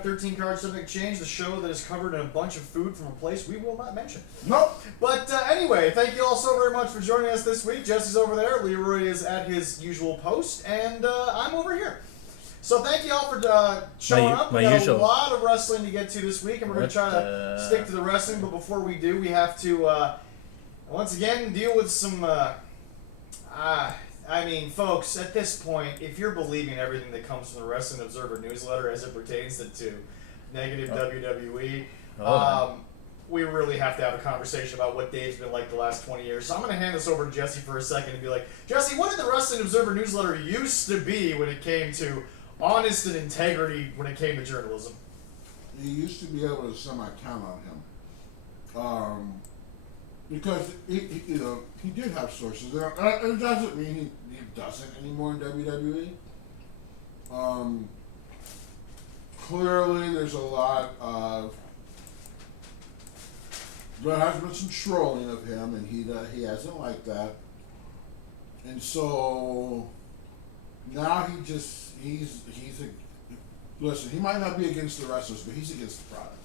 have 13 cards subject to change, the show that is covered in a bunch of food from a place we will not mention. Nope. But anyway, thank you all so very much for joining us this week. Jesse's over there, Leroy is at his usual post, and I'm over here. So thank you all for showing up. We got a lot of wrestling to get to this week, and we're going to try to stick to the wrestling. But before we do, we have to, once again, deal with some... I mean, folks, at this point, if you're believing everything that comes from the Wrestling Observer newsletter as it pertains to negative WWE, we really have to have a conversation about what Dave's been like the last 20 years. So I'm going to hand this over to Jesse for a second and be like, Jesse, what did the Wrestling Observer newsletter used to be when it came to honest and integrity when it came to journalism? You used to be able to semi-count on him. Because he did have sources. It doesn't mean he doesn't anymore in WWE. Clearly, there's a lot of... There has been some trolling of him, and he hasn't liked that. And so now he's listen, he might not be against the wrestlers, but he's against the product.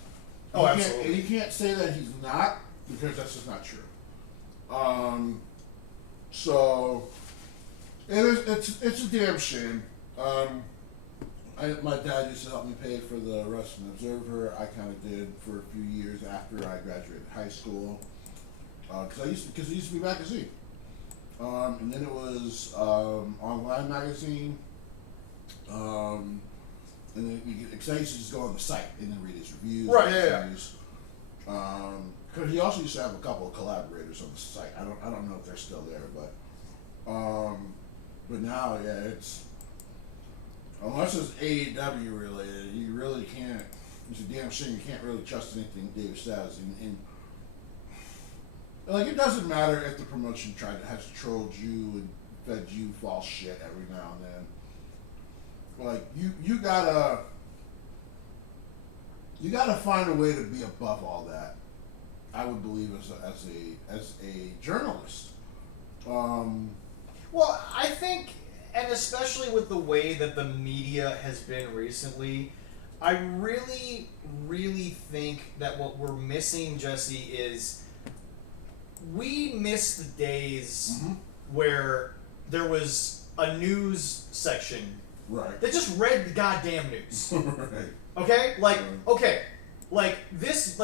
Oh, absolutely. And he can't say that he's not, because that's just not true. So it's a damn shame. My dad used to help me pay for the Wrestling Observer. I kind of did for a few years after I graduated high school, because it used to be a magazine, and then it was online magazine, and then because I used to just go on the site and then read his reviews. Right. Yeah. Because he also used to have a couple of collaborators on the site. I don't know if they're still there, but now, yeah, it's, unless it's AEW related, you really can't. It's a damn shame you can't really trust anything Dave says, and like, it doesn't matter if the promotion has trolled you and fed you false shit every now and then. Like, you gotta find a way to be above all that. I would believe as a journalist. Well, I think, and especially with the way that the media has been recently, I really, really think that what we're missing, Jesse, is we miss the days where there was a news section that just read the goddamn news. Right. Okay? Like this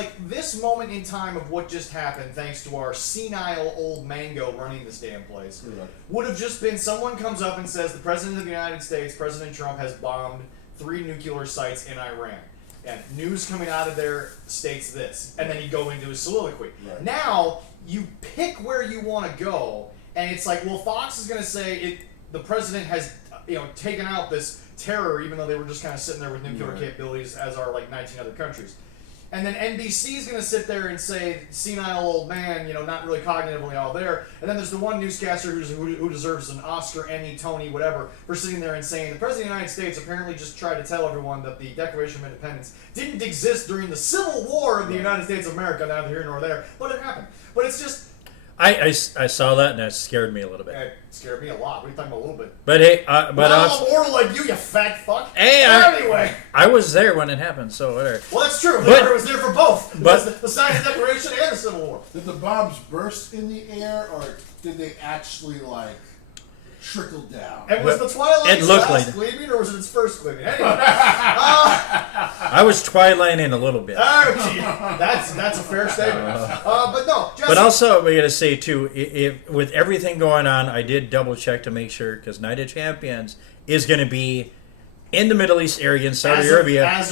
moment in time of what just happened, thanks to our senile old mango running this damn place, would have just been someone comes up and says the President of the United States, President Trump, has bombed 3 nuclear sites in Iran. And news coming out of there states this. And then he'd go into his soliloquy. Right. Now, you pick where you want to go, and it's like, well, Fox is going to say the President has taken out this terror, even though they were just kind of sitting there with nuclear capabilities, as are like 19 other countries. And then NBC is going to sit there and say, senile old man, not really cognitively all there. And then there's the one newscaster who deserves an Oscar, Emmy, Tony, whatever, for sitting there and saying, the President of the United States apparently just tried to tell everyone that the Declaration of Independence didn't exist during the Civil War of the United States of America, neither here nor there, but it happened. But it's just... I saw that, and that scared me a little bit. It scared me a lot. What are you talking about a little bit? But hey, I'm more like you fat fuck. Hey, anyway. I was there when it happened, so whatever. Well, that's true. I was there for both. But the Science Declaration and the Civil War. Did the bombs burst in the air, or did they actually, trickle down? And was the Twilight last gleaming, or was it its first gleaming? Anyway. I was twilighting a little bit. That's a fair statement. But no, Jesse. But also, we got to say, too, if with everything going on, I did double-check to make sure, because Night of Champions is going to be in the Middle East area in Saudi Arabia. As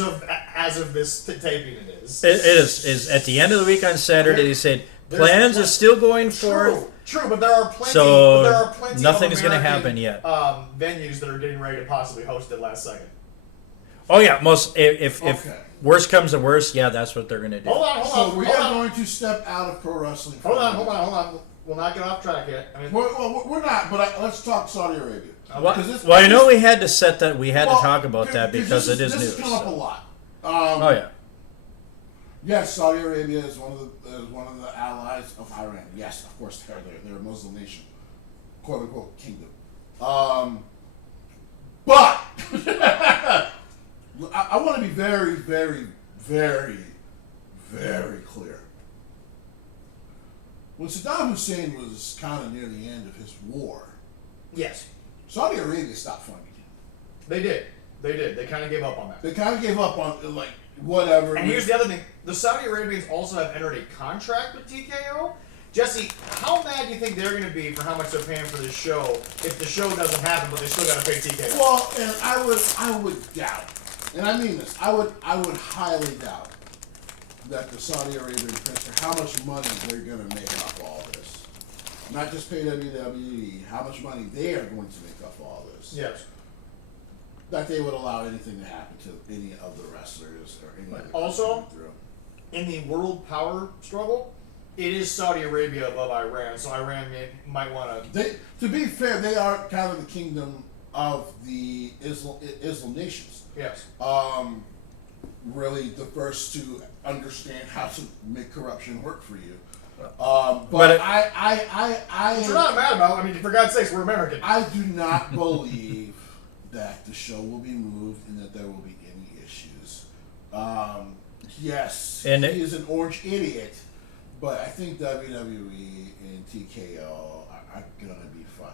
of this taping, it is. It is at the end of the week on Saturday. They said plans are still going forth. True, but there are plenty. So of nothing is going to happen yet. Venues that are getting ready to possibly host it last second. Oh yeah, if worst comes to worst, yeah, that's what they're going to do. Hold on. So we are going to step out of pro wrestling. Hold on. We'll not get off track yet. Well, we're not. But let's talk Saudi Arabia. Well, I know we had to set that. We had to talk about that because it is news. This has come up a lot. Oh yeah. Yes, Saudi Arabia is one of the allies of Iran. Yes, of course they're a Muslim nation, quote unquote kingdom. But I want to be very, very, very, very clear. When Saddam Hussein was kind of near the end of his war, yes, Saudi Arabia stopped funding him. They did. They kind of gave up on that. They kind of gave up on, like, whatever. And here's the other thing. The Saudi Arabians also have entered a contract with TKO. Jesse, how mad do you think they're going to be for how much they're paying for this show if the show doesn't happen, but they still got to pay TKO? Well, and I would doubt, and I mean this, I would highly doubt that the Saudi Arabian prince, for how much money they're going to make off all this. Not just pay WWE, how much money they are going to make off all this. Yes. That they would allow anything to happen to any of the wrestlers or any of the also, in the world power struggle, it is Saudi Arabia above Iran, so Iran might want to... To be fair, they are kind of the kingdom of the Islam nations. Yes. Really the first to understand how to make corruption work for you. But Which we're not mad about. I mean, for God's sakes, we're American. I do not believe that the show will be moved and that there will be any issues. Yes, and he is an orange idiot, but I think WWE and TKO are gonna be fun.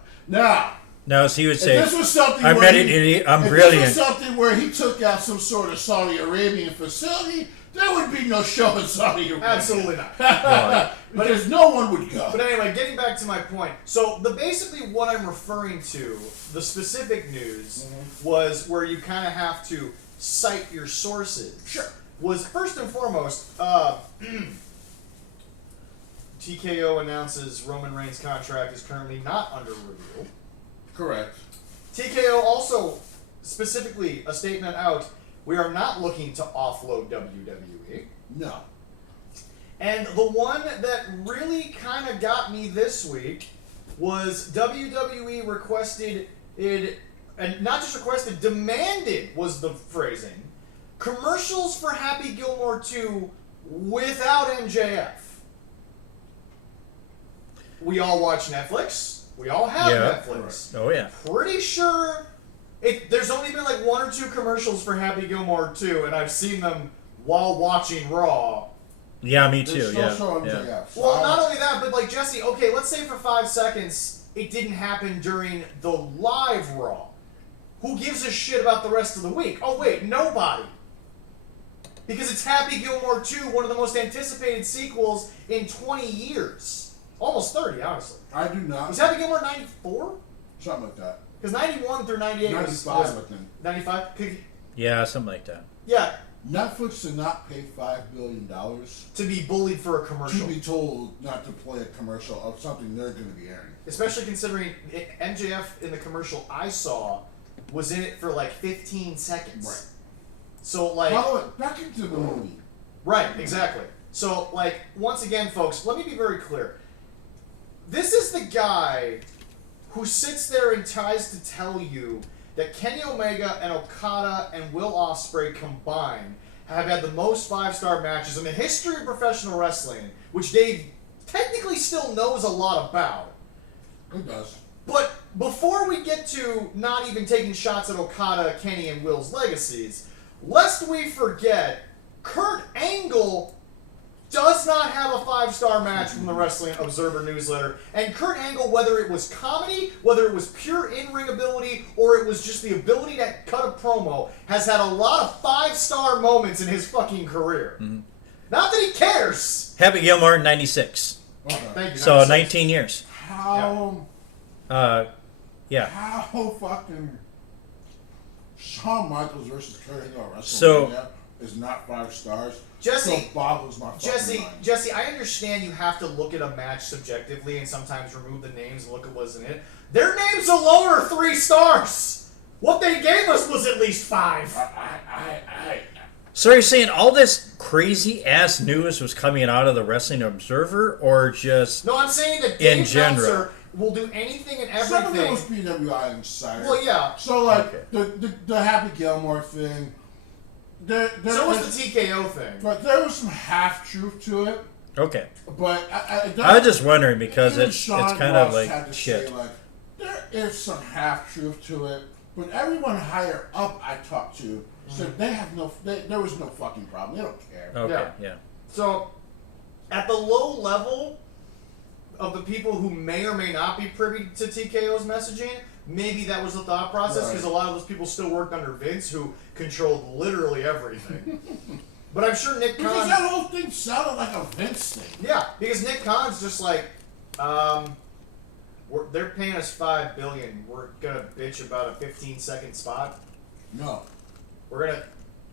Now, so he would if say, this was something I'm where not an idiot, I'm if brilliant. This was something where he took out some sort of Saudi Arabian facility, there would be no show in Saudi Arabia. Absolutely not. Because no one would go. But anyway, getting back to my point. So basically what I'm referring to, the specific news, was where you kind of have to cite your sources. Sure. Was first and foremost, TKO announces Roman Reigns' contract is currently not under review. Correct. TKO also, specifically, a statement out, we are not looking to offload WWE. No. And the one that really kind of got me this week was WWE requested it, and not just requested, demanded was the phrasing, commercials for Happy Gilmore 2 without MJF. We all watch Netflix. We all have Netflix. Oh, yeah. Pretty sure there's only been like one or two commercials for Happy Gilmore 2, and I've seen them while watching Raw. Yeah, me too. There's no Yeah. show on yeah. MJF. Well, not only that, but like Jesse, okay, let's say for 5 seconds it didn't happen during the live Raw. Who gives a shit about the rest of the week? Oh wait, nobody. Because it's Happy Gilmore 2, one of the most anticipated sequels in 20 years. Almost 30, honestly. I do not. Was Happy Gilmore 94? Something like that. Because 91 through 98 was 95, I think. 95? Yeah, something like that. Yeah, Netflix did not pay $5 billion to be bullied for a commercial. to be told not to play a commercial of something they're going to be airing. Especially considering MJF in the commercial I saw was in it for like 15 seconds. Right. So like... By the way, back into the movie. Right, exactly. So like, once again, folks, let me be very clear. This is the guy who sits there and tries to tell you that Kenny Omega and Okada and Will Ospreay combined have had the most 5-star matches in the history of professional wrestling, which Dave technically still knows a lot about. It does. But before we get to not even taking shots at Okada, Kenny, and Will's legacies, lest we forget, Kurt Angle does not have a 5-star match from the Wrestling Observer newsletter. And Kurt Angle, whether it was comedy, whether it was pure in-ring ability, or it was just the ability to cut a promo, has had a lot of 5-star moments in his fucking career. Mm-hmm. Not that he cares. Happy Gilmore, 96. Okay. Thank you. So 96. 19 years. How Yeah. how fucking Shawn Michaels versus Kurt Angle at So- WrestleMania is not 5 stars. Jesse, So boggles my fucking mind. Jesse, I understand you have to look at a match subjectively and sometimes remove the names and look at what's in it. Their names alone are 3 stars. What they gave us was at least 5. So you're saying all this crazy ass news was coming out of the Wrestling Observer, or just No, I'm saying that in Dave general? Meltzer will do anything and Some of it everything. was PWI Insider. Well, yeah. So like Okay. the Happy Gilmore thing. There So was the TKO thing. But there was some half truth to it. Okay? But I was just wondering because even it's Sean kind of Ross had like to shit. say, like, there is some half truth to it. But everyone higher up I talked to said there was no fucking problem. They don't care. Okay, yeah. So, at the low level of the people who may or may not be privy to TKO's messaging, maybe that was the thought process, because a lot of those people still worked under Vince, who controlled literally everything. But I'm sure Nick Khan... Because that whole thing sounded like a Vince thing. Yeah, because Nick Khan's just like, they're paying us $5 billion. We're gonna bitch about a 15-second spot. No. We're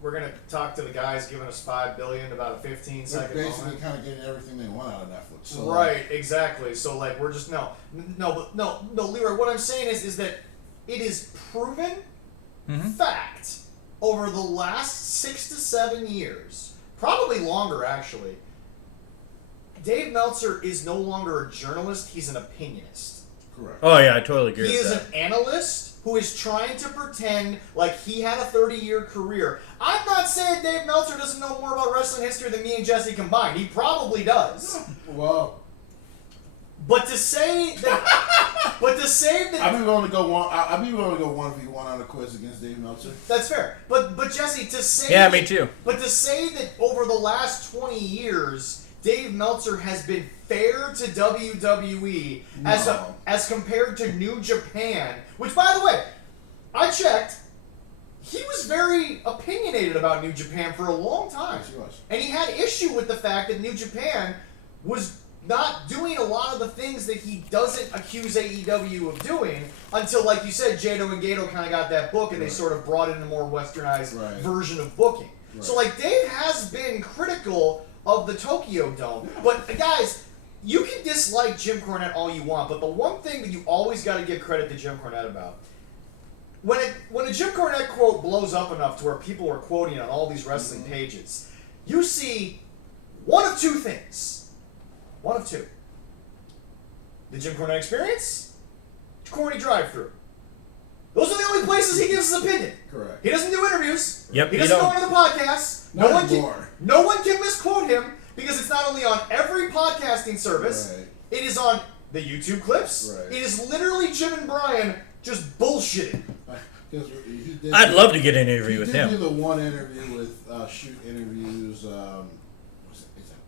gonna talk to the guys giving us $5 billion about a 15-second They're basically moment. kind of getting everything they want out of Netflix. So Right, exactly. So like we're just no, Leroy. What I'm saying is that it is proven fact over the last 6 to 7 years, probably longer actually. Dave Meltzer is no longer a journalist; he's an opinionist. Correct. Oh yeah, I totally agree He with is that. an analyst who is trying to pretend like he had a 30-year career. I'm not saying Dave Meltzer doesn't know more about wrestling history than me and Jesse combined. He probably does. Well, But to say that, I'd be willing to go 1v1 on a quiz against Dave Meltzer. that's fair. But Jesse, to say Yeah, that, me too. But to say that over the last 20 years, Dave Meltzer has been fair to WWE as compared to New Japan, which, by the way, I checked. He was very opinionated about New Japan for a long time. Yes, he was. And he had issue with the fact that New Japan was not doing a lot of the things that he doesn't accuse AEW of doing until, like you said, Jado and Gato kind of got that book and they sort of brought in a more westernized version of booking. Right. So, like, Dave has been critical of the Tokyo Dome. But, guys, you can dislike Jim Cornette all you want, but the one thing that you always got to give credit to Jim Cornette about, when a Jim Cornette quote blows up enough to where people are quoting on all these wrestling pages, you see one of two things. One of two. The Jim Cornette Experience, Corny Drive-Thru. Those are the only places he gives his opinion. Correct. He doesn't do interviews. Yep, He doesn't go into the podcasts. No one can misquote him because it's not only on every podcasting service, it is on the YouTube clips. Right. It is literally Jim and Brian just bullshitting. I'd love to get an interview with him. He did do the one interview with Shoot Interviews. Is that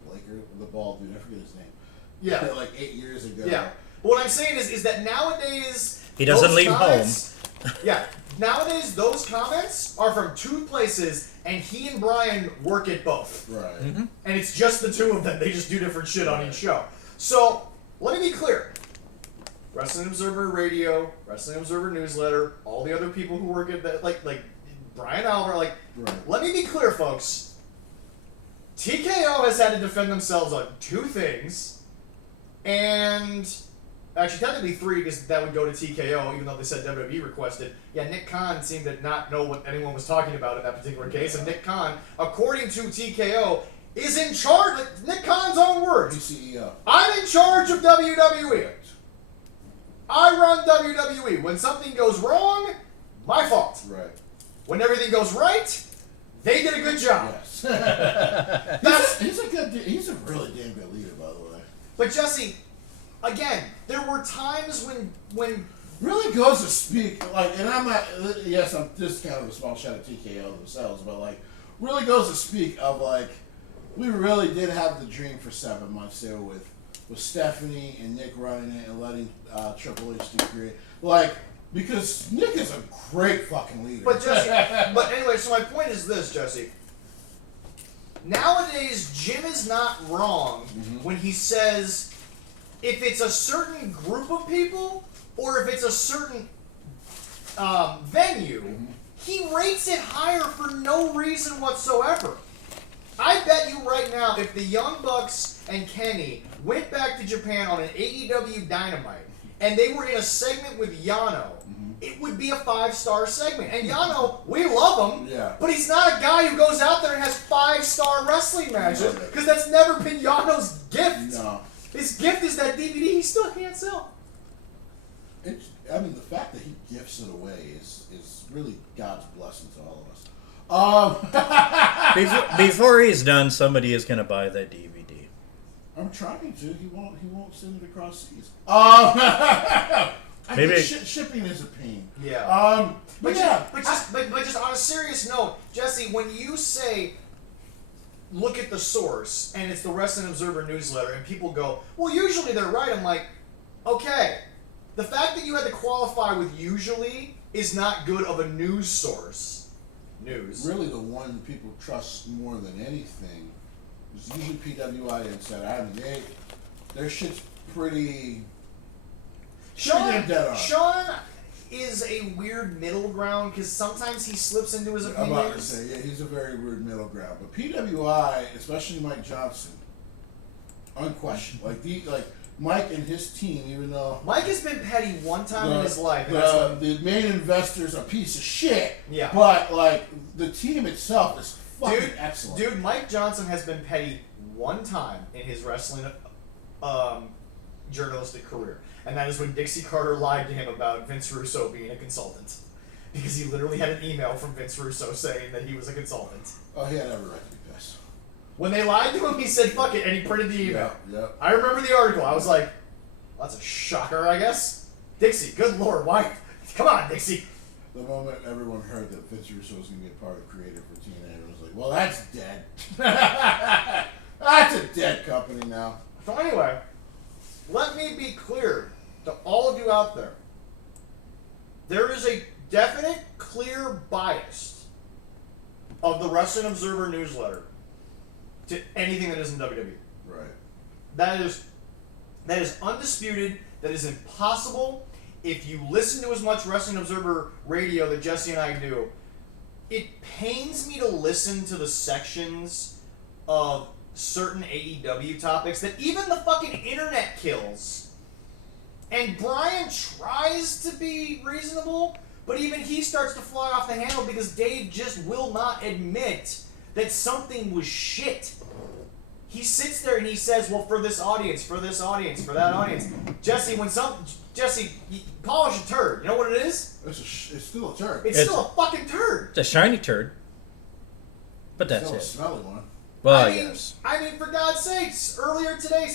Blake or the bald dude? I forget his name. Yeah. Like 8 years ago. Yeah. But what I'm saying is that nowadays he doesn't leave home. Yeah. Nowadays, those comments are from two places, and he and Brian work at both. Right. And it's just the two of them. They just do different shit on each show. So, let me be clear. Wrestling Observer Radio, Wrestling Observer Newsletter, all the other people who work at that, like Brian Albert, let me be clear, folks. TKO has had to defend themselves on two things, and actually technically three, because that would go to TKO, even though they said WWE requested. Yeah, Nick Khan seemed to not know what anyone was talking about in that particular case, and Nick Khan, according to TKO, is in charge, Nick Khan's own words. CEO. I'm in charge of WWE. I run WWE. When something goes wrong, my fault. Right. When everything goes right, they did a good job. Yes. He's a really damn good leader, by the way. But Jesse, again, there were times when really goes to speak, and I'm not, yes, I'm just kind of a small shot at TKO themselves, but really goes to speak of we really did have the dream for 7 months there with Stephanie and Nick running it and letting Triple H do great. Because Nick is a great fucking leader. But Jesse, anyway, so my point is this, Jesse. Nowadays, Jim is not wrong when he says if it's a certain group of people or if it's a certain venue, he rates it higher for no reason whatsoever. I bet you right now, if the Young Bucks and Kenny went back to Japan on an AEW Dynamite and they were in a segment with Yano, it would be a 5-star segment. And Yano, we love him, but he's not a guy who goes out there and has 5-star wrestling matches, because that's never been Yano's gift. No. His gift is that DVD he still can't sell. The fact that he gifts it away is really God's blessing to all of us. Before he's done, somebody is going to buy that DVD. I'm trying to. He won't send it across seas. I Maybe think shipping is a pain. Yeah. But just on a serious note, Jesse, when you say look at the source and it's the Wrestling Observer newsletter and people go, well, usually they're right, I'm like, okay. The fact that you had to qualify with usually is not good of a news source. News. Really, the one people trust more than anything is usually PWI Insider. I mean, their shit's pretty damn dead on. Sean is a weird middle ground because sometimes he slips into his opinions. I'm about to say, yeah, he's a very weird middle ground. But PWI, especially Mike Johnson, unquestioned. Like Mike and his team, even though Mike has been petty one time in his life. The main investor's a piece of shit. Yeah. But like the team itself is fucking excellent. Dude, Mike Johnson has been petty one time in his wrestling journalistic career. And that is when Dixie Carter lied to him about Vince Russo being a consultant. Because he literally had an email from Vince Russo saying that he was a consultant. Oh, he had every right to be pissed. When they lied to him, he said, fuck it, and he printed the email. Yeah. I remember the article. I was like, that's a shocker, I guess. Dixie, good lord, why? Come on, Dixie. The moment everyone heard that Vince Russo was going to be a part of creative for TNA, everyone was like, well, that's dead. That's a dead company now. So anyway, let me be clear to all of you out there. There is a definite, clear bias of the Wrestling Observer newsletter to anything that isn't WWE. Right. That is undisputed. That is impossible. If you listen to as much Wrestling Observer radio that Jesse and I do, it pains me to listen to the sections of certain AEW topics that even the fucking internet kills. And Brian tries to be reasonable, but even he starts to fly off the handle because Dave just will not admit that something was shit. He sits there and he says, well, for this audience, for that audience. Jesse, you polish a turd. You know what it is? It's still a turd. It's still a fucking turd. It's a shiny turd. But that's still it. a smelly one. Well, yes. I mean, for God's sakes, earlier today,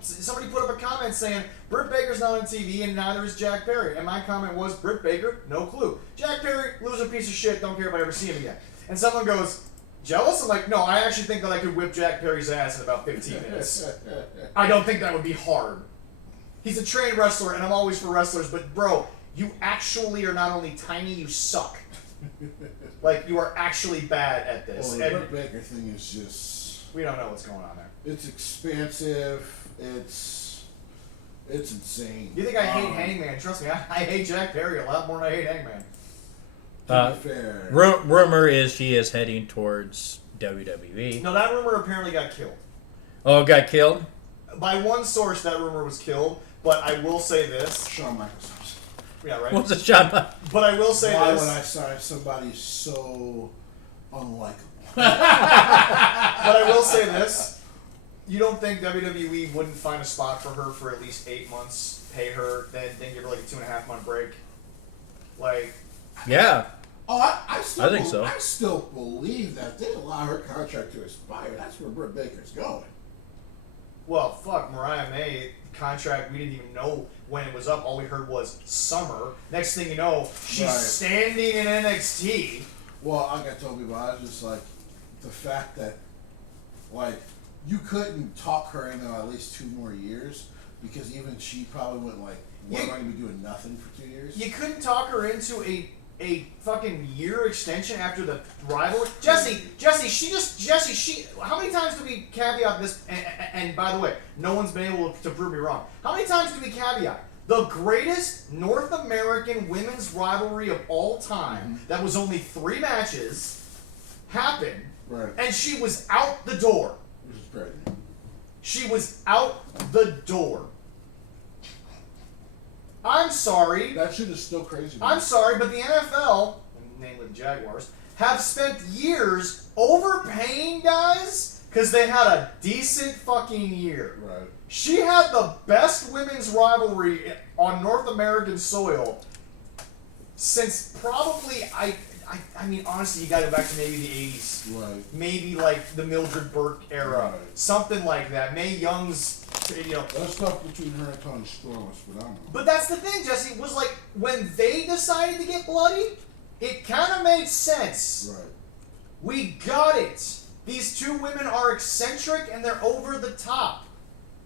somebody put up a comment saying, Britt Baker's not on TV and neither is Jack Perry. And my comment was, Britt Baker, no clue. Jack Perry, loser piece of shit, don't care if I ever see him again. And someone goes, jealous? I'm like, no, I actually think that I could whip Jack Perry's ass in about 15 minutes. I don't think that would be hard. He's a trained wrestler, and I'm always for wrestlers, but bro, you actually are not only tiny, you suck. Like, you are actually bad at this. Well, the Britt Baker thing is just... We don't know what's going on there. It's expansive. It's insane. You think I hate Hangman? Trust me, I hate Jack Perry a lot more than I hate Hangman. To be fair. Rumor is she is heading towards WWE. No, that rumor apparently got killed. Oh, got killed? By one source, that rumor was killed, but I will say this. Shawn Michaels. Yeah, right. What's the shot? But I will say Why this. would I sign somebody so unlikable? But I will say this. You don't think WWE wouldn't find a spot for her for at least 8 months, pay her, then give her like a 2.5 month break? Like... Yeah. Oh, I think so. I still believe that they allow her contract to expire. That's where Britt Baker's going. Well, fuck, Mariah May contract, we didn't even know when it was up. All we heard was summer. Next thing you know, she's standing in NXT. Well, like I told people, I was just like, the fact that, like, you couldn't talk her into at least 2 more years, because even she probably went like, what am I going to be doing nothing for 2 years? You couldn't talk her into a fucking year extension after the rivalry. Jesse, how many times do we caveat this? And by the way, no one's been able to prove me wrong. How many times do we caveat? The greatest North American women's rivalry of all time, that was only 3 matches, happened, and she was out the door. Which is great. She was out the door. I'm sorry. That shit is still crazy. I'm sorry, but the NFL, namely the Jaguars, have spent years overpaying guys because they had a decent fucking year. Right. She had the best women's rivalry on North American soil since probably, I mean, honestly, you got it back to maybe the 80s. Right. Maybe like the Mildred Burke era. Right. Something like that. Mae Young's That stuff between her and Tony Storm was phenomenal. But that's the thing, Jesse, was like, when they decided to get bloody, it kind of made sense. Right. We got it. These two women are eccentric and they're over the top.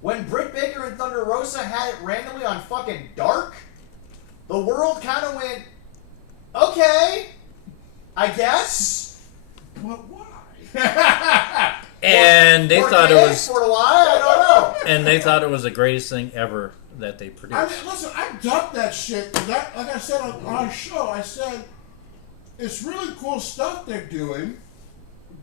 When Britt Baker and Thunder Rosa had it randomly on fucking Dark, the world kind of went, okay, I guess. But why? And they thought it was. For why? I don't know. And they thought it was the greatest thing ever that they produced. I mean, listen, I dubbed that shit. Like I said on our show, I said, it's really cool stuff they're doing,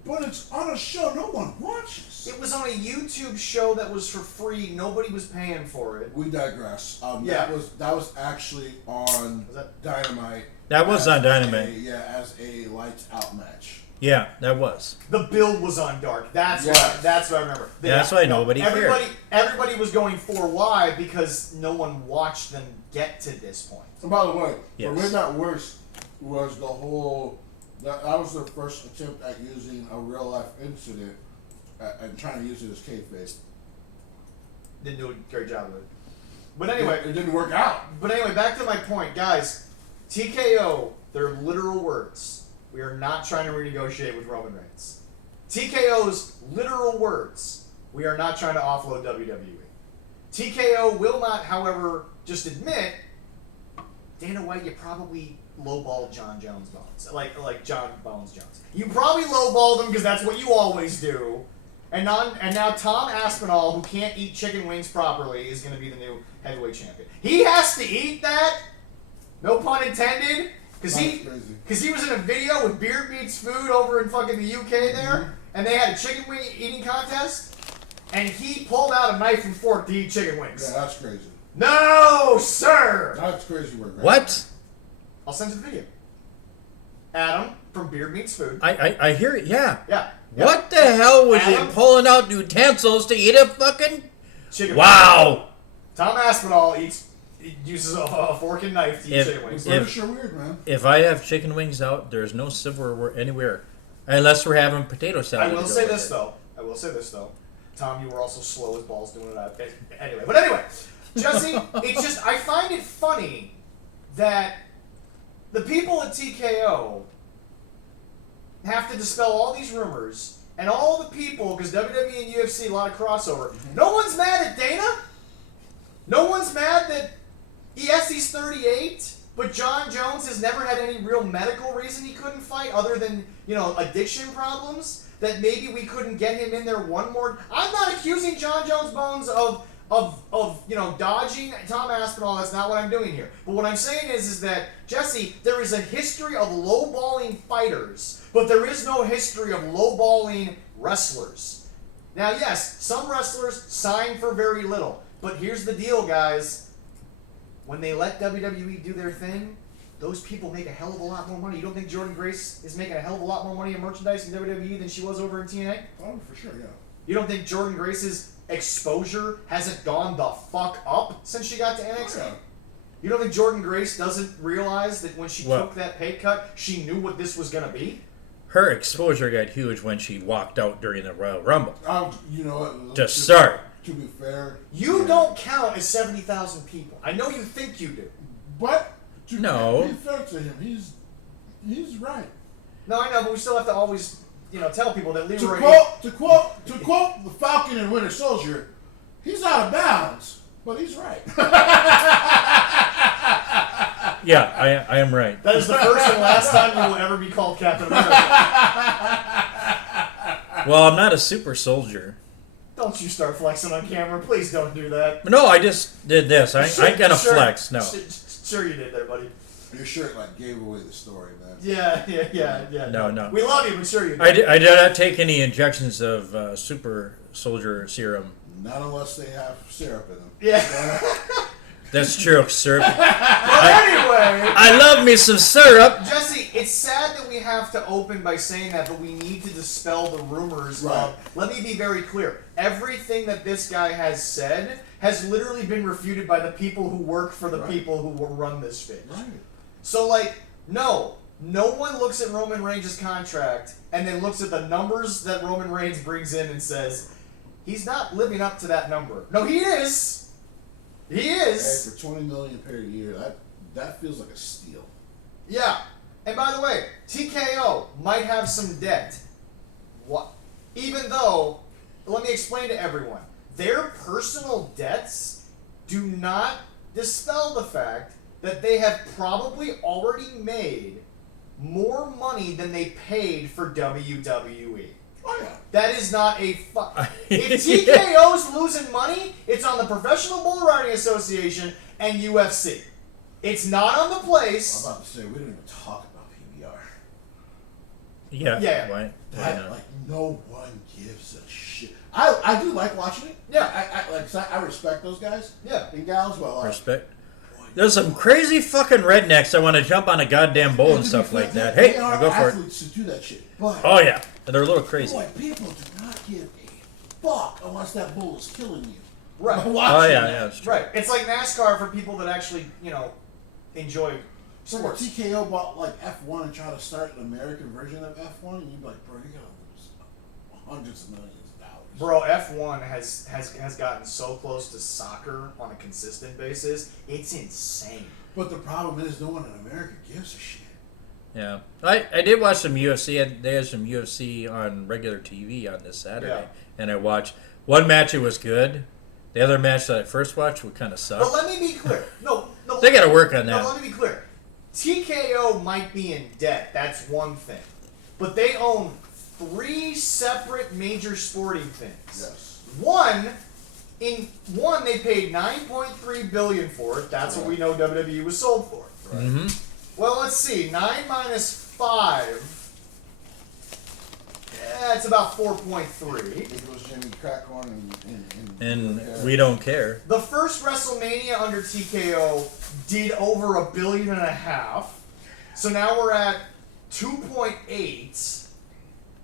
but it's on a show no one watches. It was on a YouTube show that was for free. Nobody was paying for it. We digress. Yeah. That was actually on Dynamite. That was on Dynamite. As a lights out match. Yeah, that was. The build was on Dark. That's what I remember. That's why nobody cared. Everybody was going for why because no one watched them get to this point. And by the way, Yes. what made that worse was the whole. That was their first attempt at using a real life incident and trying to use it as kayfabe. Didn't do a great job of it. But anyway, it didn't work out. But anyway, back to my point, guys. TKO, their literal words. We are not trying to renegotiate with Roman Reigns. TKO's literal words. We are not trying to offload WWE. TKO will not, however, just admit, Dana White, you probably lowballed John Jones Bones. Like John Bones Jones. You probably lowballed him because that's what you always do. And now Tom Aspinall, who can't eat chicken wings properly, is going to be the new heavyweight champion. He has to eat that, no pun intended, because he was in a video with Beard Meats Food over in fucking the UK there, and they had a chicken wing eating contest, and he pulled out a knife and fork to eat chicken wings. Yeah, that's crazy. No, sir! That's crazy work. Right What? there. I'll send you the video. Adam from Beard Meats Food. I hear it, yeah. Yeah. What the hell was Adam? he pulling out utensils to eat a fucking... Chicken Wow! wings. Tom Aspinall uses a fork and knife to eat chicken wings. British are weird, man. If I have chicken wings out, there's no silverware anywhere. Unless we're having potato salad. I will say this though. Tom, you were also slow as balls doing it. Anyway, Jesse, it's just, I find it funny that the people at TKO have to dispel all these rumors, and all the people, because WWE and UFC, a lot of crossover, no one's mad at Dana. No one's mad that, yes, he's 38, but John Jones has never had any real medical reason he couldn't fight other than, addiction problems, that maybe we couldn't get him in there one more. I'm not accusing John Jones Bones of dodging Tom Aspinall. That's not what I'm doing here. But what I'm saying is that, Jesse, there is a history of lowballing fighters, but there is no history of lowballing wrestlers. Now, yes, some wrestlers sign for very little. But here's the deal, guys. When they let WWE do their thing, those people make a hell of a lot more money. You don't think Jordynne Grace is making a hell of a lot more money in merchandise in WWE than she was over in TNA? Oh, for sure, yeah. You don't think Jordynne Grace's exposure hasn't gone the fuck up since she got to NXT? Oh, yeah. You don't think Jordynne Grace doesn't realize that when she took that pay cut, she knew what this was going to be? Her exposure got huge when she walked out during the Royal Rumble. You know what? To start. To be fair, You don't count as 70,000 people. I know you think you do. But to No. be fair to him, he's right. No, I know, but we still have to always, tell people that To Leroy... quote the Falcon and Winter Soldier, he's out of bounds, but he's right. Yeah, I am right. That is the first and last time you will ever be called Captain America. Well, I'm not a super soldier. Don't you start flexing on camera. Please don't do that. No, I just did this. I ain't gonna Sure. flex, no. Sure you did there, buddy. Your shirt gave away the story, man. Yeah. No. We love you, but sure you did. I did not take any injections of super soldier serum. Not unless they have syrup in them. Yeah. That's true, syrup. But anyway... I love me some syrup. Jesse, it's sad that we have to open by saying that, but we need to dispel the rumors of... Let me be very clear. Everything that this guy has said has literally been refuted by the people who work for the people who will run this bitch. Right. So, no one looks at Roman Reigns' contract and then looks at the numbers that Roman Reigns brings in and says, he's not living up to that number. No, he is. He is. Hey, for $20 million per year, that feels like a steal. Yeah. And by the way, TKO might have some debt. What? Even though, let me explain to everyone, their personal debts do not dispel the fact that they have probably already made more money than they paid for WWE. Oh, yeah. That is not a If TKO's losing money, it's on the Professional Bull Riding Association and UFC. It's not on the place. I'm about to say, we don't even talk about PBR. Yeah. Why not? Like, no one gives a shit. I do like watching it. Yeah. I respect those guys. Yeah. And gals, well, Respect. There's some crazy fucking rednecks that want to jump on a goddamn bull and stuff like that. Hey, I'll go for it. Athletes to do that shit. But, Oh yeah, and they're a little crazy. boy, people do not give a fuck unless that bull is killing you. Right. Oh Watching yeah, that. yeah. It's true. Right. It's like NASCAR for people that actually, enjoy It's like sports. if TKO bought like F1 and tried to start an American version of F1, and you'd be like, bro, you gotta lose hundreds of millions of dollars. Bro, F1 has gotten so close to soccer on a consistent basis. It's insane. But the problem is, no one in America gives a shit. Yeah, I did watch some UFC. They had some UFC on regular TV on this Saturday, and I watched one match. It was good. The other match that I first watched would kind of suck. But let me be clear. No, They got to work on that. No, let me be clear. TKO might be in debt. That's one thing. But they own 3 separate major sporting things. Yes. One, they paid $9.3 billion for it. That's what we know WWE was sold for. Right. Mm-hmm. Well, let's see. 9 minus 5. Yeah, it's about 4.3. It was Jimmy Crackhorn And we don't care. The first WrestleMania under TKO did over $1.5 billion. So now we're at 2.8,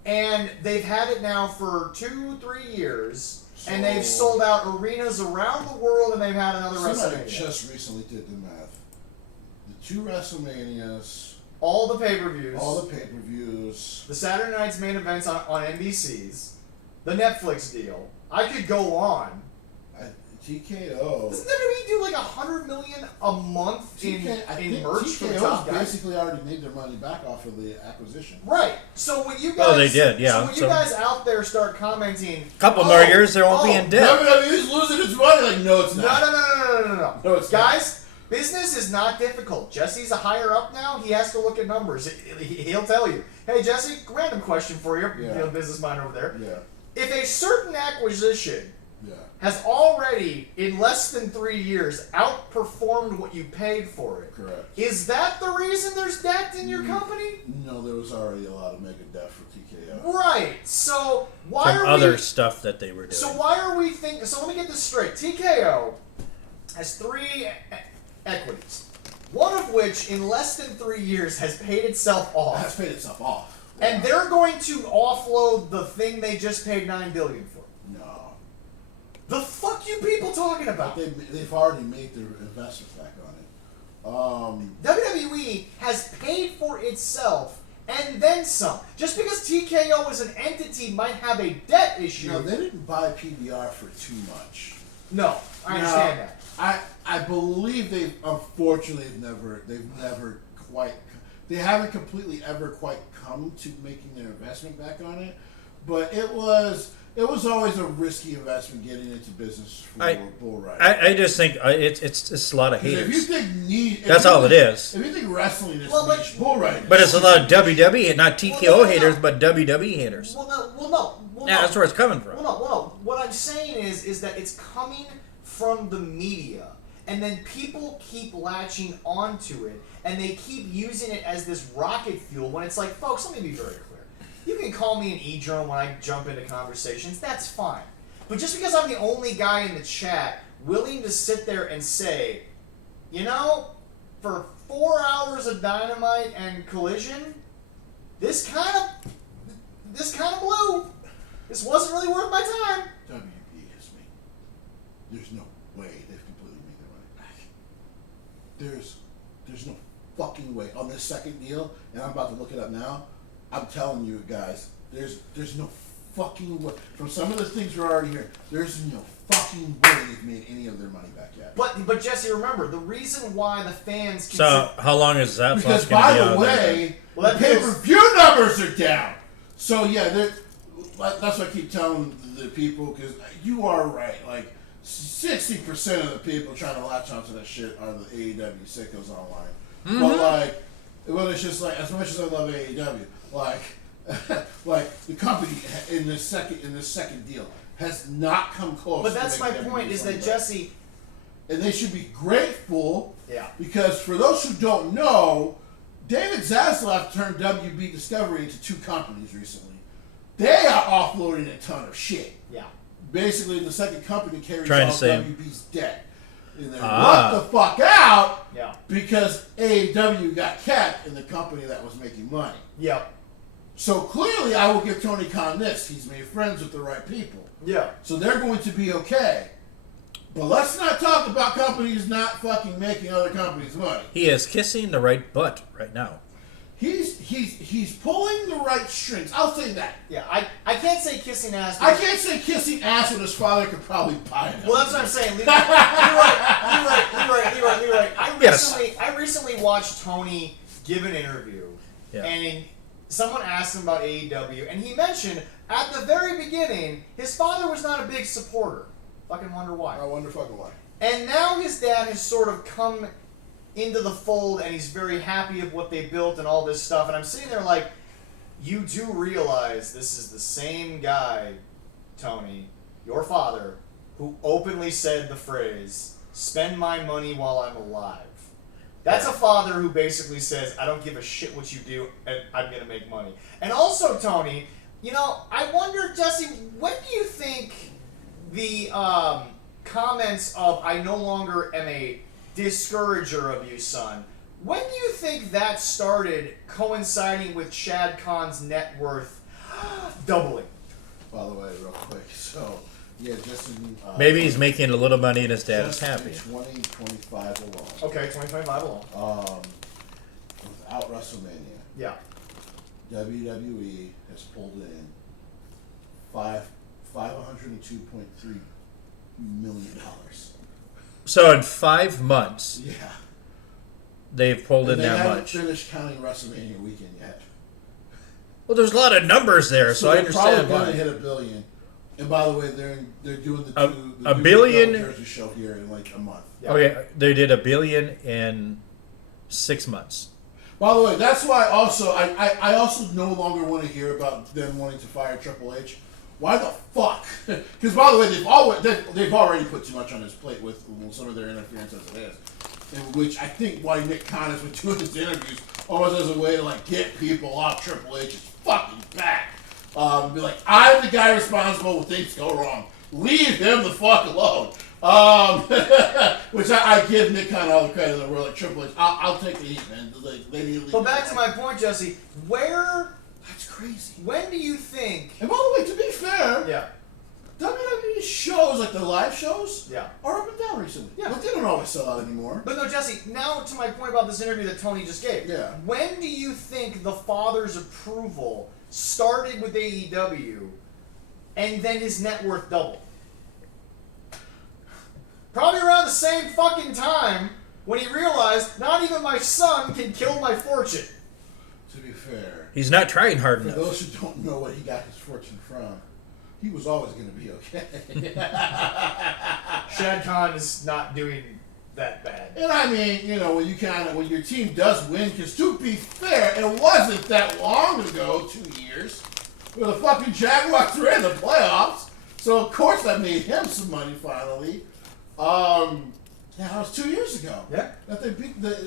and they've had it now for 2-3 years, and they've sold out arenas around the world, and they've had another Somebody WrestleMania. just recently did the math. The 2 WrestleManias, All the pay-per-views, all the pay-per-views. the Saturday night's main events on NBC's, the Netflix deal. I could go on. TKO. Doesn't WWE do like $100 million a month in merch for the top TKO's guys? basically already made their money back off of the acquisition. Right. So when you guys, they did, yeah. So when you guys out there start commenting, Couple more years, they won't be in debt. WWE's losing its money. Like, no, it's No, not. No, it's guys, business is not difficult. Jesse's a higher up now. He has to look at numbers. He'll tell you. Hey, Jesse, random question for you. Yeah. Business mind over there. Yeah. If a certain acquisition Yeah. has already, in less than 3 years, outperformed what you paid for it. Correct. Is that the reason there's debt in your company? No, there was already a lot of mega debt for TKO. Right. So why Some are other we? stuff that they were doing. So why are we thinking? So let me get this straight. TKO has 3 equities, one of which, in less than 3 years, has paid itself It off, has paid itself off. and they're going to offload the thing they just paid $9 billion for. No. The fuck you people talking about? They've already made their investment back on it. WWE has paid for itself and then some. Just because TKO as an entity might have a debt issue. No, they didn't buy PBR for too much. No, I understand that. I believe unfortunately they've never quite, they haven't completely ever quite come to making their investment back on it, but it was always a risky investment getting into business for bull riding. I just think it's a lot of haters. If you think That's all it is. If you think wrestling is Well, niche, bull riding. But it's a lot of WWE, not TKO haters, but WWE haters. Well, no. Yeah, that's where it's coming from. Well, no. What I'm saying is that it's coming from the media, and then people keep latching onto it, and they keep using it as this rocket fuel. When it's like, folks, let me be very clear. You can call me an e-drone when I jump into conversations. That's fine. But just because I'm the only guy in the chat willing to sit there and say, for 4 hours of Dynamite and Collision, this kind of blew. This wasn't really worth my time. WB has me. There's no way they've completely made their money back. There's no fucking way on this second deal, and I'm about to look it up now. I'm telling you guys, there's no fucking way. From some of the things we're already hearing, there's no fucking way they've made any of their money back yet. But Jesse, remember, the reason why the fans... So, how long is that? Because, by the way, the pay-per-view numbers are down. So, yeah, that's what I keep telling the people, because you are right. Like, 60% of the people trying to latch onto that shit are the AEW sickos online. Mm-hmm. But, like, well, it's just like, as much as I love AEW, like, like the company in this second deal has not come close. But that's my point, is that Jesse, and they should be grateful. Yeah. Because for those who don't know, David Zaslav turned WB Discovery into two companies recently. They are offloading a ton of shit. Yeah. Basically, the second company carries all WB's debt. And then what the fuck out? Yeah. Because AEW got kept in the company that was making money. Yep. So clearly, I will give Tony Khan this. He's made friends with the right people. Yeah. So they're going to be okay. But let's not talk about companies not fucking making other companies money. He is kissing the right butt right now. He's pulling the right strings. I'll say that. Yeah, I can't say kissing ass. I can't say kissing ass when his father could probably buy it. Well, that's what I'm saying. Leroy. I recently watched Tony give an interview, and someone asked him about AEW, and he mentioned at the very beginning his father was not a big supporter. Fucking wonder why. I wonder fucking why. And now his dad has sort of come into the fold, and he's very happy of what they built and all this stuff. And I'm sitting there like, you do realize this is the same guy, Tony, your father, who openly said the phrase, "Spend my money while I'm alive." That's a father who basically says, I don't give a shit what you do, and I'm going to make money. And also, Tony, you know, I wonder, Jesse, when do you think the comments of, I no longer am a discourager of you, son, when do you think that started coinciding with Shad Khan's net worth doubling? By the way, real quick, so, yeah, just in... maybe he's making a little money and his dad is happy. 2025 alone. Okay, 2025 alone. Without WrestleMania. Yeah. WWE has pulled in $502.3 million. So in 5 months, yeah, they've pulled in that much. They haven't finished counting WrestleMania weekend yet. Well, there's a lot of numbers there, so I understand why. why. They're probably going to hit $1 billion. And by the way, they're doing a billion Jersey show here in like a month. Yeah. Okay, they did $1 billion in 6 months. By the way, that's why also I also no longer want to hear about them wanting to fire Triple H. Why the fuck? Because by the way, they've already put too much on his plate with some of their interference as it is, in which I think why Nick Khan has been doing his interviews almost as a way to like get people off Triple H's fucking back. Be like, I'm the guy responsible when things go wrong. Leave him the fuck alone. Which I give Nick Khan all the credit in the world. Like Triple H, I'll take the heat, man. They need to leave. But back to my point, Jesse. That's crazy. When do you think? And by the way, to be fair, yeah, WWE shows, like the live shows, yeah, are up and down recently. Yeah, but they don't always sell out anymore. But no, Jesse. Now to my point about this interview that Tony just gave. Yeah. When do you think the father's approval started with AEW, and then his net worth doubled? Probably around the same fucking time when he realized not even my son can kill my fortune. To be fair, he's not trying hard enough. For those who don't know what he got his fortune from, he was always going to be okay. Shad Khan is not doing that bad. And I mean, you know, when your team does win, because to be fair, it wasn't that long ago, 2 years, where the fucking Jaguars were in the playoffs. So of course that made him some money finally. Yeah, that was 2 years ago. Yeah. That they beat that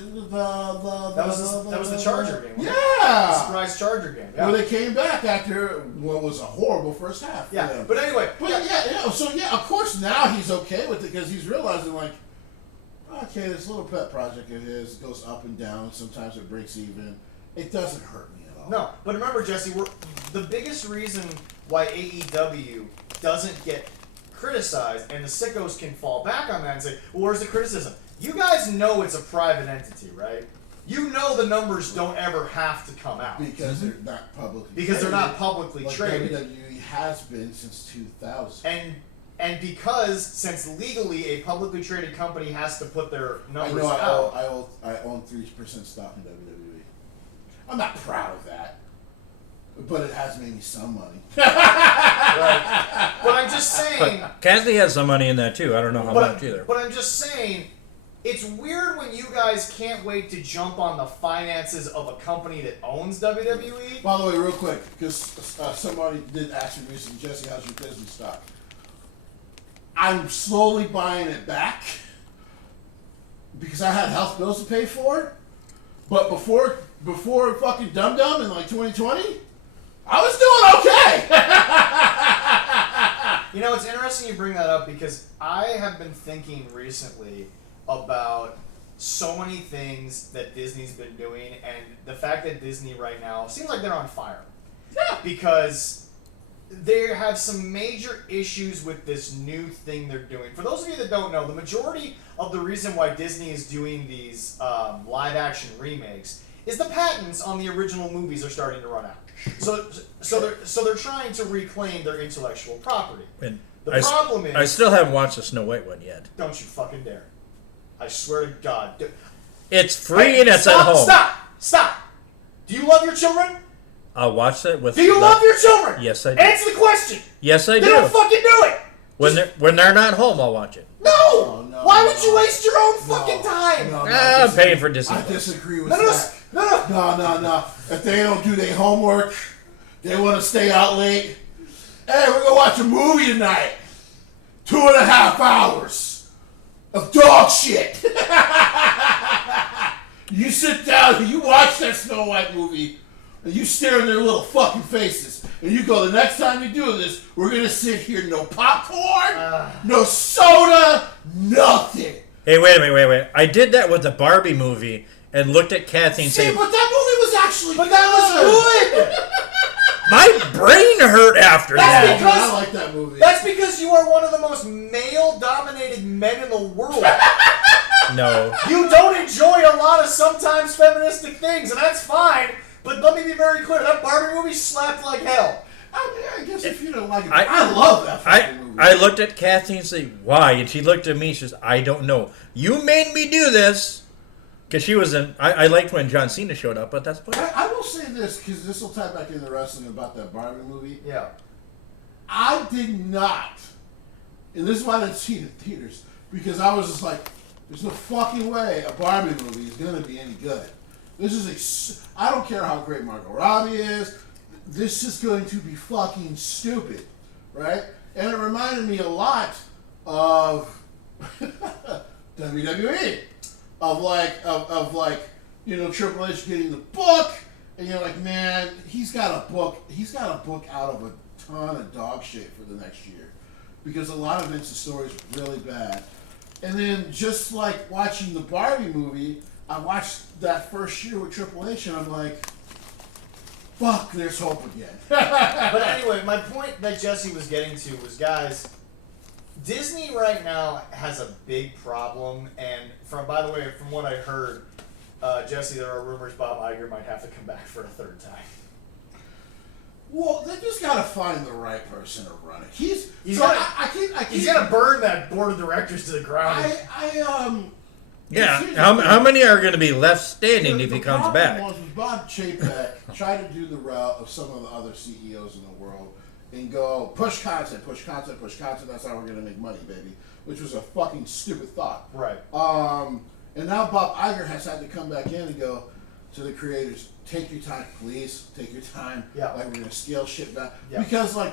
was the Charger game. Yeah. The surprise Charger game. Yeah. Where they came back after what was a horrible first half. Yeah. But anyway. But yeah, of course now he's okay with it because he's realizing like, okay, this little pet project of his goes up and down. Sometimes it breaks even. It doesn't hurt me at all. No, but remember, Jesse, the biggest reason why AEW doesn't get criticized, and the sickos can fall back on that and say, well, where's the criticism? You guys know it's a private entity, right? You know the numbers don't ever have to come out. Because they're not publicly Because they're not publicly like traded. WWE has been since 2000. And because, since legally a publicly traded company has to put their numbers I out. I own 3% stock in WWE. I'm not proud of that, but it has made me some money. Right. But I'm just saying. But Kathy has some money in that too. I don't know how much either. But I'm just saying, it's weird when you guys can't wait to jump on the finances of a company that owns WWE. By the way, real quick, because somebody did ask me recently, Jesse, how's your Disney stock? I'm slowly buying it back because I had health bills to pay for. But before fucking Dum Dum in like 2020, I was doing okay. You know, it's interesting you bring that up because I have been thinking recently about so many things that Disney's been doing, and the fact that Disney right now seems like they're on fire. Yeah. Because they have some major issues with this new thing they're doing. For those of you that don't know, the majority of the reason why Disney is doing these live-action remakes is the patents on the original movies are starting to run out. So they're trying to reclaim their intellectual property. And The problem is, I still haven't watched the Snow White one yet. don't you fucking dare! I swear to God. It's free and it's stop, at home. Stop! Do you love your children? I'll watch that with. Do you love your children? Yes, I do. Answer the question. Yes, I They do. don't fucking do it. When they're not home, I'll watch it. No! No, Why would you waste your own No, fucking time? no, I'm paying for Disney. I disagree with No. that. No. If they don't do their homework, they want to stay out late. Hey, we're gonna watch a movie tonight. 2.5 hours of dog shit. You sit down and you watch that Snow White movie, and you stare in their little fucking faces, and you go, the next time you do this, we're gonna sit here, no popcorn, no soda, nothing. Hey, wait a minute. I did that with the Barbie movie and looked at Kathy and See, said, but that movie was actually That was good. my brain hurt after That's that. because- I like that movie. That's because you are one of the most male-dominated men in the world. No. You don't enjoy a lot of sometimes feministic things, and that's fine. But let me be very clear: that Barbie movie slapped like hell. I guess if you don't like it, I- I love that fucking movie. I looked at Kathy and said, why? And she looked at me and she says, I don't know. You made me do this. Because she was in... I liked when John Cena showed up, but that's... I will say this, because this will tie back into wrestling about that Barbie movie. Yeah. I did not, and this is why I didn't see it in theaters, because I was just like, there's no fucking way a Barbie movie is going to be any good. This is I don't care how great Margot Robbie is, this is going to be fucking stupid, right? And it reminded me a lot of WWE. Of like, you know, Triple H getting the book, and you're like, man, he's got a book out of a ton of dog shit for the next year, because a lot of Vince's stories are really bad. And then just like watching the Barbie movie, I watched that first year with Triple H, and I'm like, fuck, there's hope again. But anyway, my point that Jesse was getting to was, guys, Disney right now has a big problem, and by the way, from what I heard, Jesse, there are rumors Bob Iger might have to come back for a third time. Well, they just gotta find the right person to run it. He's gonna burn that board of directors to the ground. Yeah, how many are going to be left standing if he comes back? Was Bob Chapek tried to do the route of some of the other CEOs in the world and go, push content, that's how we're going to make money, baby. Which was a fucking stupid thought. Right. And now Bob Iger has had to come back in and go to the creators, take your time, please, take your time. Yeah. Like, we're going to scale shit back. Yeah. Because, like,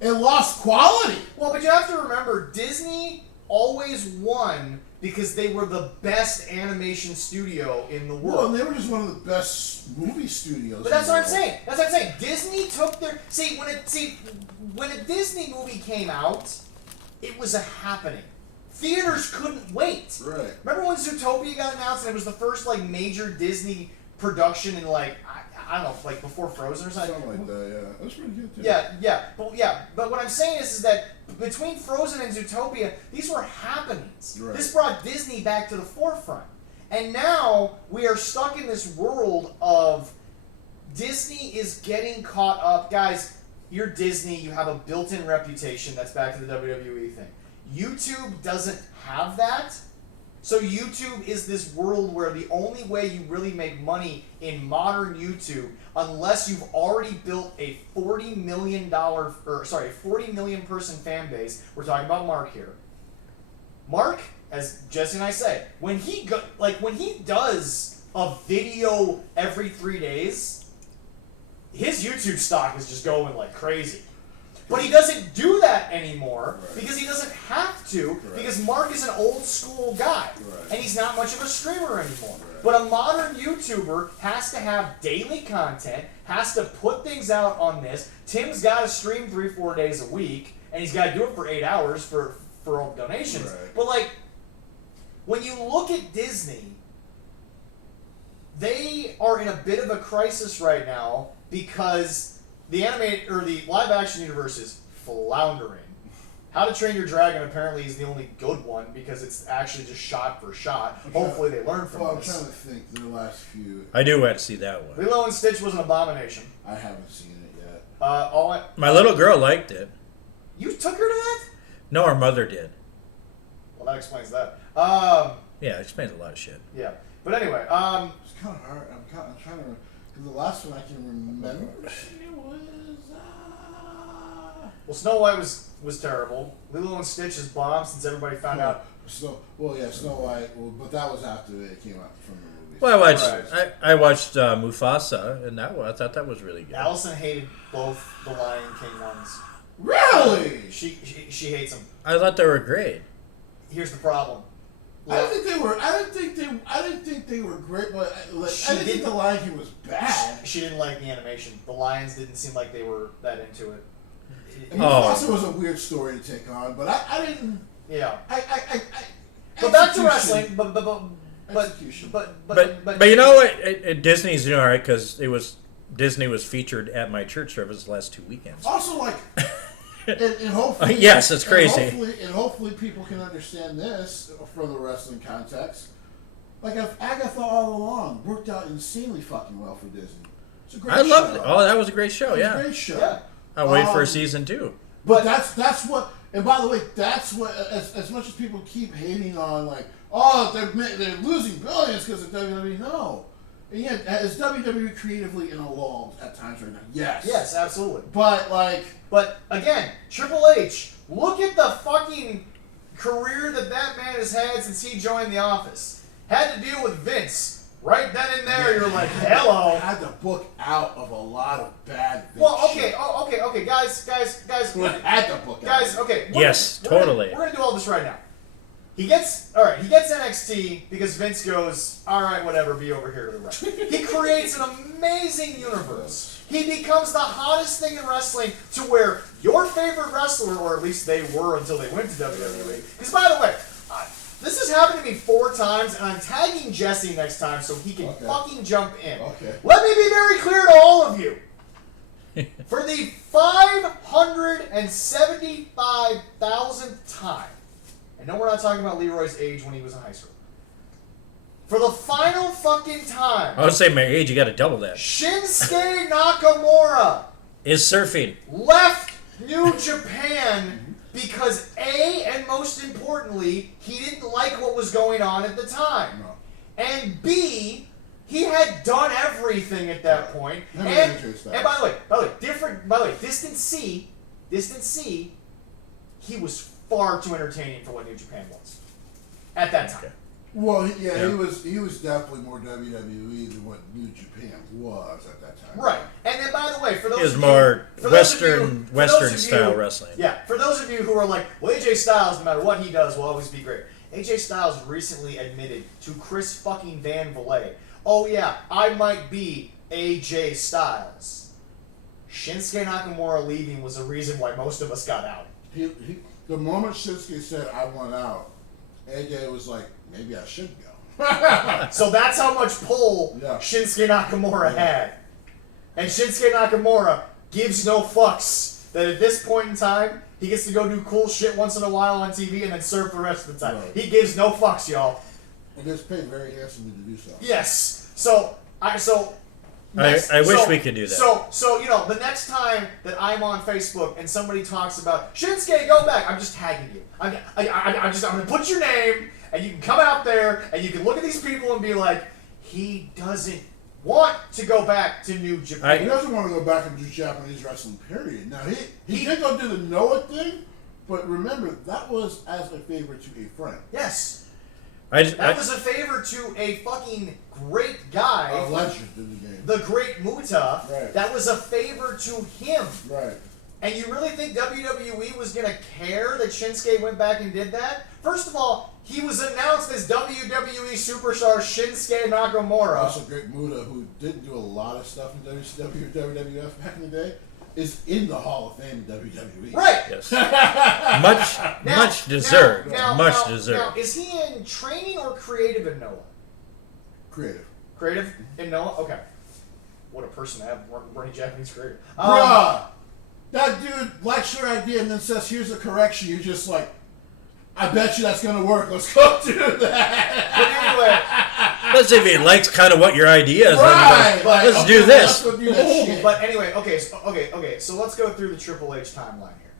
it lost quality. Well, but you have to remember, Disney always won because they were the best animation studio in the world. Well, and they were just one of the best movie studios. But that's what I'm saying. Disney took their when a Disney movie came out, it was a happening. Theaters couldn't wait. Right. Remember when Zootopia got announced and it was the first like major Disney production in like I don't know, like before Frozen or something. Something like that, yeah. That was pretty good too. Yeah. But what I'm saying is that between Frozen and Zootopia, these were happenings. Right. This brought Disney back to the forefront. And now we are stuck in this world of Disney is getting caught up. Guys, you're Disney, you have a built-in reputation. That's back to the WWE thing. YouTube doesn't have that. So YouTube is this world where the only way you really make money in modern YouTube, unless you've already built a $40 million person fan base. We're talking about Mark here. Mark, as Jesse and I say, when he does a video every 3 days, his YouTube stock is just going like crazy. But he doesn't do that anymore because he doesn't have to because Mark is an old school guy and he's not much of a streamer anymore. But a modern YouTuber has to have daily content, has to put things out on this. Tim's got to stream 3-4 days a week and he's got to do it for 8 hours for all donations. But like, when you look at Disney, they are in a bit of a crisis right now because the animated or the live action universe is floundering. How to Train Your Dragon apparently is the only good one because it's actually just shot for shot. Hopefully they learn from this. I'm trying to think the last few. I do want to see that one. Lilo and Stitch was an abomination. I haven't seen it yet. My little girl liked it. You took her to that? No, her mother did. Well, that explains that. Yeah, it explains a lot of shit. Yeah, but anyway, it's kind of hard. I'm trying to. Because the last one I can remember was. Well, Snow White was terrible. Lilo and Stitch is bomb since everybody found out. Snow White. Well, but that was after it came out from the movie. Well, I watched Mufasa, and I thought that was really good. Allison hated both the Lion King ones. Really? She hates them. I thought they were great. Here's the problem. I didn't think they were great, but I didn't think the Lion King was bad. She didn't like the animation. The lions didn't seem like they were that into it. Mufasa was a weird story to take on, but I didn't. Yeah. But back to wrestling. But you know what? Disney's all right because Disney was featured at my church service the last 2 weekends. Also, like, and hopefully, yes, it's crazy. And hopefully, people can understand this from the wrestling context. Like, Agatha all along worked out insanely fucking well for Disney. It's a great show. I loved it. Oh, that was a great show. Yeah, great show. Yeah. I'll wait for season 2. But that's what. And by the way, that's what. As much as people keep hating on, like, oh, they're losing billions because of WWE. No. And yeah, is WWE creatively in a lull at times right now? Yes. Yes, absolutely. But again, Triple H, look at the fucking career that man has had since he joined the office. Had to deal with Vince. Right then and there, you're like, hello. Had to book out of a lot of bad Vince. Well, okay, guys. Had to book guys, out. okay. Totally. We're gonna do all this right now. He gets NXT because Vince goes, all right, whatever, be over here to the right. He creates an amazing universe. He becomes the hottest thing in wrestling to where your favorite wrestler, or at least they were until they went to WWE. Because by the way, this has happened to me 4 times, and I'm tagging Jesse next time so he can fucking jump in. Okay. Let me be very clear to all of you. For the 575,000th time, I know we're not talking about Leroy's age when he was in high school. For the final fucking time, I would say my age, you got to double that. Shinsuke Nakamura Is surfing. left New Japan because A, and most importantly, he didn't like what was going on at the time. No. And B, he had done everything at that point. And by the way, Distant C, he was far too entertaining for what New Japan was at that time. Okay. Well, yeah, he was definitely more WWE than what New Japan was at that time. Right. And then, by the way, for those It was of you, more for those of Western you- style wrestling. Yeah, for those of you who are like, well, AJ Styles, no matter what he does, will always be great. AJ Styles recently admitted to Chris fucking Van Vliet, oh yeah, I might be AJ Styles. Shinsuke Nakamura leaving was the reason why most of us got out. The moment Shinsuke said, I want out, AJ was like, maybe I should go. So that's how much pull Shinsuke Nakamura had. And Shinsuke Nakamura gives no fucks that at this point in time, he gets to go do cool shit once in a while on TV and then surf the rest of the time. Right. He gives no fucks, y'all. And gets paid very handsomely to do so. Yes. So I wish we could do that. So the next time that I'm on Facebook and somebody talks about Shinsuke, go back, I'm just tagging you. I'm gonna put your name, and you can come out there and you can look at these people and be like, he doesn't want to go back to New Japan. He doesn't want to go back and do Japanese wrestling. Period. Now he did go do the Noah thing, but remember that was as a favor to a friend. Yes. That was a favor to a fucking great guy. A legend in the game. The Great Muta. Right. That was a favor to him. Right. And you really think WWE was going to care that Shinsuke went back and did that? First of all, he was announced as WWE superstar Shinsuke Nakamura. Also, Great Muta, who didn't do a lot of stuff in WCW or WWF back in the day, is in the Hall of Fame in WWE. Right. Yes. much deserved. Much deserved. Now, is he in training or creative in Noah? Creative. Creative in Noah? Okay. What a person to have running Japanese creative. Bruh! That dude likes your idea and then says, here's a correction. You're just like, I bet you that's going to work. Let's go do that. But anyway. Let's see if he likes kind of what your idea is. Right. Let's do this. Let's go do that shit. But anyway, okay, so let's go through the Triple H timeline here.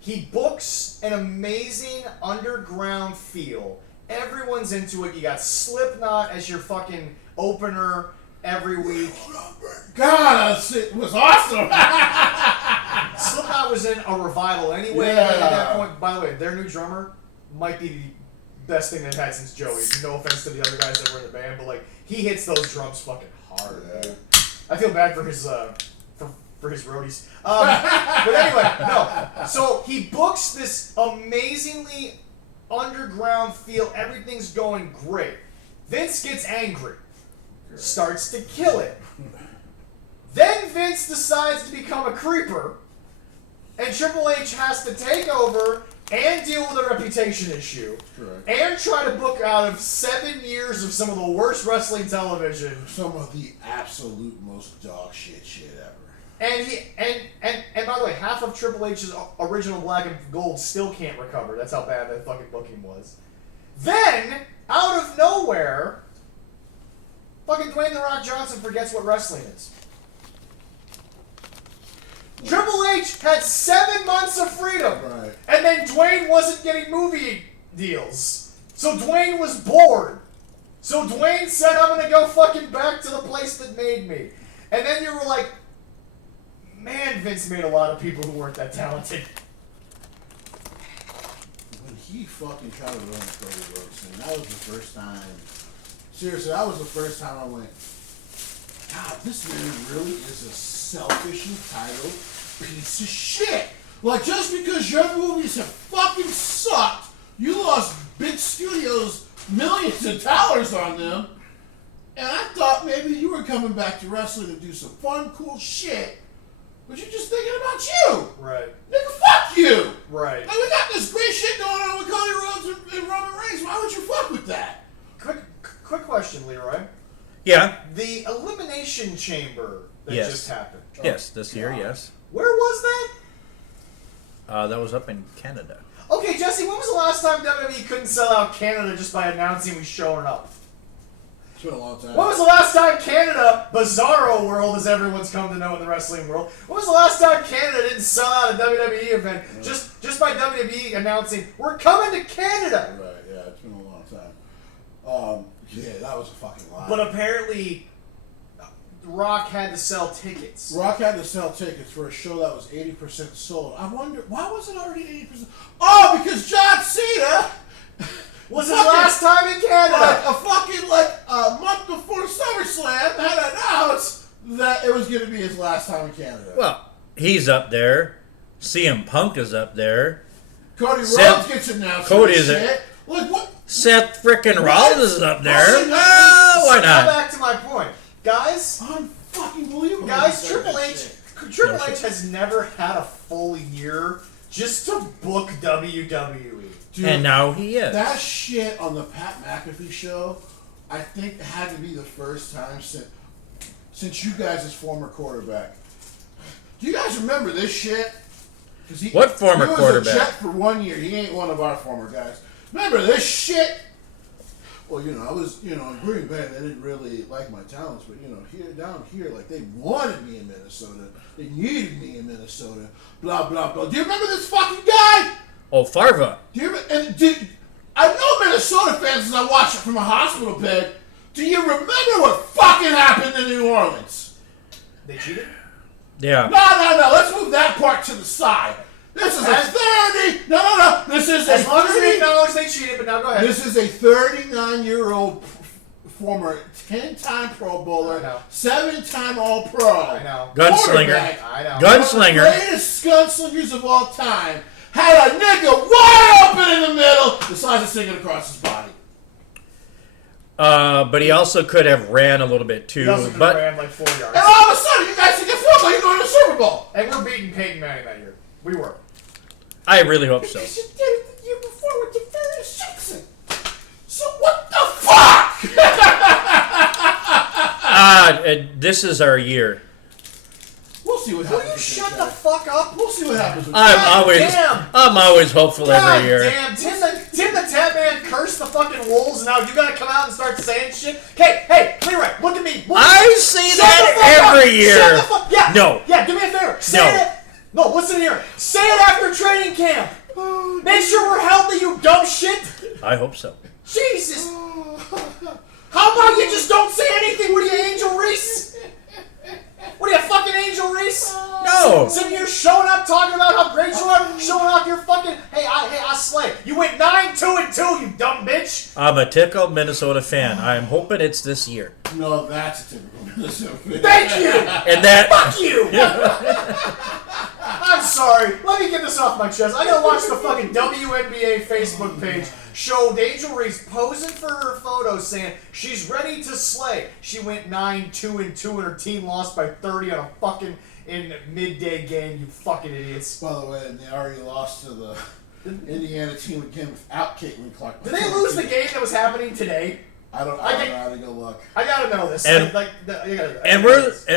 He books an amazing underground feel. Everyone's into it. You got Slipknot as your fucking opener every week. God, it was awesome. Slipknot was in a revival anyway. Yeah. At that point, by the way, their new drummer might be the best thing they've had since Joey. No offense to the other guys that were in the band, but like he hits those drums fucking hard. Yeah. I feel bad for his for his roadies. But anyway, no. So he books this amazingly underground feel. Everything's going great. Vince gets angry, starts to kill it. Then Vince decides to become a creeper, and Triple H has to take over and deal with a reputation issue, Correct. and try to book out of 7 years of some of the worst wrestling television. Some of the absolute most dog shit ever. And and by the way, half of Triple H's original Black and Gold still can't recover. That's how bad that fucking booking was. Then, out of nowhere, fucking Dwayne "The Rock" Johnson forgets what wrestling is. Triple H had 7 months of freedom, Right. and then Dwayne wasn't getting movie deals. So Dwayne was bored. So Dwayne said, I'm gonna go fucking back to the place that made me. And then you were like, man, Vince made a lot of people who weren't that talented. When he fucking tried to run Cody Rhodes thing, that was the first time. Seriously, that was the first time I went, God, this man really is a selfish, entitled piece of shit. Like, just because your movies have fucking sucked, you lost big studios millions of dollars on them, and I thought maybe you were coming back to wrestling to do some fun, cool shit, but you're just thinking about you. Right. Nigga, fuck you. Right. Like, we got this great shit going on with Cody Rhodes and Roman Reigns. Why would you fuck with that? Quick question, Leroy. Yeah. The Elimination Chamber that Yes. just happened. Yes, this year, yes. Where was that? That was up in Canada. Okay, Jesse, when was the last time WWE couldn't sell out Canada just by announcing we showing up? It's been a long time. When was the last time Canada, Bizarro World as everyone's come to know in the wrestling world, when was the last time Canada didn't sell out a WWE event just by WWE announcing, we're coming to Canada? Right, yeah, it's been a long time. Yeah, that was a fucking lie. But apparently, Rock had to sell tickets. Rock had to sell tickets for a show that was 80% sold. I wonder, why was it already 80%? Oh, because John Cena was his last time in Canada. A month before SummerSlam had announced that it was going to be his last time in Canada. Well, he's up there. CM Punk is up there. Cody Rhodes gets announced. Cody for is shit. it. Like what? Seth frickin' Rollins is up there. So Why now not? back to my point. Guys, Unfucking-believable. Guys, Triple H has never had a full year just to book WWE. Dude, And now he is. that shit on the Pat McAfee show, I think had to be the first time since you guys' former quarterback. Do you guys remember this shit? What former he was quarterback? a Jet for 1 year. He ain't one of our former guys. Remember this shit? well, I was, in Green Bay, they didn't really like my talents, but, down here, like, they wanted me in Minnesota. They needed me in Minnesota. Blah, blah, blah. Do you remember this fucking guy? Oh, Farva. Do you I know Minnesota fans as I watch it from a hospital bed. Do you remember what fucking happened in New Orleans? They cheated? Yeah. No. Let's move that part to the side. This is a 30. No. This is as long as they acknowledge they cheated, but now go ahead. This is a 39-year-old former 10-time Pro Bowler, 7-time All-Pro. I know. Gunslinger. I know. Gunslinger. One of the greatest gunslingers of all time. Had a nigga wide open in the middle, decides to sing it across his body. But he also could have ran a little bit too. He also could have ran like 4 yards. And all of a sudden, you guys think it's football. You're going to the Super Bowl. And we're beating Peyton Manning that year. We were. I really hope so. Because you did it the year before with DeFarius Jackson. So what the fuck? This is our year. We'll see what Will happens. you shut the fuck up? We'll see what happens. I'm always hopeful every year. Damn, Tim the Tap Man cursed the fucking Wolves, and now you gotta come out and start saying shit? Hey, Leroy, look at me. I say that every year. Shut the fuck up. No. Yeah, do me a favor. Say it. No, listen here. Say it after training camp. Make sure we're healthy, you dumb shit. I hope so. Jesus. How about you just don't say anything? What are you, Angel Reese? What are you, fucking Angel Reese? No. Sitting here showing up, talking about how great you are, showing off your fucking, I slay. You went 9-2-2, you dumb bitch. I'm a typical Minnesota fan. I'm hoping it's this year. No, that's a typical Minnesota fan. Thank you. And that. Fuck you. I'm sorry. Let me get this off my chest. I gotta watch the fucking WNBA Facebook page. Showed Angel Reese posing for her photo saying she's ready to slay. She went 9-2-2 and her team lost by 30 on a fucking midday game, you fucking idiots. By the way, and they already lost to the Indiana team again without Caitlin Clark. Did they lose the game that was happening today? I don't know how to go look. I gotta know this. And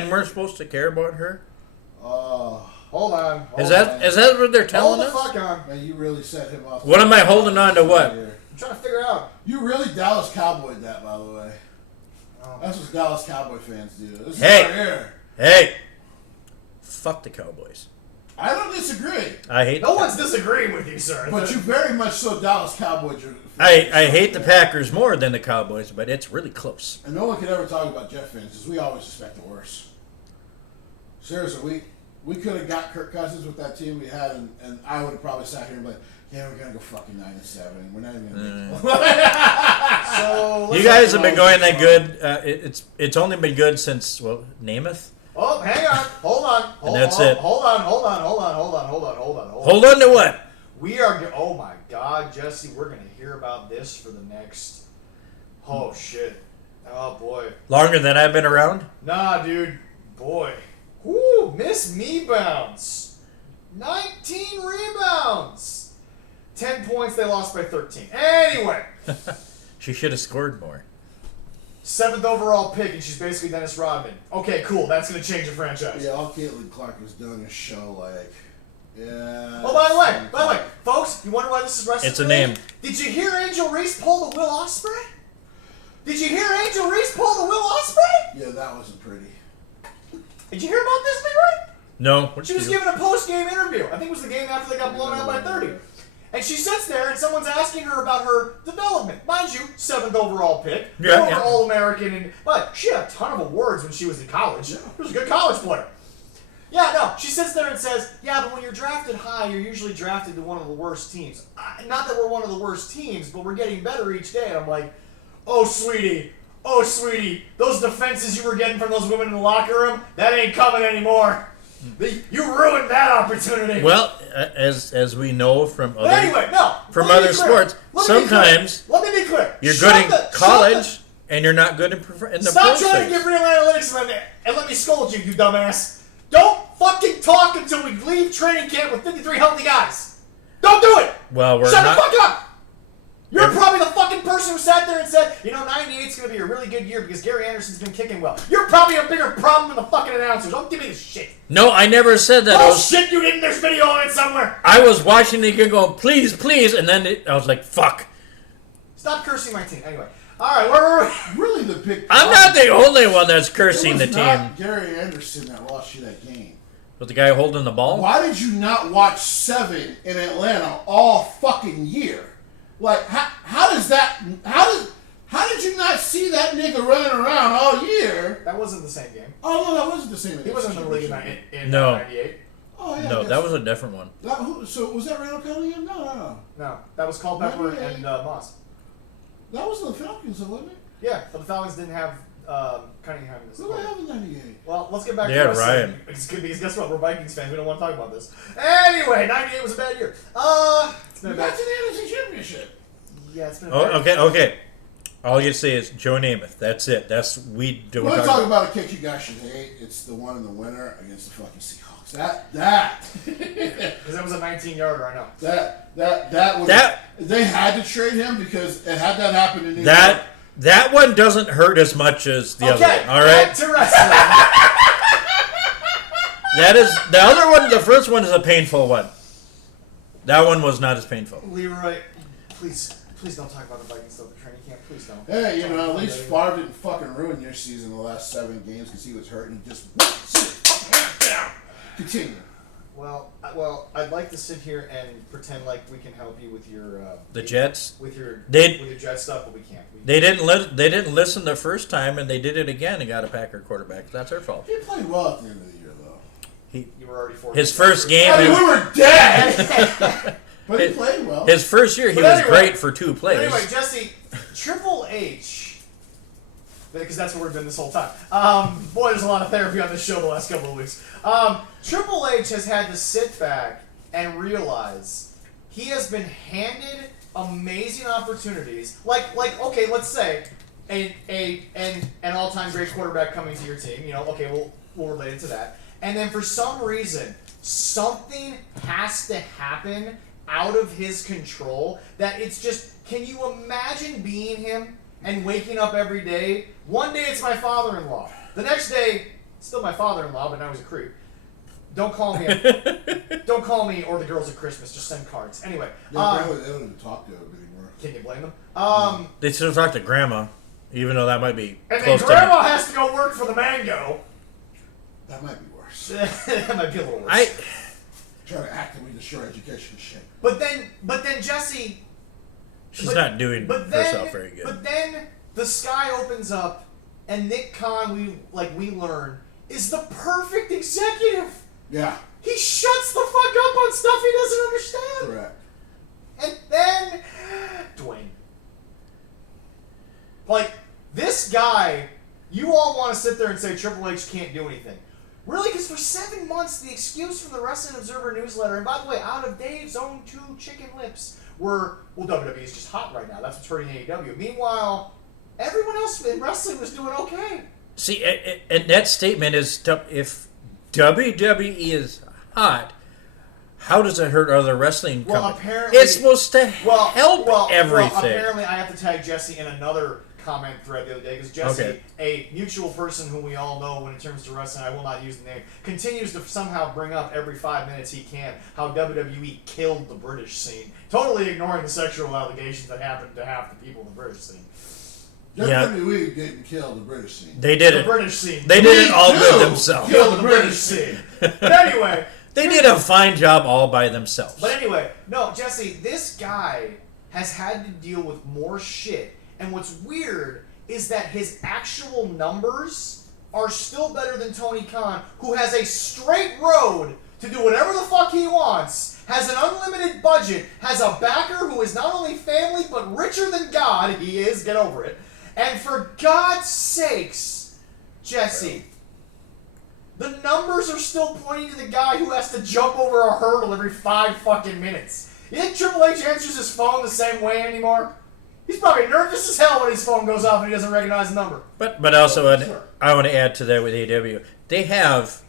we're supposed to care about her? Hold on. Is that what they're telling us? Hold the fuck on. Man, you really set him off. What am I holding on to what? I'm trying to figure out. You really Dallas Cowboyed that, by the way. That's what Dallas Cowboy fans do. This is Hey. right here. Hey. Fuck the Cowboys. I don't disagree. I hate No one's disagreeing with you, sir. But you very much so Dallas Cowboys. I hate the Packers more than the Cowboys, but it's really close. And no one could ever talk about Jet fans because we always expect the worst. Seriously, we could have got Kirk Cousins with that team we had, and I would have probably sat here and been like, yeah, we're going to go fucking 9-7. We're not even going to make So you guys have been going that good. It's only been good since, Namath? Oh, hang on. Hold on. It. Hold on. Hold on to what? We are. Oh my God, Jesse, we're gonna hear about this for the next. Oh shit. Oh boy. Longer than I've been around? Nah, dude. Boy. Whoo, Miss Me Bounce. 19 rebounds. 10 points. They lost by 13. Anyway. She should have scored more. 7th overall pick, and she's basically Dennis Rodman. Okay, cool. That's going to change the franchise. Yeah, all Caitlin Clark was doing a show like, yeah. Oh, by the way, folks, you wonder why this is wrestling? It's a name. Did you hear Angel Reese pull the Will Ospreay? Did you hear Angel Reese pull the Will Ospreay? Yeah, that wasn't pretty. Did you hear about this, Leroy? No. She was giving a post-game interview. I think it was the game after they got blown out by 30. And she sits there, and someone's asking her about her development. Mind you, 7th overall pick, former All-American, but she had a ton of awards when she was in college. Yeah. She was a good college player. Yeah, no, she sits there and says, yeah, but when you're drafted high, you're usually drafted to one of the worst teams. Not that we're one of the worst teams, but we're getting better each day. And I'm like, oh, sweetie, those defenses you were getting from those women in the locker room, that ain't coming anymore. You ruined that opportunity. Well, as we know from other other sports, sometimes let me be clear. You're good in college and you're not good in the pro Stop trying to give real analytics and let me scold you, you dumbass. Don't fucking talk until we leave training camp with 53 healthy guys. Don't do it. Well, Shut the fuck up. You're probably the fucking person who sat there and said, 98's going to be a really good year because Gary Anderson's been kicking well. You're probably a bigger problem than the fucking announcers. Don't give me this shit. No, I never said that. Oh, shit, you didn't. There's video on it somewhere. I was watching the game going, please, and then I was like, fuck. Stop cursing my team. Anyway, All right, where were we? Really, the big. I'm not the only one that's cursing the It was not team. Gary Anderson that lost you that game. With the guy holding the ball? Why did you not watch 7 in Atlanta all fucking year? Like, how does that? How did you not see that nigga running around all year? That wasn't the same game. Oh no, that wasn't the same. He wasn't in the league in No. 98. Oh yeah. No, that was a different one. So was that Randall Cunningham? No. No, that was Culpepper and Moss. That wasn't the Falcons, wasn't it? Yeah, but the Falcons didn't have Cunningham in this. What the hell was 98? Well, let's get back They to had wrestling. Ryan. Because guess what? We're Vikings fans. We don't want to talk about this. Anyway, 98 was a bad year. It's been a bad. That's an NFC championship. Yeah, it's been a Oh, bad. okay. All you say is Joe Namath. That's it. We don't We're talk talking about. about a kick you guys should hate. It's the one in the winter against the fucking Seahawks. That. Because that was a 19-yarder, I know. That they had to trade him because it had that happen in New York. That one doesn't hurt as much as the other one. All back right. to wrestling. That is the other one. The first one is a painful one. That one was not as painful. Leroy, please don't talk about the Vikings though. The training camp, please don't. Hey, at least Favre didn't fucking ruin your season the last 7 games because he was hurt and just sit fucking down. Continue. Well, I'd like to sit here and pretend like we can help you with your The Jets. with your They- Jet stuff, but we can't. They didn't listen the first time, and they did it again and got a Packer quarterback. That's their fault. He played well at the end of the year, though. You were already 14. His first game. I mean, we were dead, but he played well. His first year, he But was anyway- great for 2 But plays. anyway, Jesse, Triple H, because that's where we've been this whole time. Boy, there's a lot of therapy on this show the last couple of weeks. Triple H has had to sit back and realize he has been handed amazing opportunities. Like okay, let's say an all-time great quarterback coming to your team. Okay, we'll relate it to that. And then for some reason, something has to happen out of his control that it's just, can you imagine being him and waking up every day? One day it's my father-in-law. The next day, still my father-in-law, but now he's a creep. Don't call me or the girls at Christmas. Just send cards. Anyway. They don't even talk to him anymore. Can you blame them? They still talk to Grandma, even though that might be And then close Grandma has to go work for the Mango. That might be worse. That might be a little worse. Trying to actively destroy education and shit. But then Jesse. She's not doing herself very good. But then the sky opens up, and Nick Khan, we learn, is the perfect executive. Yeah. He shuts the fuck up on stuff he doesn't understand. Correct. And then Dwayne. Like, this guy, you all want to sit there and say Triple H can't do anything. Really? Because for 7 months, the excuse from the Wrestling Observer newsletter, and by the way, out of Dave's own 2 chicken lips, were, well, WWE is just hot right now. That's what's hurting AEW. Meanwhile, everyone else in wrestling was doing okay. See, and that statement is, if WWE is hot, how does it hurt other wrestling companies? Apparently, it's supposed to help everything. Well, apparently, I have to tag Jesse in another comment thread the other day because Jesse, Okay. a mutual person who we all know when it comes to wrestling, I will not use the name, continues to somehow bring up every 5 minutes he can how WWE killed the British scene, totally ignoring the sexual allegations that happened to half the people in the British scene. WWE didn't kill the British scene. They did The it. British scene. They did it all good themselves. Killed the British scene. But anyway. They did a fine job all by themselves. But anyway, no, Jesse, this guy has had to deal with more shit. And what's weird is that his actual numbers are still better than Tony Khan, who has a straight road to do whatever the fuck he wants, has an unlimited budget, has a backer who is not only family but richer than God. He is, get over it. And for God's sakes, Jesse, the numbers are still pointing to the guy who has to jump over a hurdle every 5 fucking minutes. You think Triple H answers his phone the same way anymore? He's probably nervous as hell when his phone goes off and he doesn't recognize the number. But also, Sure. I want to add to that with AEW. They have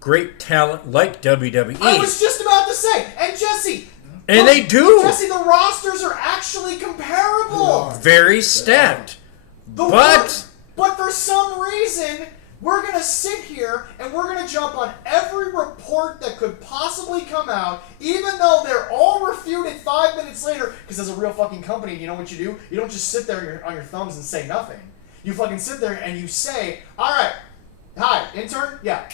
great talent like WWE. I was just about to say, and Jesse. And they do. Jesse, the rosters are actually comparable. Very stacked. But for some reason, we're going to sit here and we're going to jump on every report that could possibly come out, even though they're all refuted 5 minutes later, because as a real fucking company, you know what you do? You don't just sit there on your thumbs and say nothing. You fucking sit there and you say, all right, hi, intern? Yeah.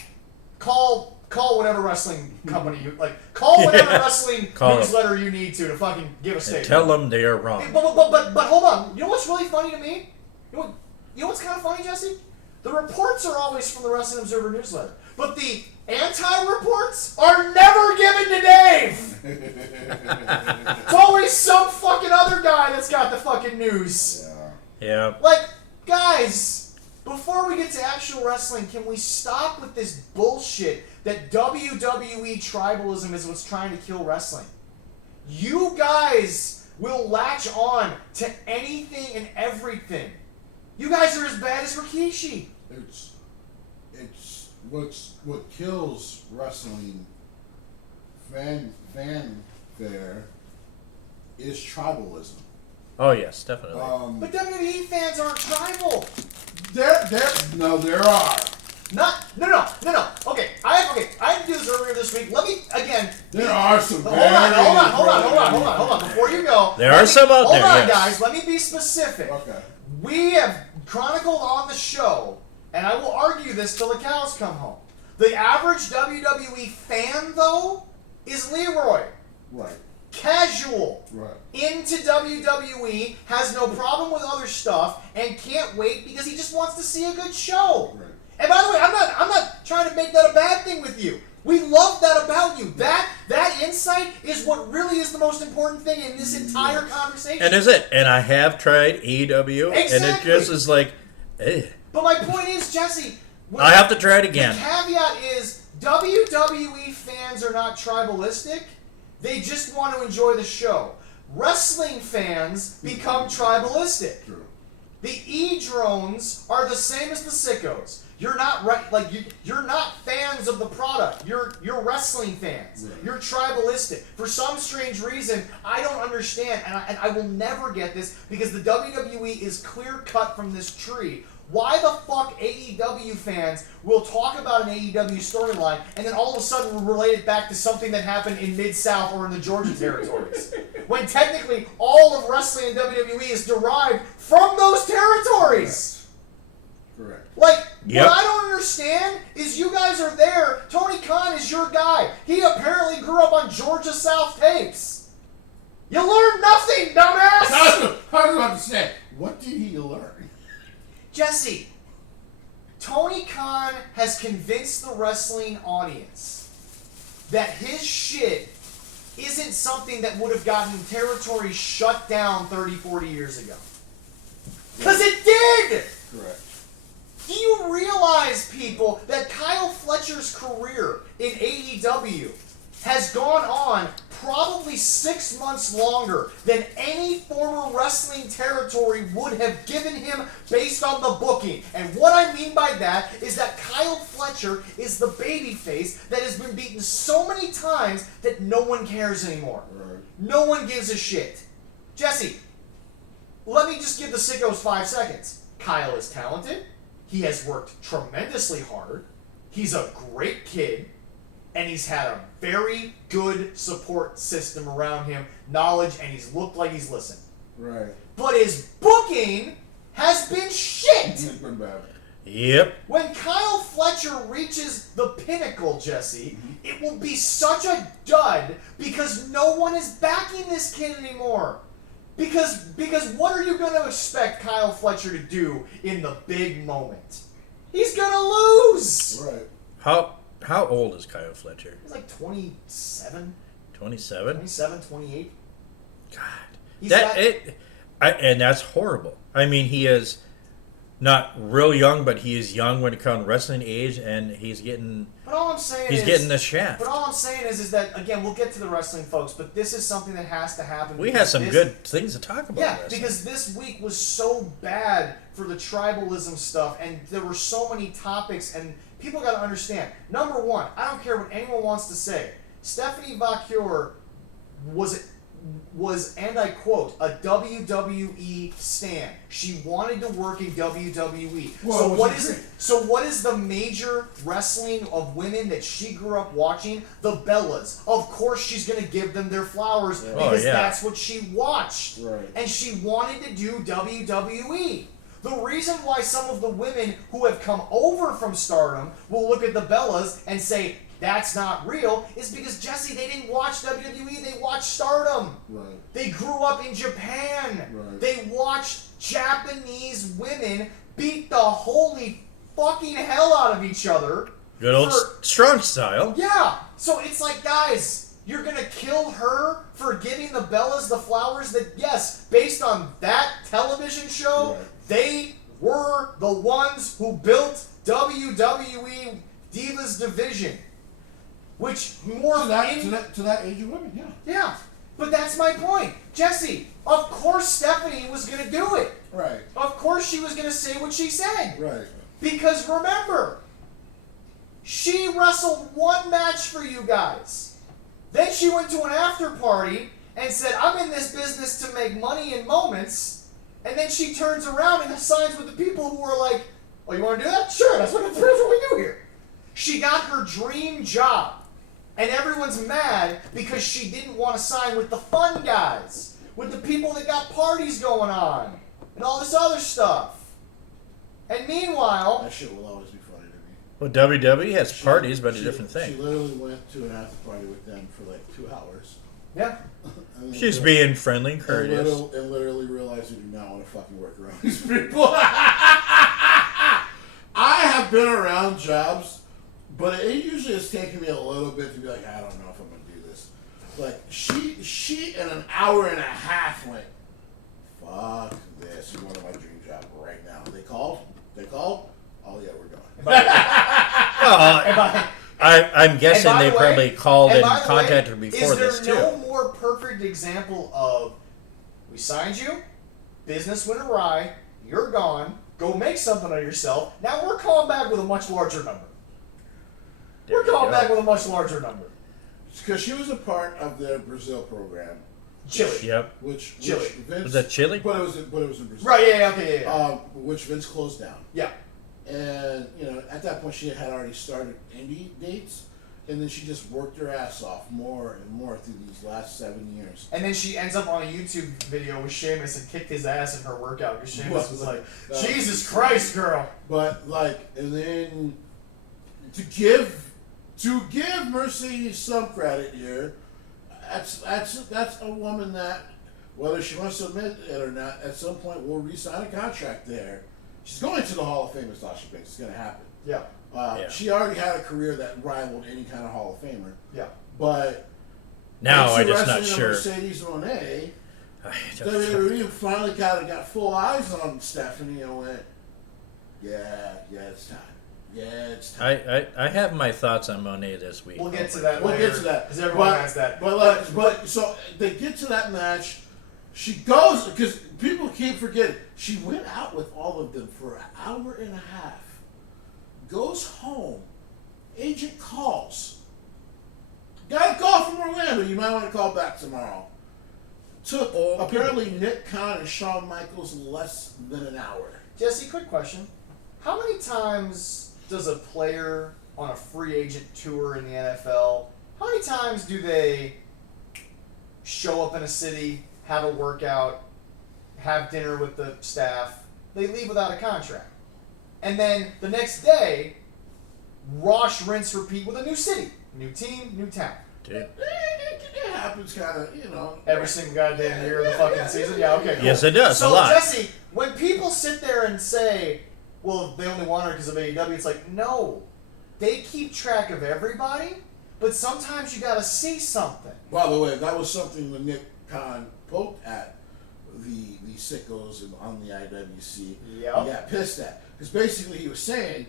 Call whatever wrestling company you like. Call whatever wrestling newsletter you need to fucking give a statement. Tell them they are wrong. But hold on. You know what's really funny to me? You know what's kind of funny, Jesse? The reports are always from the Wrestling Observer newsletter, but the anti-reports are never given to Dave. It's always some fucking other guy that's got the fucking news. Yeah. Like, guys, before we get to actual wrestling, can we stop with this bullshit that WWE tribalism is what's trying to kill wrestling? You guys will latch on to anything and everything. You guys are as bad as Rikishi. It's what kills wrestling fanfare is tribalism. Oh yes, definitely. But WWE fans aren't tribal. There are. No. Okay, I had to do this earlier this week. Let me again. There are some. Hold on. Before you go, there are some out there. Hold on, yes. guys. Let me be specific. Okay. We have chronicled on the show, and I will argue this till the cows come home. The average WWE fan, though, is Leroy. Right. Casual. Right. Into WWE, has no problem with other stuff, and can't wait because he just wants to see a good show. Right. And by the way, I'm not trying to make that a bad thing with you. We love that about you. That insight is what really is the most important thing in this entire conversation. And is it? And I have tried AEW, exactly. and it just is like, eh. But my point is, Jesse, I have to try it again. The caveat is WWE fans are not tribalistic. They just want to enjoy the show. Wrestling fans become tribalistic. True. The E-drones are the same as the sickos. You're not you're not fans of the product. You're wrestling fans. Right. You're tribalistic. For some strange reason, I don't understand, and I will never get this because the WWE is clear cut from this tree. Why the fuck AEW fans will talk about an AEW storyline and then all of a sudden will relate it back to something that happened in Mid-South or in the Georgia territories? When technically all of wrestling in WWE is derived from those territories. Correct. Like, yep. What I don't understand is you guys are there. Tony Khan is your guy. He apparently grew up on Georgia South tapes. You learned nothing, dumbass! I was about to say, what did he learn? Jesse, Tony Khan has convinced the wrestling audience that his shit isn't something that would have gotten territory shut down 30, 40 years ago. Because it did! Correct. Do you realize, people, that Kyle Fletcher's career in AEW has gone on probably 6 months longer than any former wrestling territory would have given him based on the booking? And what I mean by that is that Kyle Fletcher is the babyface that has been beaten so many times that no one cares anymore. Right. No one gives a shit. Jesse, let me just give the sickos 5 seconds. Kyle is talented. He has worked tremendously hard. He's a great kid. And he's had a very good support system around him, knowledge, and he's looked like he's listened. Right. But his booking has been shit. He's been bad. Yep. When Kyle Fletcher reaches the pinnacle, Jesse, it will be such a dud because no one is backing this kid anymore. Because what are you going to expect Kyle Fletcher to do in the big moment? He's going to lose. Right. How old is Kyle Fletcher? He's like 27. 27? 27, 28. God. And that's horrible. I mean, he is not real young, but he is young when it comes to wrestling age, and he's getting... But all I'm saying he's is... getting the shaft. But all I'm saying is that, again, we'll get to the wrestling, folks, but this is something that has to happen. We had some good things to talk about. Yeah, wrestling. because this week was so bad for the tribalism stuff, and there were so many topics, and people got to understand. Number one, I don't care what anyone wants to say. Stephanie Vaquer was, and I quote, a WWE stan. She wanted to work in WWE. Well, So what is the major wrestling of women that she grew up watching? The Bellas. Of course she's going to give them their flowers because that's what she watched. Right. And she wanted to do WWE. The reason why some of the women who have come over from Stardom will look at the Bellas and say, that's not real, is because, Jesse, they didn't watch WWE, they watched Stardom. Right. They grew up in Japan. Right. They watched Japanese women beat the holy fucking hell out of each other. Good old strong style. Yeah. So it's like, guys, you're going to kill her for giving the Bellas the flowers that, yes, based on that television show, Right. they were the ones who built WWE Divas Division. Which more to that age of women, yeah. Yeah, but that's my point. Jesse, of course Stephanie was going to do it. Right. Of course she was going to say what she said. Right. Because remember, she wrestled one match for you guys. Then she went to an after party and said, I'm in this business to make money in moments. And then she turns around and signs with the people who are like, oh, you want to do that? Sure, that's what we do here. She got her dream job. And everyone's mad because she didn't want to sign with the fun guys, with the people that got parties going on, and all this other stuff. And meanwhile... That shit will always be funny to me. Well, WWE has parties, but a different thing. She literally went to an after party with them for like 2 hours. Yeah. She's being friendly and courteous. And literally realized you do not want to fucking work around these people. I have been around jobs, but it usually has taken me a little bit to be like, I don't know if I'm going to do this. Like, she in an hour and a half went, fuck this, I'm going to my dream job right now. They called? Oh yeah, we're going. I'm guessing they probably called and by the contacted her way, before this Is too. there no more perfect example of, we signed you, business went awry, you're gone, go make something of yourself, now we're calling back with a much larger number. There We're you calling go. back with a much larger number. Because she was a part of their Brazil program. Chile. Yep. Which Chile. Vince, Was that Chile? But it was in Brazil. Right, yeah, okay, yeah. Which Vince closed down. Yeah. And, you know, at that point she had already started indie dates, and then she just worked her ass off more and more through these last 7 years. And then she ends up on a YouTube video with Sheamus and kicked his ass in her workout because Sheamus was like, Jesus Christ, girl. But, like, and then to give Mercedes some credit here, that's a woman that, whether she wants to admit it or not, at some point will re-sign a contract there. She's going to the Hall of Fame, as Sasha Banks. It's going to happen. Yeah. She already had a career that rivaled any kind of Hall of Famer. Yeah. But Now I'm once just the not wrestling of sure. Mercedes Moné, WWE finally got full eyes on Stephanie and went, yeah, it's time. Yeah, it's time. I have my thoughts on Monet this week. We'll get to that We'll later. get to that. Because everyone has that. But so they get to that match. She goes, because people keep forgetting, she went out with all of them for an hour and a half. Goes home. Agent calls. Got a call from Orlando. You might want to call back tomorrow. Took apparently Nick Khan and Shawn Michaels less than an hour. Jesse, quick question. How many times does a player on a free agent tour in the NFL, how many times do they show up in a city, have a workout, have dinner with the staff, they leave without a contract? And then the next day, wash, rinse, repeat with a new city, new team, new town. Dude. It happens kind of, you know. Every single goddamn year of the fucking season? Yeah, okay, cool. Yes, it does. So, a lot. Jesse, when people sit there and say, well, they only want her because of AEW, it's like, no. They keep track of everybody, but sometimes you gotta see something. By the way, that was something when Nick Khan poked at the sickos on the IWC. Yep. He got pissed at. Because basically he was saying,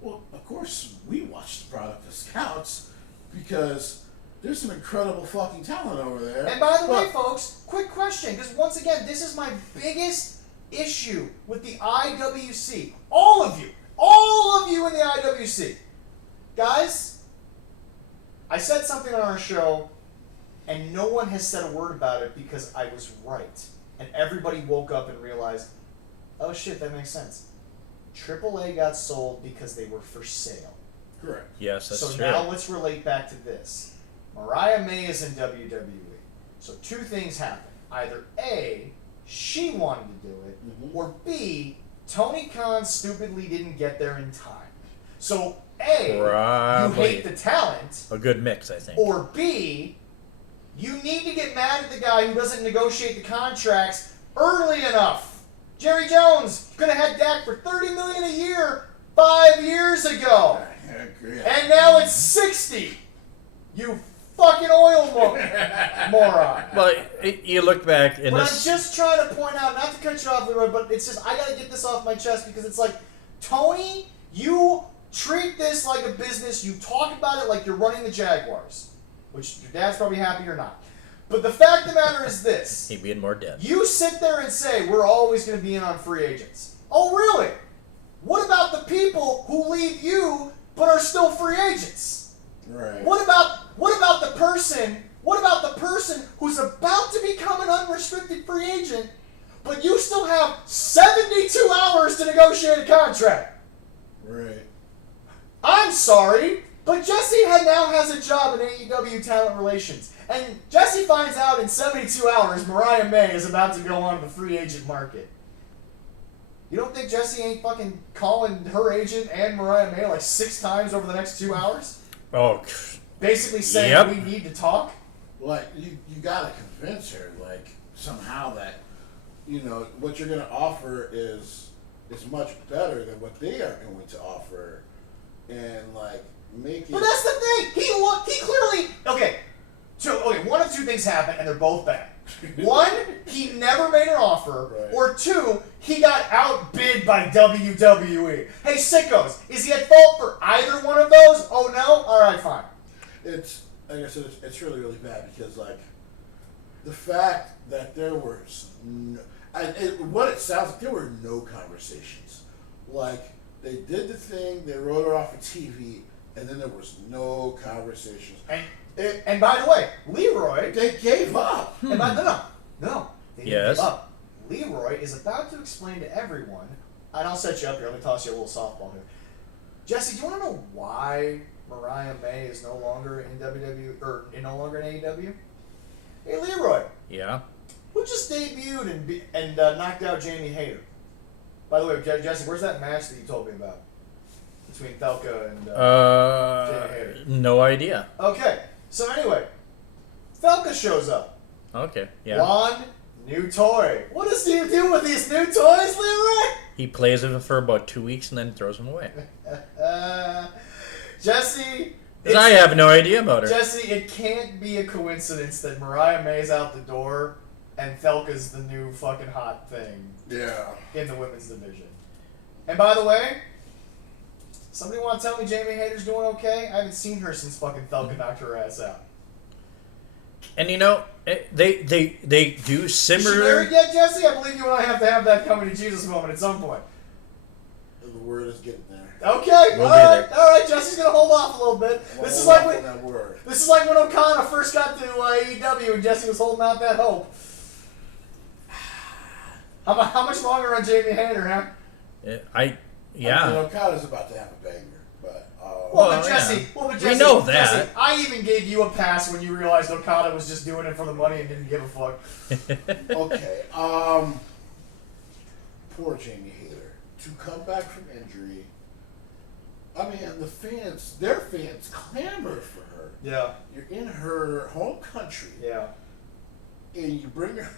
well, of course we watch the product as scouts because there's some incredible fucking talent over there. And by the way, folks, quick question, because once again, this is my biggest issue with the IWC. All of you in the IWC. Guys, I said something on our show And no one has said a word about it because I was right. And everybody woke up and realized, oh shit, that makes sense. AAA got sold because they were for sale. Correct. Yes, that's so true. Now let's relate back to this. Mariah May is in WWE. So two things happen. Either A, she wanted to do it, or B, Tony Khan stupidly didn't get there in time. So A, you hate the talent. A good mix, I think. Or B, you need to get mad at the guy who doesn't negotiate the contracts early enough. Jerry Jones could have had Dak for $30 million a year 5 years ago. And now it's 60. You fucking oil moron. Well, you look back and But I'm just trying to point out, not to cut you off, Leroy, but it's just, I gotta get this off my chest because it's like, Tony, you treat this like a business, you talk about it like you're running the Jaguars, which your dad's probably happy or not. But the fact of the matter is this. he'd be more dead. You sit there and say, we're always going to be in on free agents. Oh, really? What about the people who leave you but are still free agents? Right. What about the person who's about to become an unrestricted free agent, but you still have 72 hours to negotiate a contract? Right. I'm sorry, but Jesse now has a job in AEW Talent Relations. And Jesse finds out in 72 hours Mariah May is about to go on the free agent market. You don't think Jesse ain't fucking calling her agent and Mariah May like 6 times over the next 2 hours? Oh, basically saying we need to talk? Like, you gotta convince her, like, somehow that, you know, what you're gonna offer is much better than what they are going to offer. And, like, make it... But that's the thing! He clearly... Okay, one of two things happened, and they're both bad. One, he never made an offer, right. Or two, he got outbid by WWE. Hey, sickos, is he at fault for either one of those? Oh, no? Alright, fine. It's, like I said, it's really, really bad because, like, the fact that there was no... what it sounds like, there were no conversations. Like, they did the thing, they wrote it off of TV, and then there was no conversations. And by the way, Leroy... They gave up. And no. They didn't give Yes. up. Leroy is about to explain to everyone, and I'll set you up here, let me toss you a little softball here. Jesse, do you want to know why Mariah May is no longer in WWE, or no longer in AEW? Hey, Leroy. Yeah. Who just debuted and knocked out Jamie Hayter? By the way, Jesse, where's that match that you told me about? Between Thelka and Jamie Hayter? No idea. Okay, so anyway, Thelka shows up. Okay, yeah. One new toy. What does he do with these new toys, Leroy? He plays with them for about 2 weeks and then throws them away. Jesse... I have no idea about her. Jesse, it can't be a coincidence that Mariah May's out the door and Thelka's the new fucking hot thing in the women's division. And by the way, somebody want to tell me Jamie Hayter's doing okay? I haven't seen her since fucking Thelka knocked her ass out. And you know, they do similar... Is she married yet, Jesse? I believe you and I have to have that coming to Jesus moment at some point. The word is getting there. Okay, We'll all right. Jesse's gonna hold off a little bit. This is like when O'Connor first got to AEW and Jesse was holding out that hope. How much longer on Jamie Hayter, huh? I mean, Okada's about to have a banger, but but Jesse, we know that. Jesse, I even gave you a pass when you realized Okada was just doing it for the money and didn't give a fuck. Okay, poor Jamie Hayter to come back from injury. I mean, their fans clamor for her. Yeah. You're in her home country. Yeah. And you bring her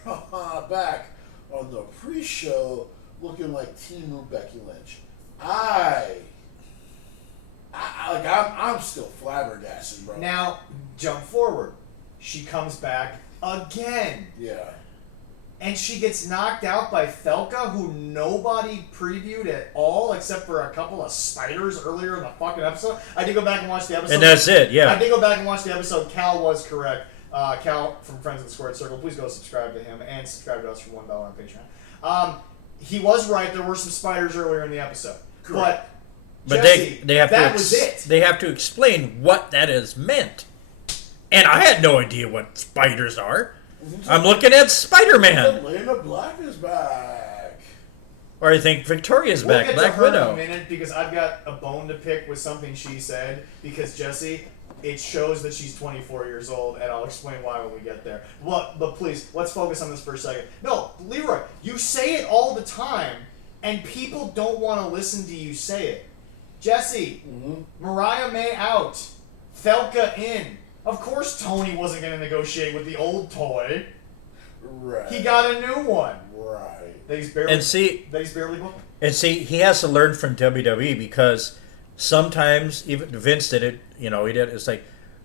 back on the pre-show looking like Timu Becky Lynch. I'm still flabbergasted, bro. Now, jump forward. She comes back again. Yeah. And she gets knocked out by Thelka, who nobody previewed at all, except for a couple of spiders earlier in the fucking episode. I did go back and watch the episode. And that's it, yeah. I did go back and watch the episode. Cal was correct. Cal from Friends of the Squared Circle, please go subscribe to him and subscribe to us for $1 on Patreon. He was right. There were some spiders earlier in the episode. Correct. But Jesse, they have that was it. They have to explain what that is meant. And I had no idea what spiders are. I'm looking at Spider-Man. Lena Black is back. Or I think Victoria's We'll back, get Black to her in Widow. a minute because I've got a bone to pick with something she said. Because Jesse, it shows that she's 24 years old, and I'll explain why when we get there. But please, let's focus on this for a second. No, Leroy, you say it all the time, and people don't want to listen to you say it. Jesse, Mariah May out, Felka in. Of course Tony wasn't going to negotiate with the old toy. Right. He got a new one. Right. That he's barely booking. And see, he has to learn from WWE because sometimes, even Vince did it, he did. It's like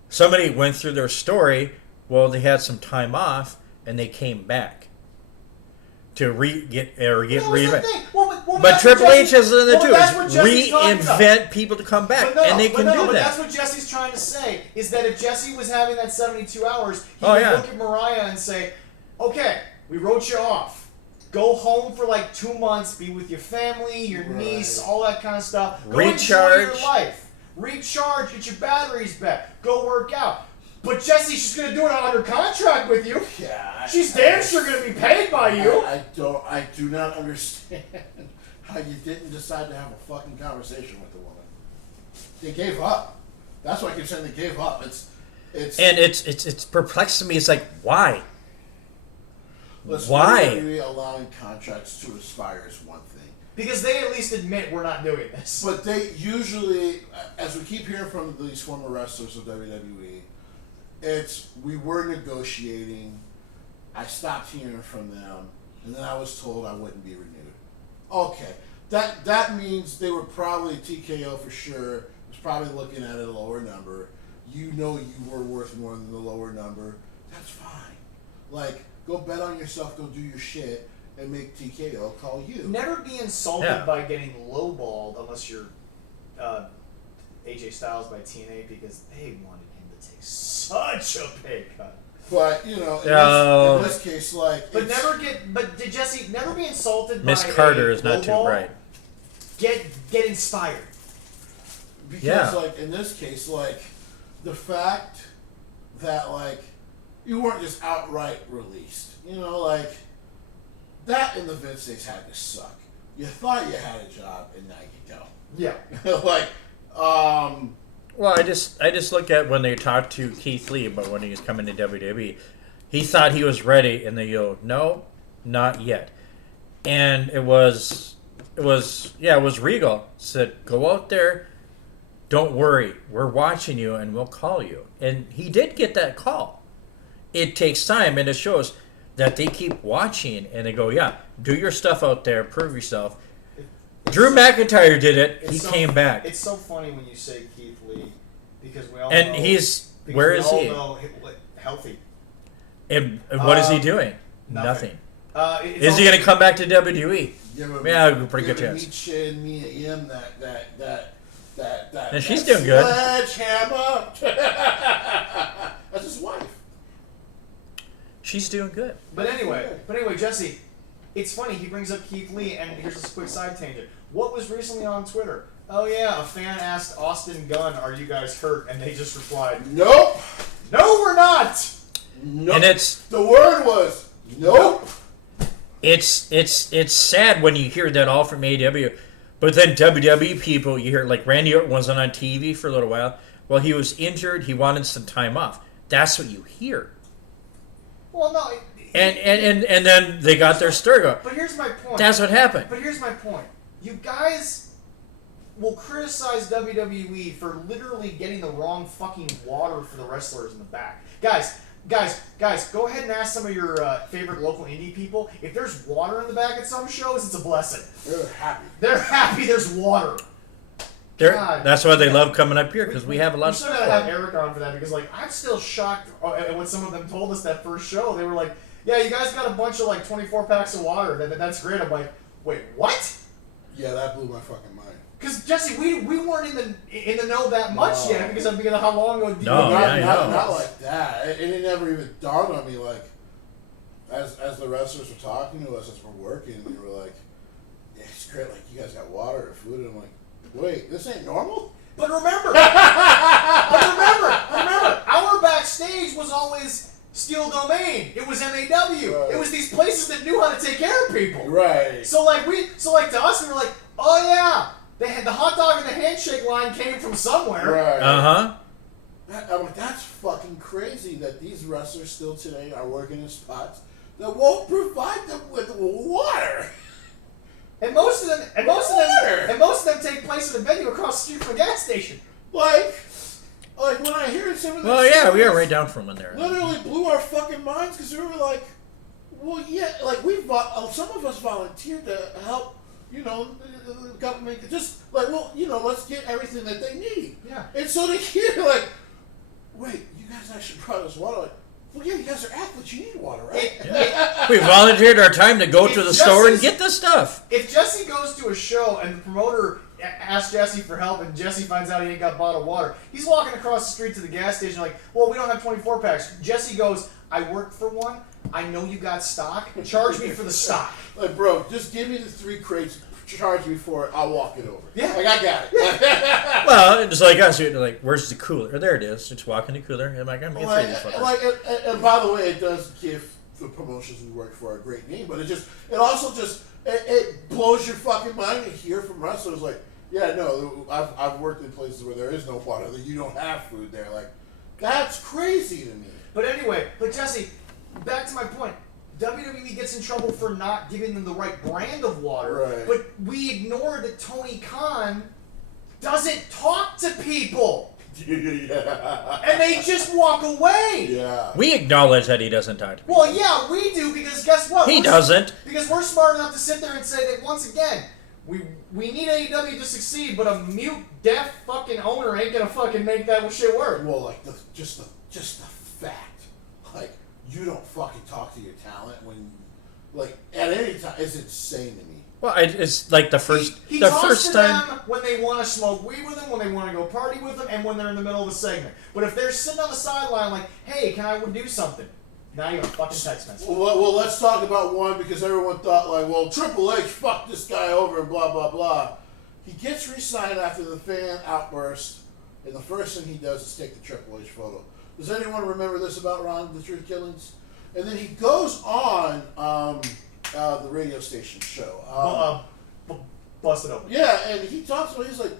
somebody went through their story, well, they had some time off, and they came back to get reinvent. But Triple H has to do is reinvent people to come back, and they can do that. But that's what Jesse's trying to say, is that if Jesse was having that 72 hours, he would look at Mariah and say, okay, we wrote you off. Go home for like 2 months, be with your family, your niece, all that kind of stuff. Go enjoy your life. Recharge, get your batteries back. Go work out. But Jesse, she's going to do it under contract with you. Yeah. She's damn sure going to be paid by you. I do not understand how you didn't decide to have a fucking conversation with the woman. They gave up. That's why I keep saying they gave up. It's perplexed to me. It's like, why? Listen, why? WWE allowing contracts to expire is one thing. Because they at least admit we're not doing this. But they usually, as we keep hearing from these former wrestlers of WWE, we were negotiating, I stopped hearing from them, and then I was told I wouldn't be renewed. Okay. That means they were probably, TKO for sure, was probably looking at a lower number. You were worth more than the lower number. That's fine. Like, go bet on yourself, go do your shit, and make TKO call you. Never be insulted by getting lowballed unless you're AJ Styles by TNA because they wanted him to take such a pay cut. But, in this case, like... But did Jesse never be insulted by Miss Carter is not too bright. Get inspired. Because, like, in this case, like, the fact that, like, you weren't just outright released. Like, that in the Vince days had to suck. You thought you had a job, and now you don't. Yeah. Like, Well, I just look at when they talked to Keith Lee about when he was coming to WWE. He thought he was ready, and they go, no, not yet. And it was Regal said, go out there, don't worry, we're watching you, and we'll call you. And he did get that call. It takes time, and it shows that they keep watching, and they go, yeah, do your stuff out there, prove yourself. Drew McIntyre did it. He came back. It's so funny when you say Keith Lee because we all and know, where is he? Know healthy. And what is he doing? Nothing. Is he going to come back to WWE? Yeah, pretty good chance. Mia Yim that. And she's doing good. Sledgehammer. That's his wife. She's doing good. But anyway, Jesse, it's funny. He brings up Keith Lee, and here's a quick side tangent. What was recently on Twitter? Oh yeah, a fan asked Austin Gunn, "Are you guys hurt?" And they just replied, "Nope, no, we're not." Nope. And the word was nope. It's sad when you hear that all from AEW, but then WWE people, you hear like Randy Orton wasn't on TV for a little while. Well, he was injured. He wanted some time off. That's what you hear. Well, no. And then they got their story going. But here's my point. That's what happened. But here's my point. You guys will criticize WWE for literally getting the wrong fucking water for the wrestlers in the back. Guys, go ahead and ask some of your favorite local indie people. If there's water in the back at some shows, it's a blessing. They're happy. They're happy there's water. That's why they love coming up here, because we have a lot of stuff. We should have Eric on for that, because like I'm still shocked at what some of them told us that first show. They were like, yeah, you guys got a bunch of like 24 packs of water. That's great. I'm like, wait, what? Yeah, that blew my fucking mind. Because Jesse, we weren't in the know that much yet because of how long ago. Not like that. It never even dawned on me. Like as the wrestlers were talking to us as we're working, they were like, yeah, "It's great. Like you guys got water or food." And I'm like, "Wait, this ain't normal." But remember, our backstage MAW. Right. It was these places that knew how to take care of people. Right. So like to us, we were like, oh yeah, they had the hot dog and the handshake line came from somewhere. Right. Uh-huh. I'm like, that's fucking crazy that these wrestlers still today are working in spots that won't provide them with water. And most of them take place in a venue across the street from a gas station. Like when I hear some of this, Well, yeah, we are right down from in there. literally blew our fucking minds because we were like, well, yeah, like some of us volunteered to help, the government, just like, well, let's get everything that they need. Yeah. And so to hear like, wait, you guys actually brought us water. Like, well, yeah, you guys are athletes. You need water, right? We volunteered our time to go to the store and get the stuff. If Jesse goes to a show and the promoter asks Jesse for help and Jesse finds out he ain't got bottled water, he's walking across the street to the gas station like, well, we don't have 24 packs. Jesse goes, I worked for one. I know you got stock. Charge me for the stock. Like, bro, just give me the 3 crates. Charge me for it. I'll walk it over. Yeah. Like, I got it. Well, it's like us. You're like, where's the cooler? There it is. Just walk in the cooler. I'm like, I'm going to these fuckers. And by the way, it does give the promotions we work for a great name, but it also it blows your fucking mind to hear from wrestlers like, yeah, no, I've worked in places where there is no water, that you don't have food there. Like, that's crazy to me. But anyway, Jesse, back to my point. WWE gets in trouble for not giving them the right brand of water, right. But we ignore that Tony Khan doesn't talk to people. Yeah. And they just walk away. Yeah. We acknowledge that he doesn't talk to people. Well, yeah, we do, because guess what? He doesn't. Because we're smart enough to sit there and say that, once again, we need AEW to succeed, but a mute, deaf fucking owner ain't gonna fucking make that shit work. Well, like, just the fact, like, you don't fucking talk to your talent when, like, at any time, it's insane to me. Well, it's like the first He the talks first to time. them when they want to smoke weed with him, when they want to go party with him, and when they're in the middle of a segment. But if they're sitting on the sideline like, hey, can I do something? Now you're a fucking text message. Well, let's talk about one, because everyone thought, like, well, Triple H fucked this guy over and blah, blah, blah. He gets re-signed after the fan outburst, and the first thing he does is take the Triple H photo. Does anyone remember this about Ron, the Truth Killings? And then he goes on the radio station show. Bust it open. Yeah, and he talks about, he's like,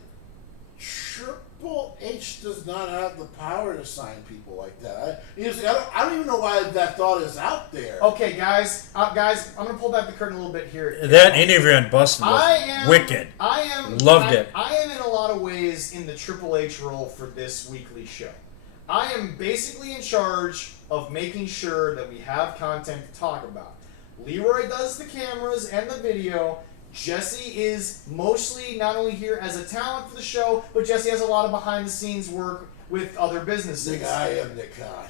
Triple H does not have the power to sign people like that. I don't even know why that thought is out there. Okay, guys, I'm gonna pull back the curtain a little bit here. That interview in Boston was wicked. Loved it. I am in a lot of ways in the Triple H role for this weekly show. I am basically in charge of making sure that we have content to talk about. Leroy does the cameras and the video. Jesse is mostly not only here as a talent for the show, but Jesse has a lot of behind-the-scenes work with other businesses. Nigga, I am Nick Khan.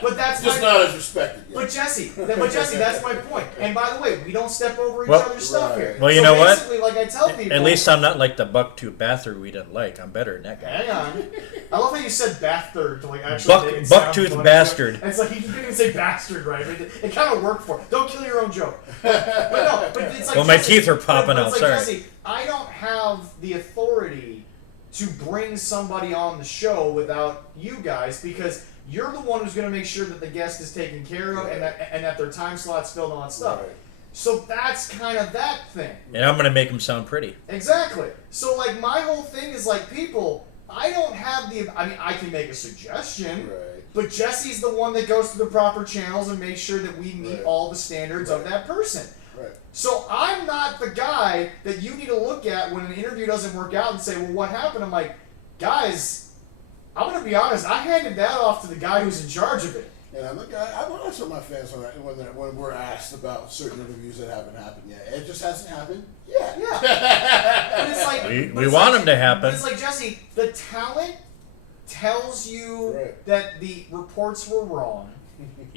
But that's just not as respected yet. But Jesse, that's my point. And by the way, we don't step over each other's stuff here. Well, you know what? Basically, like I tell people, at least I'm not like the buck-tooth bastard we didn't like. I'm better than that guy. Hang on. I love how you said bastard to like actually make it sound buck-tooth funny. bastard. It's like you didn't even say bastard right. It kind of worked for it. Don't kill your own joke. But it's like, well, my teeth are popping out. Like, Sorry. Jesse, I don't have the authority to bring somebody on the show without you guys, because you're the one who's going to make sure that the guest is taken care of and that their time slot's filled on stuff. Right. So that's kind of that thing. And I'm going to make him sound pretty. Exactly. So like my whole thing is like, people, I don't have I can make a suggestion, Right. but Jesse's the one that goes to the proper channels and makes sure that we meet all the standards of that person. Right. So I'm not the guy that you need to look at when an interview doesn't work out and say, well, what happened? I'm like, guys, I'm going to be honest, I handed that off to the guy who's in charge of it. And I'm the guy, I tell my fans when we're asked about certain interviews that haven't happened yet. It just hasn't happened yet. Yeah. But it's like, we want them to happen. But it's like, Jesse, the talent tells you that the reports were wrong,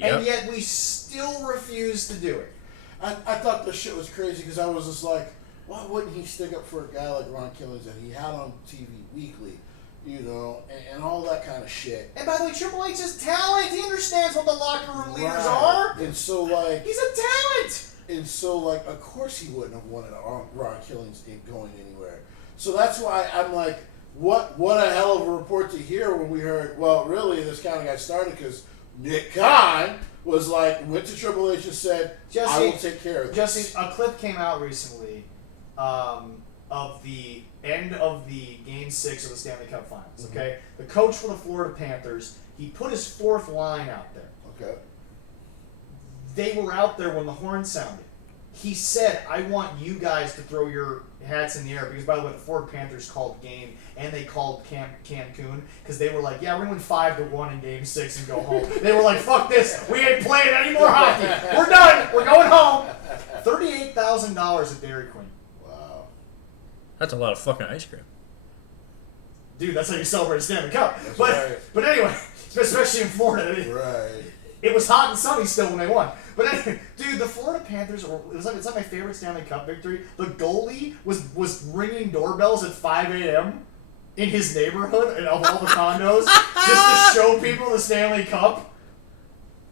and yet we still refuse to do it. I thought this shit was crazy because I was just like, why wouldn't he stick up for a guy like Ron Killings that he had on TV weekly, and all that kind of shit. And by the way, Triple H is talent. He understands what the locker room leaders are. And so, like, he's a talent. And so, like, of course he wouldn't have wanted Ron Killings going anywhere. So that's why I'm like, what a hell of a report to hear when we heard, well, really, this kind of got started because Nick Khan was like, went to Triple H and said, I will take care of this. Jesse, a clip came out recently of the end of the Game 6 of the Stanley Cup Finals, okay? The coach for the Florida Panthers, he put his fourth line out there. Okay. They were out there when the horn sounded. He said, I want you guys to throw your hats in the air, because, by the way, the Florida Panthers called game, and they called Cancun, because they were like, yeah, we're going to win 5-1 in Game 6 and go home. They were like, fuck this. We ain't playing any more hockey. We're done. We're going home. $38,000 at Dairy Queen. Wow. That's a lot of fucking ice cream. Dude, that's how you celebrate a Stanley Cup. That's But right. but anyway, especially in Florida. Right. It was hot and sunny still when they won. But anyway, dude, the Florida Panthers, it's like my favorite Stanley Cup victory. The goalie was ringing doorbells at 5 a.m. in his neighborhood and of all the condos just to show people the Stanley Cup.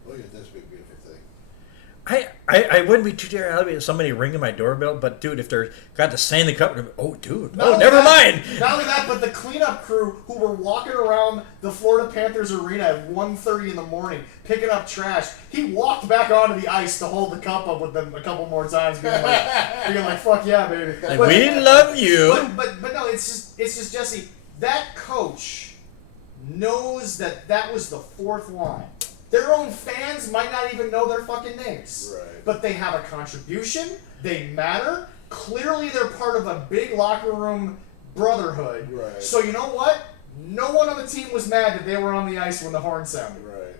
Look at this big, beautiful thing. I wouldn't be too terrified of somebody ringing my doorbell, but dude, if they're got the Stanley Cup, oh dude, never mind. Not only that, but the cleanup crew who were walking around the Florida Panthers arena at 1:30 in the morning picking up trash, he walked back onto the ice to hold the cup up with them a couple more times, being like fuck yeah, baby. Like, we love you. But no, it's just Jesse. That coach knows that was the fourth line. Their own fans might not even know their fucking names. Right. But they have a contribution. They matter. Clearly, they're part of a big locker room brotherhood. Right. So you know what? No one on the team was mad that they were on the ice when the horn sounded. Right.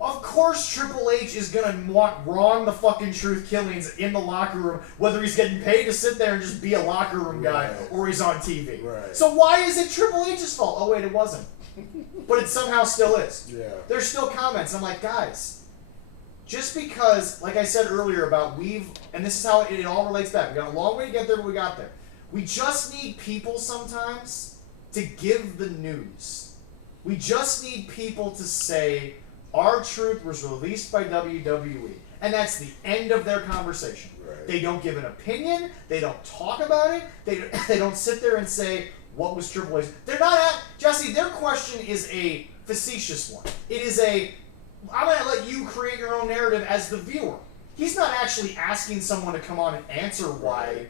Of course Triple H is going to want Ron the fucking Truth Killings in the locker room, whether he's getting paid to sit there and just be a locker room guy or he's on TV. Right. So why is it Triple H's fault? Oh, wait, it wasn't. But it somehow still is. Yeah. There's still comments. I'm like, guys, just because, like I said earlier about and this is how it all relates back. We got a long way to get there, but we got there. We just need people sometimes to give the news. We just need people to say, R-Truth was released by WWE. And that's the end of their conversation. Right. They don't give an opinion. They don't talk about it. They don't sit there and say, what was Triple H? They're not Jesse, their question is a facetious one. It is I'm going to let you create your own narrative as the viewer. He's not actually asking someone to come on and answer why,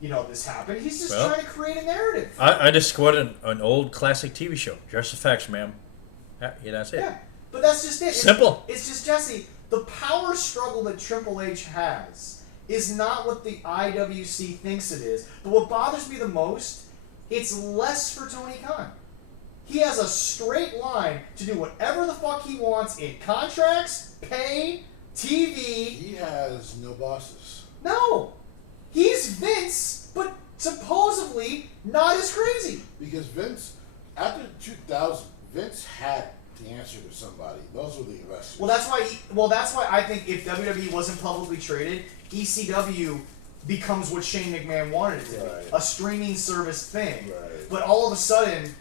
this happened. He's just trying to create a narrative. I just quoted an old classic TV show. Just the facts, ma'am. Yeah, that's it. Yeah, but that's just it. Simple. It's just, Jesse, the power struggle that Triple H has is not what the IWC thinks it is. But what bothers me the most, it's less for Tony Khan. He has a straight line to do whatever the fuck he wants in contracts, pay, TV. He has no bosses. No. He's Vince, but supposedly not as crazy. Because Vince, after 2000, Vince had to answer to somebody. Those were the investors. Well, that's why I think if WWE wasn't publicly traded, ECW becomes what Shane McMahon wanted it to be, a streaming service thing. Right. But all of a sudden,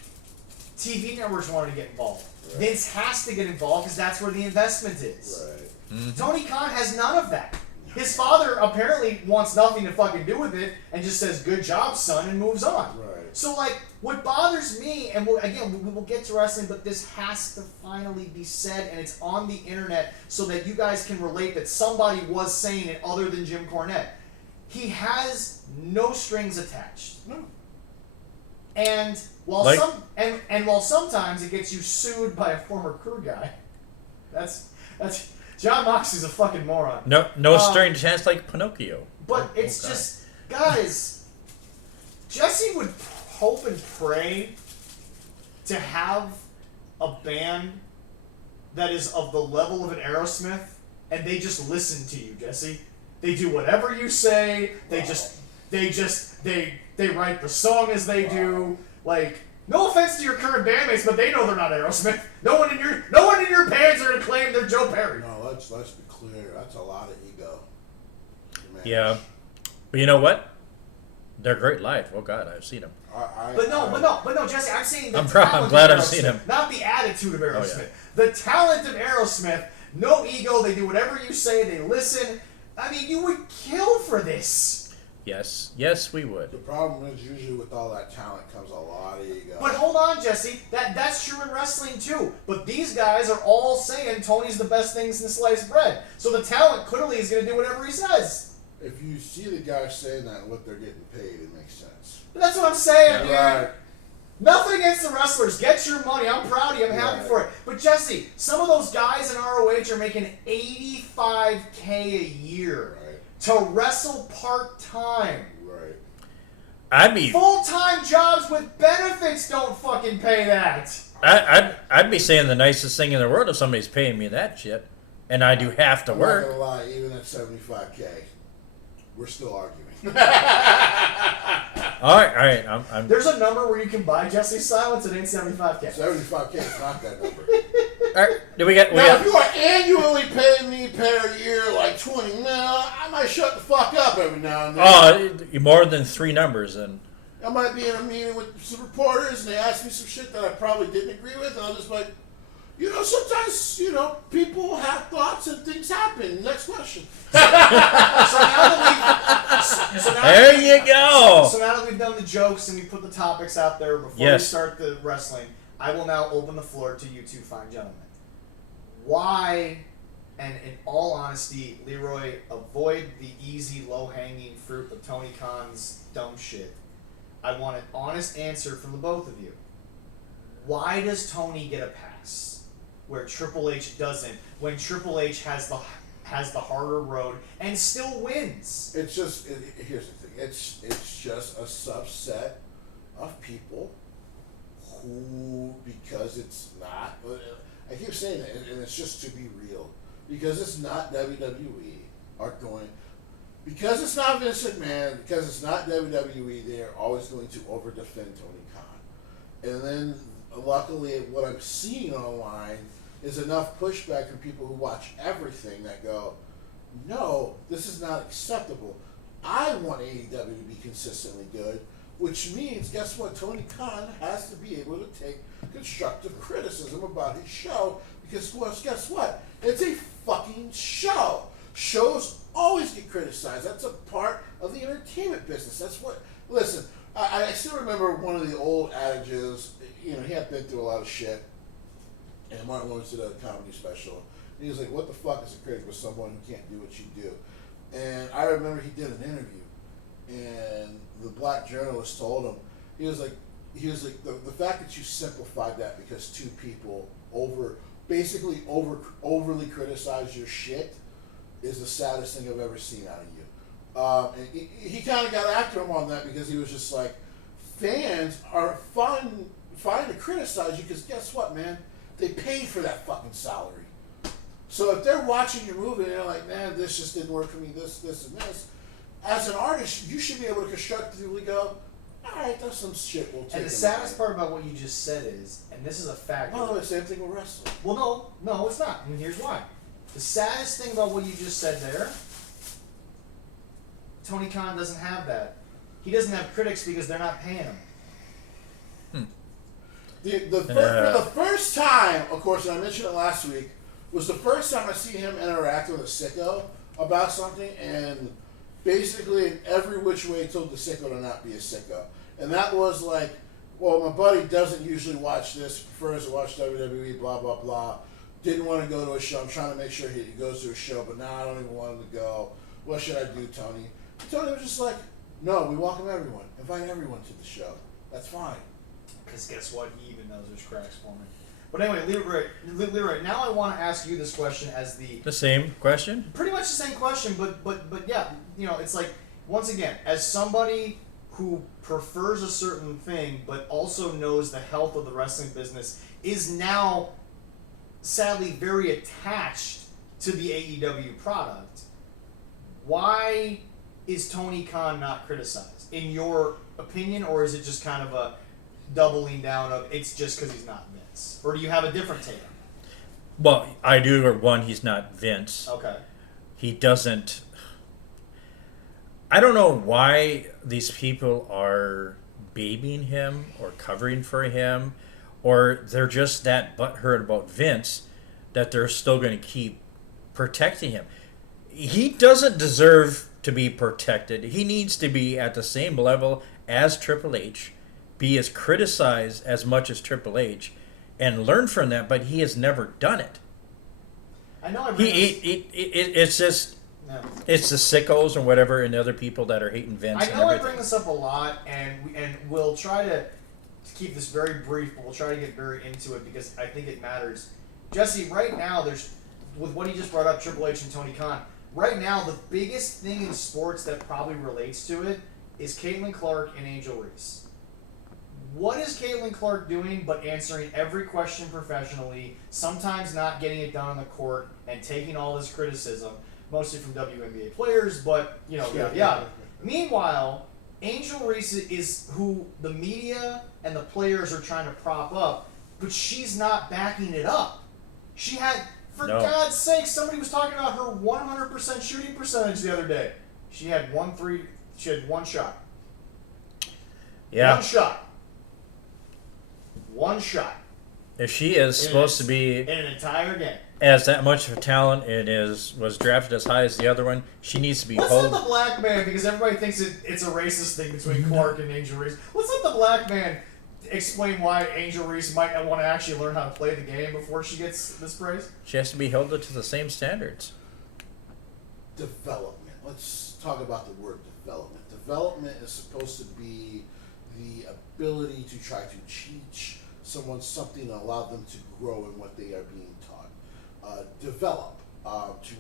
TV networks wanted to get involved. Right. Vince has to get involved because that's where the investment is. Right. Mm-hmm. Tony Khan has none of that. His father apparently wants nothing to fucking do with it and just says, good job, son, and moves on. Right. So, what bothers me, and we will get to wrestling, but this has to finally be said, and it's on the internet so that you guys can relate that somebody was saying it other than Jim Cornette. He has no strings attached. No. And while while sometimes it gets you sued by a former crew guy, that's John Moxley's a fucking moron. No string chance like Pinocchio. But it's just, guys, Jesse would hope and pray to have a band that is of the level of an Aerosmith, and they just listen to you, Jesse. They do whatever you say. They they write the song as they do. Like, no offense to your current bandmates, but they know they're not Aerosmith. No one in your bands are gonna claim they're Joe Perry. No, let's be clear. That's a lot of ego. Yeah, but you know what? They're great live. Oh God, I've seen them. But no, Jesse, I'm saying the I'm talent glad of I've seen Aerosmith, him. not the attitude of Aerosmith. Oh, yeah. The talent of Aerosmith, no ego. They do whatever you say. They listen. I mean, you would kill for this. Yes, we would. The problem is usually with all that talent comes a lot of ego. But hold on, Jesse. That's true in wrestling too. But these guys are all saying Tony's the best thing since sliced bread. So the talent clearly is going to do whatever he says. If you see the guys saying that and what they're getting paid, it makes sense. But that's what I'm saying, dude. Right. Nothing against the wrestlers. Get your money. I'm proud of you. I'm happy for it. But Jesse, some of those guys in ROH are making $85K a year to wrestle part-time. Right. Full-time jobs with benefits don't fucking pay that. I'd be saying the nicest thing in the world if somebody's paying me that shit, and I do have to work. I'm not gonna lie, even at $75K, we're still arguing. All right. I'm There's a number where you can buy Jesse's silence. It ain't 75K. 75K is not that number. All right. If you are annually paying me per year like 20 mil, I might shut the fuck up every now and then. Oh, more than 3 numbers, and I might be in a meeting with some reporters and they ask me some shit that I probably didn't agree with, and I'll just be like, sometimes, people have thoughts and things happen. Next question. So there you go. So now that we've done the jokes and we put the topics out there before we start the wrestling, I will now open the floor to you two fine gentlemen. Why, and in all honesty, Leroy, avoid the easy, low-hanging fruit of Tony Khan's dumb shit. I want an honest answer from the both of you. Why does Tony get a pass where Triple H doesn't, when Triple H has the harder road and still wins? It's just, here's the thing. It's just a subset of people who, because it's not, I keep saying that, and it's just to be real, because it's not WWE, because it's not Vince McMahon, because it's not WWE, they are always going to over-defend Tony Khan. And then, luckily, what I'm seeing online is enough pushback from people who watch everything that go, no, this is not acceptable. I want AEW to be consistently good, which means, guess what? Tony Khan has to be able to take constructive criticism about his show, because, well, guess what? It's a fucking show. Shows always get criticized. That's a part of the entertainment business. That's what, listen, I still remember one of the old adages, he had been through a lot of shit, and Martin Lawrence did a comedy special. And he was like, what the fuck is a critic with someone who can't do what you do? And I remember he did an interview, and the black journalist told him, he was like, the fact that you simplified that because two people overly criticize your shit is the saddest thing I've ever seen out of you. And he kind of got after him on that, because he was just like, fans are fine to criticize you, because guess what, man? They paid for that fucking salary. So if they're watching your movie and they're like, man, this just didn't work for me, this, and this, as an artist, you should be able to constructively go, all right, that's some shit we'll take. And the saddest part about what you just said is, and this is a fact. By the way, same thing with wrestling. Well, no, it's not. And here's why. The saddest thing about what you just said there, Tony Khan doesn't have that. He doesn't have critics because they're not paying him. For the first time, of course, and I mentioned it last week, was the first time I see him interact with a sicko about something, and basically in every which way told the sicko to not be a sicko. And that was like, well, my buddy doesn't usually watch this, prefers to watch WWE, blah, blah, blah. Didn't want to go to a show. I'm trying to make sure he goes to a show, but now I don't even want him to go. What should I do, Tony? And Tony was just like, no, we welcome everyone. Invite everyone to the show. That's fine. Because guess what? He even knows there's cracks for me. But anyway, Leroy, now I want to ask you this question as the same question? Pretty much the same question, but yeah, it's like, once again, as somebody who prefers a certain thing, but also knows the health of the wrestling business, is now sadly very attached to the AEW product. Why is Tony Khan not criticized, in your opinion, or is it just kind of a doubling down of it's just because he's not Vince? Or do you have a different take on it? Well, I do. One, he's not Vince. Okay. He doesn't... I don't know why these people are babying him or covering for him, or they're just that butthurt about Vince that they're still going to keep protecting him. He doesn't deserve to be protected. He needs to be at the same level as Triple H be as criticized as much as Triple H and learn from that, but he has never done it. I know. It's just. No. It's the sickos and whatever and the other people that are hating Vince. I know I bring this up a lot, and we'll try to keep this very brief, but we'll try to get very into it because I think it matters. Jesse, right now, there's with what he just brought up, Triple H and Tony Khan. Right now, the biggest thing in sports that probably relates to it is Caitlin Clark and Angel Reese. What is Caitlin Clark doing but answering every question professionally, sometimes not getting it done on the court, and taking all this criticism? Mostly from WNBA players, but, yeah. Meanwhile, Angel Reese is who the media and the players are trying to prop up, but she's not backing it up. She had, God's sake, somebody was talking about her 100% shooting percentage the other day. She had one shot. Yeah. One shot. If she is supposed to be in an entire game. As that much of a talent and was drafted as high as the other one, she needs to be Let's let the black man, because everybody thinks it's a racist thing between Clark and Angel Reese. Let's let the black man explain why Angel Reese might want to actually learn how to play the game before she gets this praise. She has to be held to the same standards. Development. Let's talk about the word development. Development is supposed to be the ability to try to teach someone something and allow them to grow in what they are being taught. Develop, to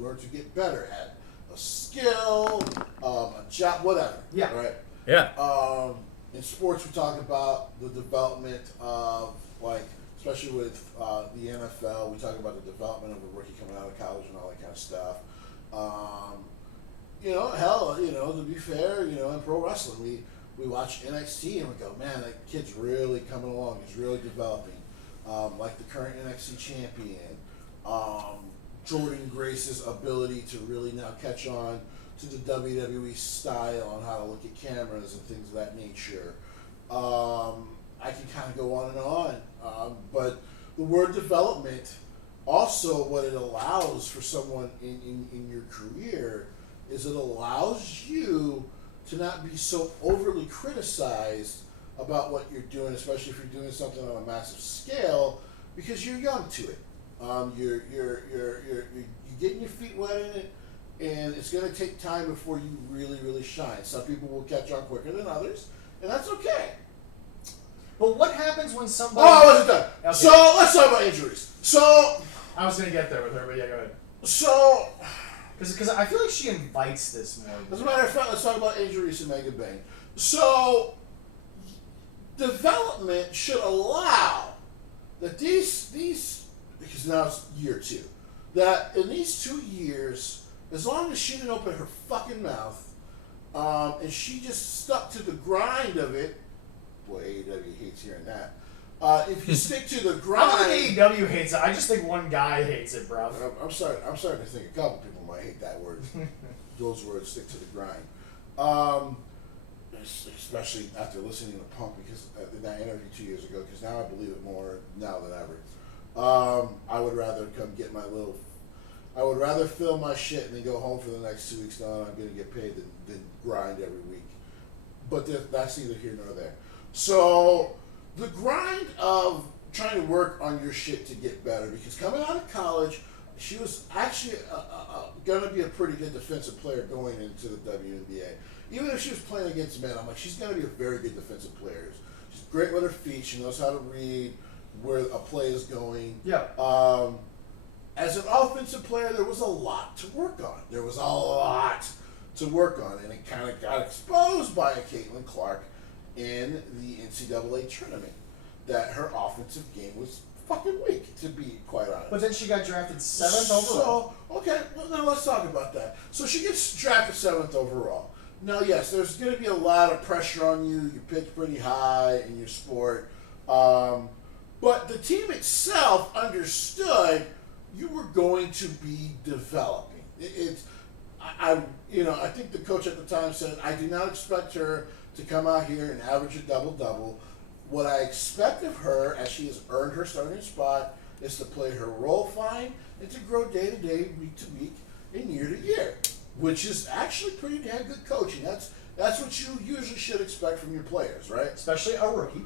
learn to get better at a skill, a job, whatever. Yeah. Right? Yeah. In sports, we talk about the development of, especially with the NFL, we talk about the development of a rookie coming out of college and all that kind of stuff. To be fair, in pro wrestling, we watch NXT and we go, man, that kid's really coming along. He's really developing. Like the current NXT champion, Jordan Grace's ability to really now catch on to the WWE style on how to look at cameras and things of that nature. I can kind of go on and on. But the word development, also what it allows for someone in your career is it allows you to not be so overly criticized about what you're doing, especially if you're doing something on a massive scale, because you're young to it. You're getting your feet wet in it, and it's going to take time before you really, really shine. Some people will catch on quicker than others, and that's okay. But what happens when somebody... Oh, I wasn't done. Okay. So let's talk about injuries. So I was going to get there with her, but yeah, go ahead. So... Because I feel like she invites this more. As a matter of fact, let's talk about injuries and Mega Bang. So... development should allow that these because now it's year 2, that in these 2 years, as long as she didn't open her fucking mouth, and she just stuck to the grind of it, boy, AEW hates hearing that. If you stick to the grind, I don't think AEW hates it. I just think one guy hates it, bro. I'm starting to think a couple people might hate that word. Those words, stick to the grind. Especially after listening to Punk, because in that interview 2 years ago, because now I believe it more now than ever. I would rather I would rather film my shit and then go home for the next 2 weeks knowing I'm going to get paid than grind every week. But that's neither here nor there. So the grind of trying to work on your shit to get better, because coming out of college, she was actually going to be a pretty good defensive player going into the WNBA. Even if she was playing against men, I'm like, she's going to be a very good defensive player. She's great with her feet. She knows how to read where a play is going. Yeah. As an offensive player, there was a lot to work on. And it kind of got exposed by a Caitlin Clark in the NCAA tournament, that her offensive game was fucking weak, to be quite honest. But then she got drafted 7th overall. So, okay, well, now let's talk about that. So she gets drafted 7th overall. Now, yes, there's going to be a lot of pressure on you. You pitch pretty high in your sport. But the team itself understood you were going to be developing. I think the coach at the time said, I do not expect her to come out here and average a double-double. What I expect of her, as she has earned her starting spot, is to play her role fine and to grow day to day, week to week, and year to year, which is actually pretty damn good coaching. That's what you usually should expect from your players, right? Especially a rookie.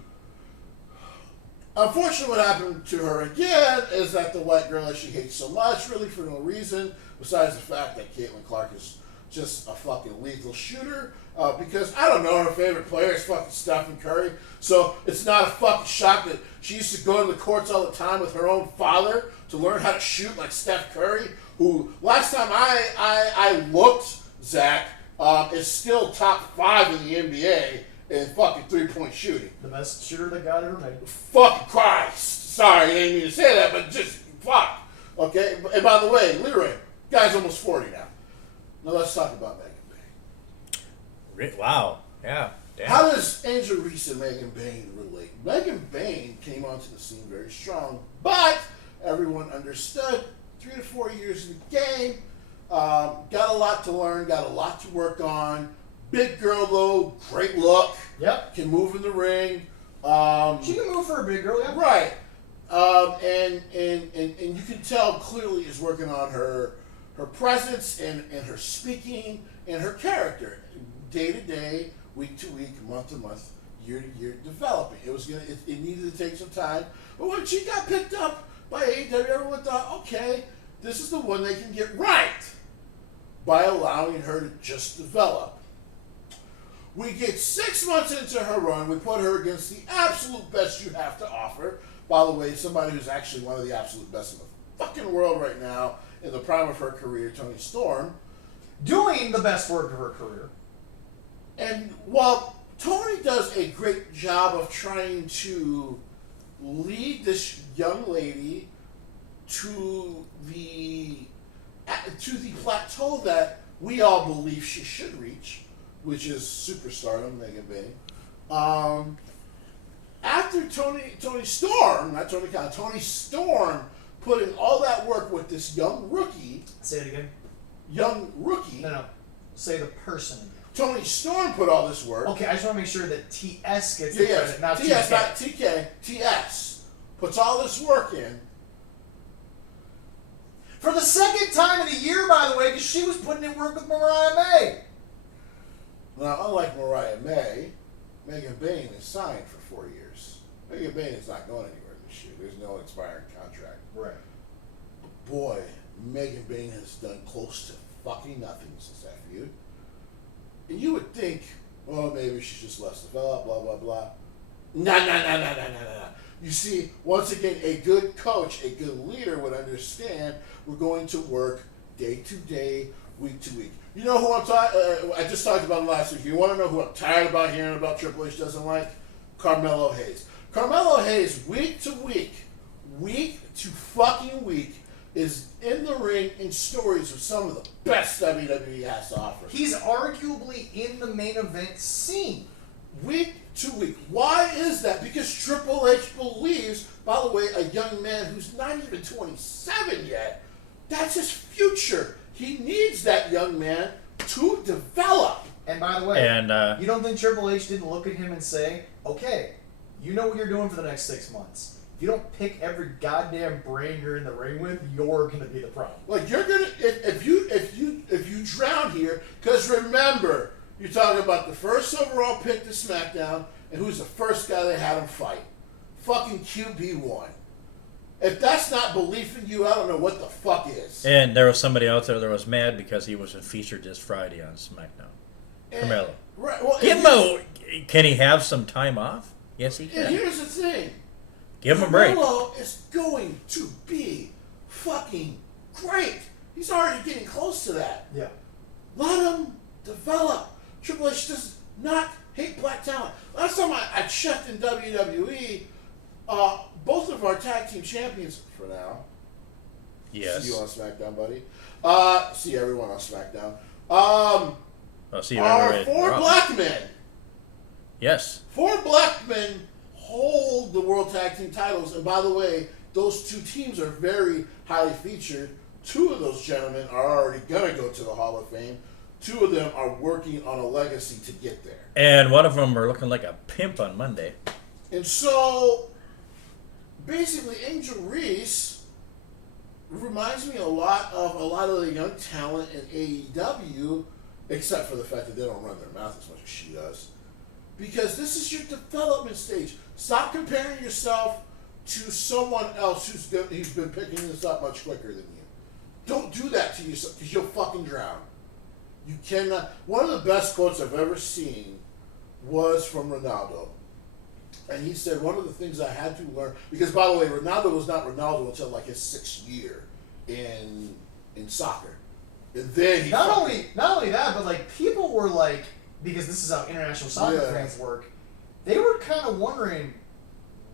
Unfortunately, what happened to her again is that the white girl that she hates so much, really for no reason, besides the fact that Caitlin Clark is just a fucking lethal shooter, because, I don't know, her favorite player is fucking Stephen Curry, so it's not a fucking shock that she used to go to the courts all the time with her own father to learn how to shoot like Steph Curry, who, last time I looked, Zach, is still top 5 in the NBA in fucking three-point shooting. The best shooter that God ever made. Fucking Christ. Sorry, I didn't mean to say that, but just fuck. Okay? And by the way, Leroy, guy's almost 40 now. Now let's talk about Megan Bain. Wow. Yeah. Damn. How does Angel Reese and Megan Bain relate? Megan Bain came onto the scene very strong, but everyone understood 3 to 4 years in the game, got a lot to learn, got a lot to work on. Big girl though, great look. Yep. Can move in the ring. She can move for a big girl, yeah. Right. And you can tell clearly is working on her presence and her speaking and her character. Day to day, week to week, month to month, year to year, developing. It needed to take some time. But when she got picked up by AEW, everyone thought, okay, this is the one they can get right by allowing her to just develop. We get 6 months into her run. We put her against the absolute best you have to offer. By the way, somebody who's actually one of the absolute best in the fucking world right now, in the prime of her career, Toni Storm. Doing the best work of her career. And while Toni does a great job of trying to lead this young lady to the plateau that we all believe she should reach, which is superstardom, Megan Bain. After Toni Storm, not Tony Khan, Toni Storm put in all that work with this young rookie. Say it again. Young rookie. No. Say the person again. Toni Storm put all this work. Okay, I just want to make sure that TS gets the credit, not TS, TK. not TK. TS puts all this work in. For the second time in a year, by the way, because she was putting in work with Mariah May. Now, unlike Mariah May, Megan Bain is signed for 4 years. Megan Bain is not going anywhere this year. There's no expiring contract. Right. But boy, Megan Bain has done close to fucking nothing since that feud. And you would think, well, maybe she's just less developed, blah, blah, blah. No. You see, once again, a good coach, a good leader would understand we're going to work day to day, week to week. You know who I just talked about last week. You want to know who I'm tired about hearing about Triple H doesn't like? Carmelo Hayes. Carmelo Hayes, week to fucking week, is in the ring in stories of some of the best WWE has to offer. He's arguably in the main event scene. Week to week. Why is that? Because Triple H believes, by the way, a young man who's not even 27 yet, that's his future. He needs that young man to develop. And by the way, you don't think Triple H didn't look at him and say, okay, you know what you're doing for the next 6 months. If you don't pick every goddamn brain you're in the ring with, you're gonna be the problem. Like you're gonna if you drown here, because remember, you're talking about the first overall pick to SmackDown, and who's the first guy they had him fight? Fucking QB1. If that's not belief in you, I don't know what the fuck is. And there was somebody out there that was mad because he wasn't featured this Friday on SmackDown. Carmelo. Right. Well, can he have some time off? Yes, he can. And here's the thing. Give him a break. Carmelo is going to be fucking great. He's already getting close to that. Yeah. Let him develop. Triple H does not hate black talent. Last time I checked in WWE, both of our tag team champions for now. Yes. See you on SmackDown, buddy. See everyone on SmackDown. I'll see you are right 4 black men. Yes. 4 black men hold the World Tag Team titles. And by the way, those 2 teams are very highly featured. 2 of those gentlemen are already going to go to the Hall of Fame. 2 of them are working on a legacy to get there. And one of them are looking like a pimp on Monday. And so, basically, Angel Reese reminds me a lot of the young talent in AEW except for the fact that they don't run their mouth as much as she does. Because this is your development stage. Stop comparing yourself to someone else who's been picking this up much quicker than you. Don't do that to yourself because you'll fucking drown. You cannot. One of the best quotes I've ever seen was from Ronaldo. And he said, one of the things I had to learn, because by the way, Ronaldo was not Ronaldo until like his 6th year in soccer. And then he not only that, but like people were like, because this is how international soccer fans work, they were kind of wondering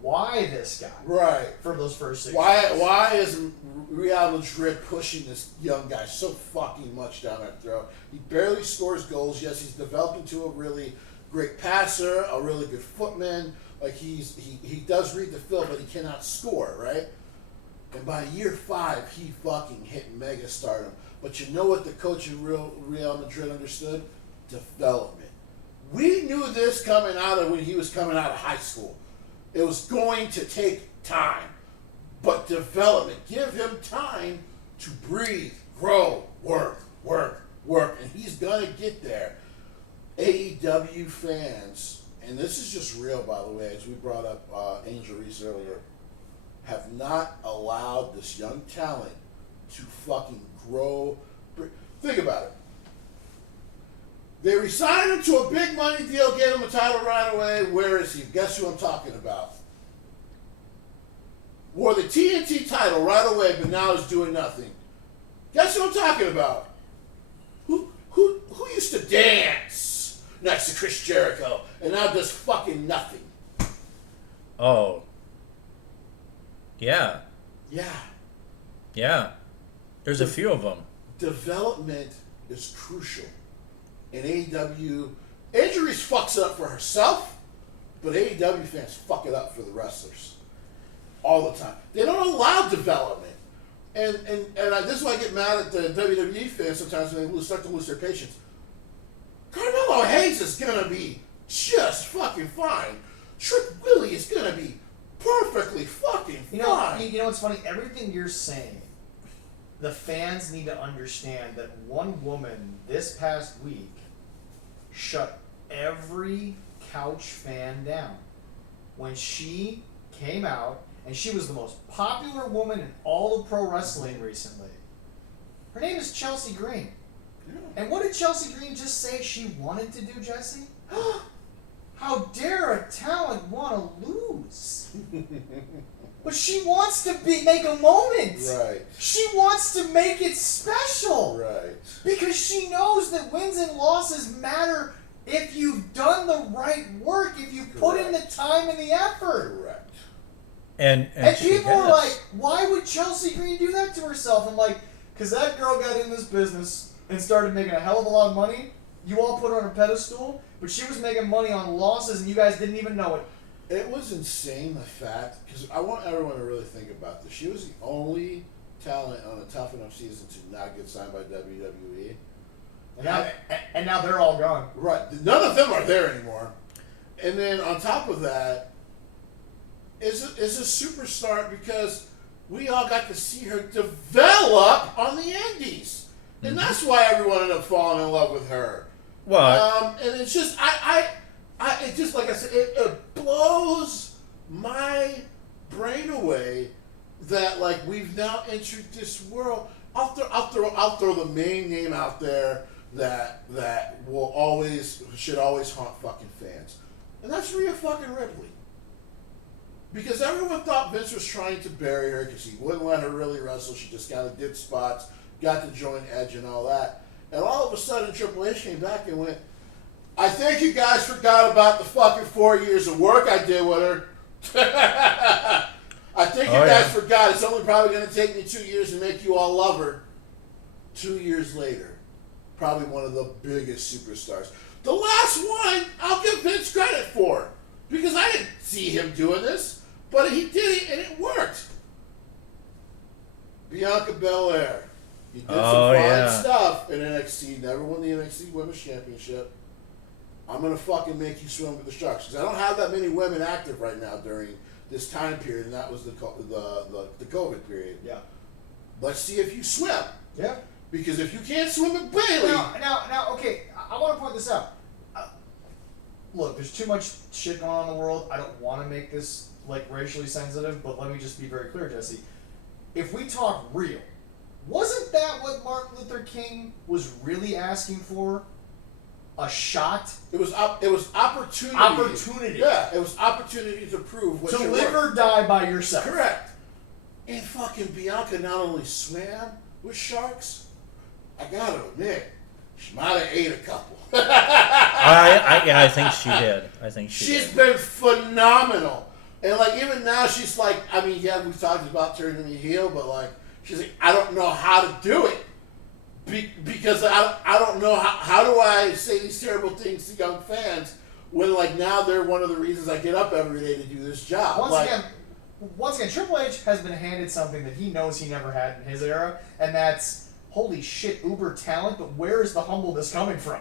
why this guy. Right. For those first 6 years. Why is Real Madrid pushing this young guy so fucking much down that throat? He barely scores goals. Yes, he's developed into a really great passer, a really good footman. Like he does read the field, but he cannot score, right? And by year 5, he fucking hit mega stardom. But you know what the coach of Real Madrid understood? Development. We knew this coming out of when he was coming out of high school. It was going to take time. But development. Give him time to breathe, grow, work. And he's going to get there. AEW fans, and this is just real, by the way, as we brought up Angel Reese earlier, have not allowed this young talent to fucking grow. Think about it. They re-signed him to a big money deal, gave him a title right away. Where is he? Guess who I'm talking about? Wore the TNT title right away, but now is doing nothing. Guess who I'm talking about? Who used to dance next to Chris Jericho and now does fucking nothing? Oh. Yeah. Yeah. There's a few of them. Development is crucial. And AEW, injuries fucks it up for herself, but AEW fans fuck it up for the wrestlers all the time. They don't allow development. And this is why I get mad at the WWE fans sometimes when they start to lose their patience. Carmelo Hayes is going to be just fucking fine. Trick Willie is going to be perfectly fucking fine. You know what's funny? Everything you're saying, the fans need to understand that one woman this past week shut every couch fan down when she came out, and she was the most popular woman in all of pro wrestling recently. Her name is Chelsea Green. Yeah. And what did Chelsea Green just say she wanted to do, Jesse? How dare a talent want to lose? But she wants to make a moment. Right. She wants to make it special. Right. Because she knows that wins and losses matter if you've done the right work, if you put in the time and the effort. Correct. And people are like, why would Chelsea Green do that to herself? I'm like, because that girl got in this business and started making a hell of a lot of money. You all put her on a pedestal, but she was making money on losses and you guys didn't even know it. It was insane, the fact, because I want everyone to really think about this. She was the only talent on a Tough Enough season to not get signed by WWE. And now they're all gone. Right. None of them are there anymore. And then on top of that, is a superstar because we all got to see her develop on the Indies. And that's why everyone ended up falling in love with her. Well, and it's just, it just, like I said, it blows my brain away that, like, we've now entered this world. I'll throw the main name out there that should always haunt fucking fans. And that's Rhea fucking Ripley. Because everyone thought Vince was trying to bury her because he wouldn't let her really wrestle. She just kind of did spots, got to join Edge and all that. And all of a sudden, Triple H came back and went, I think you guys forgot about the fucking 4 years of work I did with her. I think you guys forgot. It's only probably going to take me 2 years to make you all love her. 2 years later, probably one of the biggest superstars. The last one, I'll give Vince credit for. Because I didn't see him doing this. But he did it, and it worked. Bianca Belair. He did some fine stuff in NXT. Never won the NXT Women's Championship. I'm going to fucking make you swim with the sharks. Because I don't have that many women active right now during this time period, and that was the COVID period. Yeah. Let's see if you swim. Yeah. Because if you can't swim with Bailey... Now, okay, I want to point this out. Look, there's too much shit going on in the world. I don't want to make this, like, racially sensitive, but let me just be very clear, Jesse. If we talk real, wasn't that what Martin Luther King was really asking for? A shot? It was opportunity. Opportunity. Yeah, it was opportunity to prove what to live or die by yourself. Correct. And fucking Bianca not only swam with sharks, I gotta admit, she might have ate a couple. I think she did. She's been phenomenal. And like even now she's like, I mean, yeah, we've talked about turning the heel, but like she's like, I don't know how to do it. Because I don't know how do I say these terrible things to young fans when like now they're one of the reasons I get up every day to do this job. Once again, Triple H has been handed something that he knows he never had in his era, and that's, holy shit, uber talent, but where is the humbleness coming from?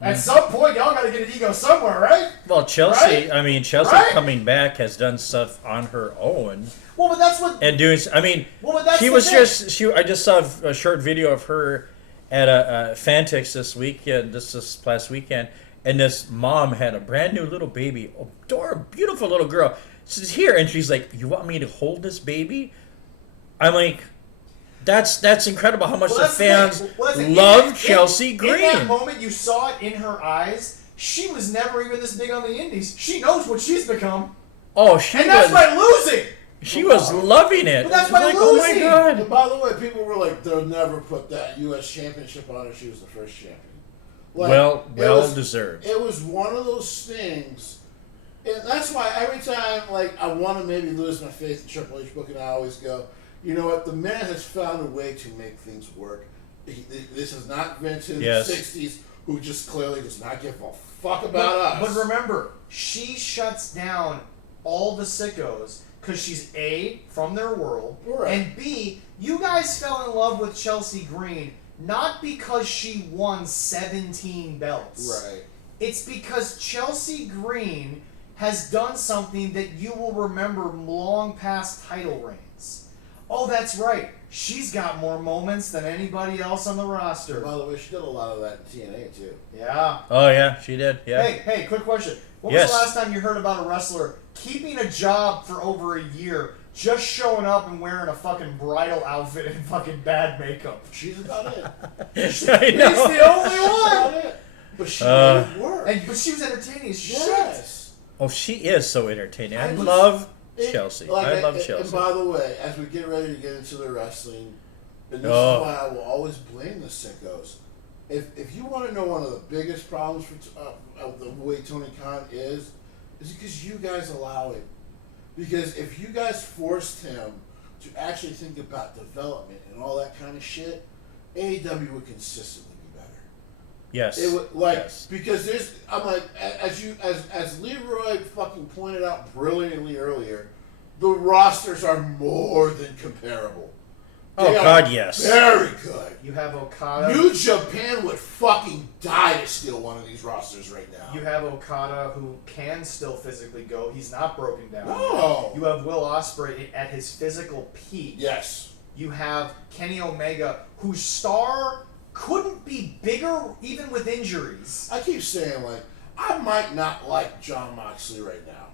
At some point, y'all gotta get an ego somewhere, right? Well, Chelsea, right? I mean, Chelsea right? coming back has done stuff on her own. Well, but that's what... And doing, I mean, she was just, I just saw a short video of her at a Fantix this past weekend, and this mom had a brand new little baby, adorable, beautiful little girl. She's here, and she's like, "You want me to hold this baby?" I'm like, that's incredible how much the fans love Chelsea Green. In that moment, you saw it in her eyes. She was never even this big on the Indies. She knows what she's become. Oh, and that's by losing. She was loving it. But that's by losing. Oh my god! And by the way, people were like, "They'll never put that U.S. championship on her." She was the first champion. Like, well deserved. It was one of those things. And that's why every time, like, I want to maybe lose my faith in Triple H booking, I always go, you know what? The man has found a way to make things work. This is not Vince in the 60s, who just clearly does not give a fuck about us. But remember, she shuts down all the sickos because she's A, from their world, and B, you guys fell in love with Chelsea Green not because she won 17 belts. Right. It's because Chelsea Green has done something that you will remember long past title reigns. Oh, that's right. She's got more moments than anybody else on the roster. By the way, she did a lot of that in TNA, too. Yeah. Oh, yeah, she did. Yeah. Hey, quick question. When was the last time you heard about a wrestler keeping a job for over a year, just showing up and wearing a fucking bridal outfit and fucking bad makeup? She's about it. He's the only one. But she made it work. But she was entertaining as shit. Yes. Oh, she is so entertaining. I love Chelsea. I love Chelsea. And by the way, as we get ready to get into the wrestling, and this is why I will always blame the sickos. If you want to know one of the biggest problems of the way Tony Khan is because you guys allow it. Because if you guys forced him to actually think about development and all that kind of shit, AEW would consistently be better. Yes. It would because I'm like as Leroy fucking pointed out brilliantly earlier, the rosters are more than comparable. Oh God, yes. Very good. You have Okada. New Japan would fucking die to steal one of these rosters right now. You have Okada who can still physically go. He's not broken down. No. You have Will Ospreay at his physical peak. Yes. You have Kenny Omega, whose star couldn't be bigger even with injuries. I keep saying, like, I might not like Jon Moxley right now,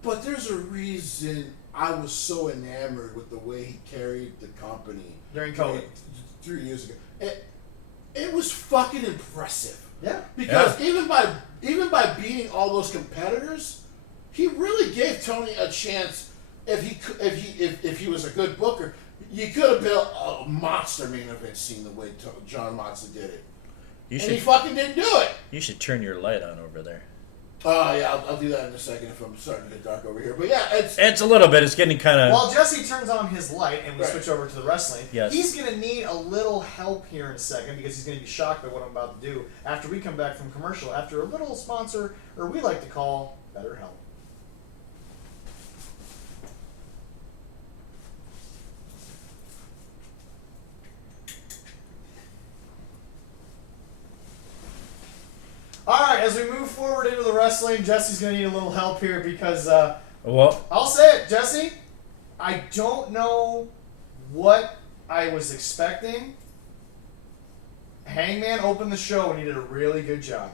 but there's a reason I was so enamored with the way he carried the company during COVID 3 years ago. It was fucking impressive. Yeah. Because even by beating all those competitors, he really gave Tony a chance. If he was a good booker, you could have built a monster main event scene the way Jon Moxley did it. And he fucking didn't do it. You should turn your light on over there. Oh, yeah, I'll do that in a second if I'm starting to get dark over here. But yeah, it's a little bit. It's getting kind of... While Jesse turns on his light and we switch over to the wrestling, yes. He's going to need a little help here in a second because he's going to be shocked by what I'm about to do after we come back from commercial, after a little sponsor, or we like to call BetterHelp. All right, as we move forward into the wrestling, Jesse's going to need a little help here because, well, I'll say it, Jesse, I don't know what I was expecting. Hangman opened the show and he did a really good job.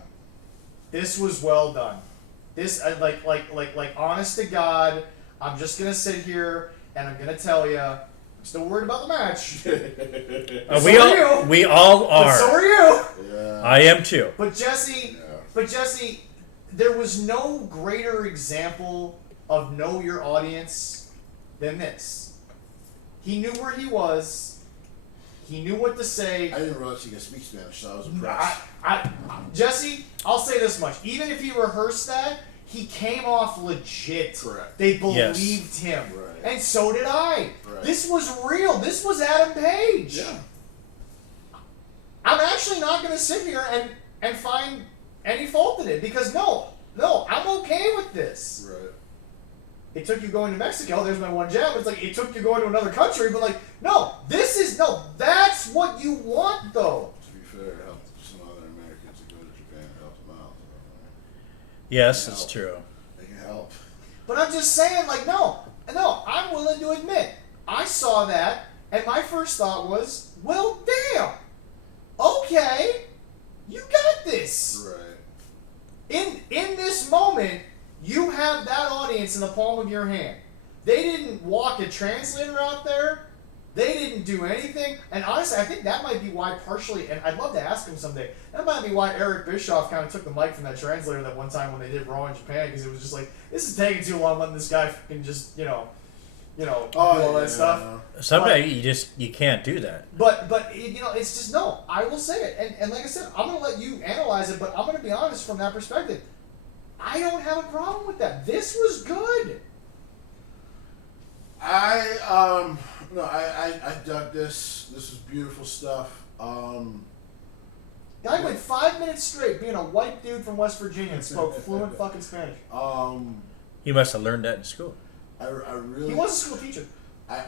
This was well done. This, like, honest to God, I'm just gonna sit here and I'm gonna tell you, I'm still worried about the match. We all are. But so are you. Yeah. I am too. But Jesse, there was no greater example of know your audience than this. He knew where he was. He knew what to say. I didn't realize he could speak Spanish, so I was impressed. Jesse, I'll say this much. Even if he rehearsed that, he came off legit. Correct. They believed him. Right. And so did I. Right. This was real. This was Adam Page. Yeah. I'm actually not going to sit here and find any fault in it because no, I'm okay with this. Right. It took you going to Mexico. There's my one jab. It's like it took you going to another country, but like no, that's what you want though. To be fair, it helped some other Americans to go to Japan and help them out. Yes, it's true. They can help. But I'm just saying, like, no, I'm willing to admit, I saw that, and my first thought was, well, damn, okay, you got this. Right. In this moment, you have that audience in the palm of your hand. They didn't walk a translator out there. They didn't do anything. And honestly, I think that might be why partially, and I'd love to ask him someday, that might be why Eric Bischoff kind of took the mic from that translator that one time when they did Raw in Japan, because it was just like, this is taking too long letting this guy fucking just, do all that stuff. Sometimes you can't do that. But it's just, no, I will say it. And like I said, I'm going to let you analyze it, but I'm going to be honest from that perspective. I don't have a problem with that. This was good. I dug this. This was beautiful stuff. Guy went 5 minutes straight being a white dude from West Virginia and spoke fluent fucking Spanish. He must have learned that in school. I really. He was a school teacher.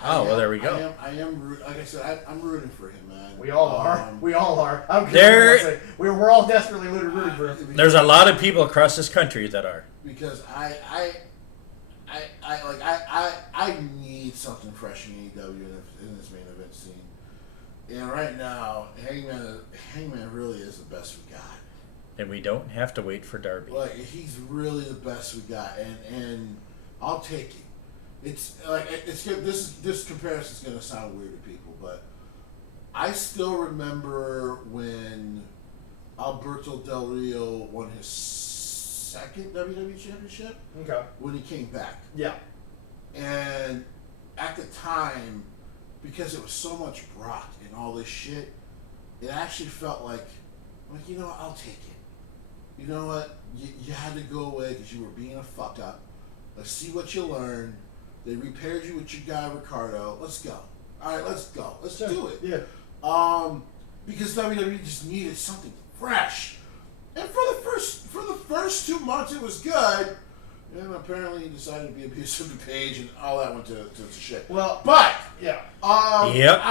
Well, there we go. I am like I said, I'm rooting for him, man. We all are. We all are. I don't care what you say. We're all desperately rooting for him. There's a lot of people across this country that are. Because I need something fresh in AEW in this main event scene. And right now, Hangman really is the best we got. And we don't have to wait for Darby. Like, he's really the best we got, and I'll take it. It's like it's good. This comparison's gonna sound weird to people, but I still remember when Alberto Del Rio won his second WWE Championship. Okay. When he came back. Yeah. And at the time, because it was so much Brock and all this shit, it actually felt like you know what, I'll take it. You know what? You had to go away because you were being a fuck up. Let's see what you learned. They repaired you with your guy Ricardo. Let's go. All right, let's go. Let's do it. Yeah. Because WWE just needed something fresh. And for the first 2 months, it was good. And apparently, he decided to be abusive to Paige, and all that went to shit. Well, but yeah. Yep.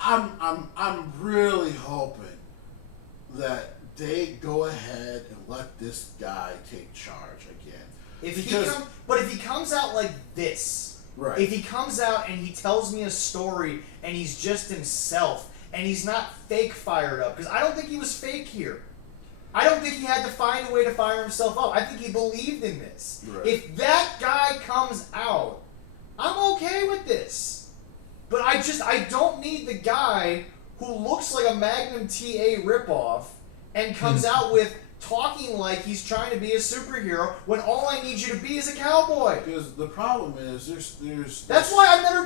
I'm really hoping that they go ahead and let this guy take charge again. If he comes out like this, right? If he comes out and he tells me a story and he's just himself and he's not fake fired up, because I don't think he was fake here. I don't think he had to find a way to fire himself up. I think he believed in this. Right. If that guy comes out, I'm okay with this. But I don't need the guy who looks like a Magnum TA ripoff and comes out with talking like he's trying to be a superhero when all I need you to be is a cowboy. Because the problem is there's That's why I've never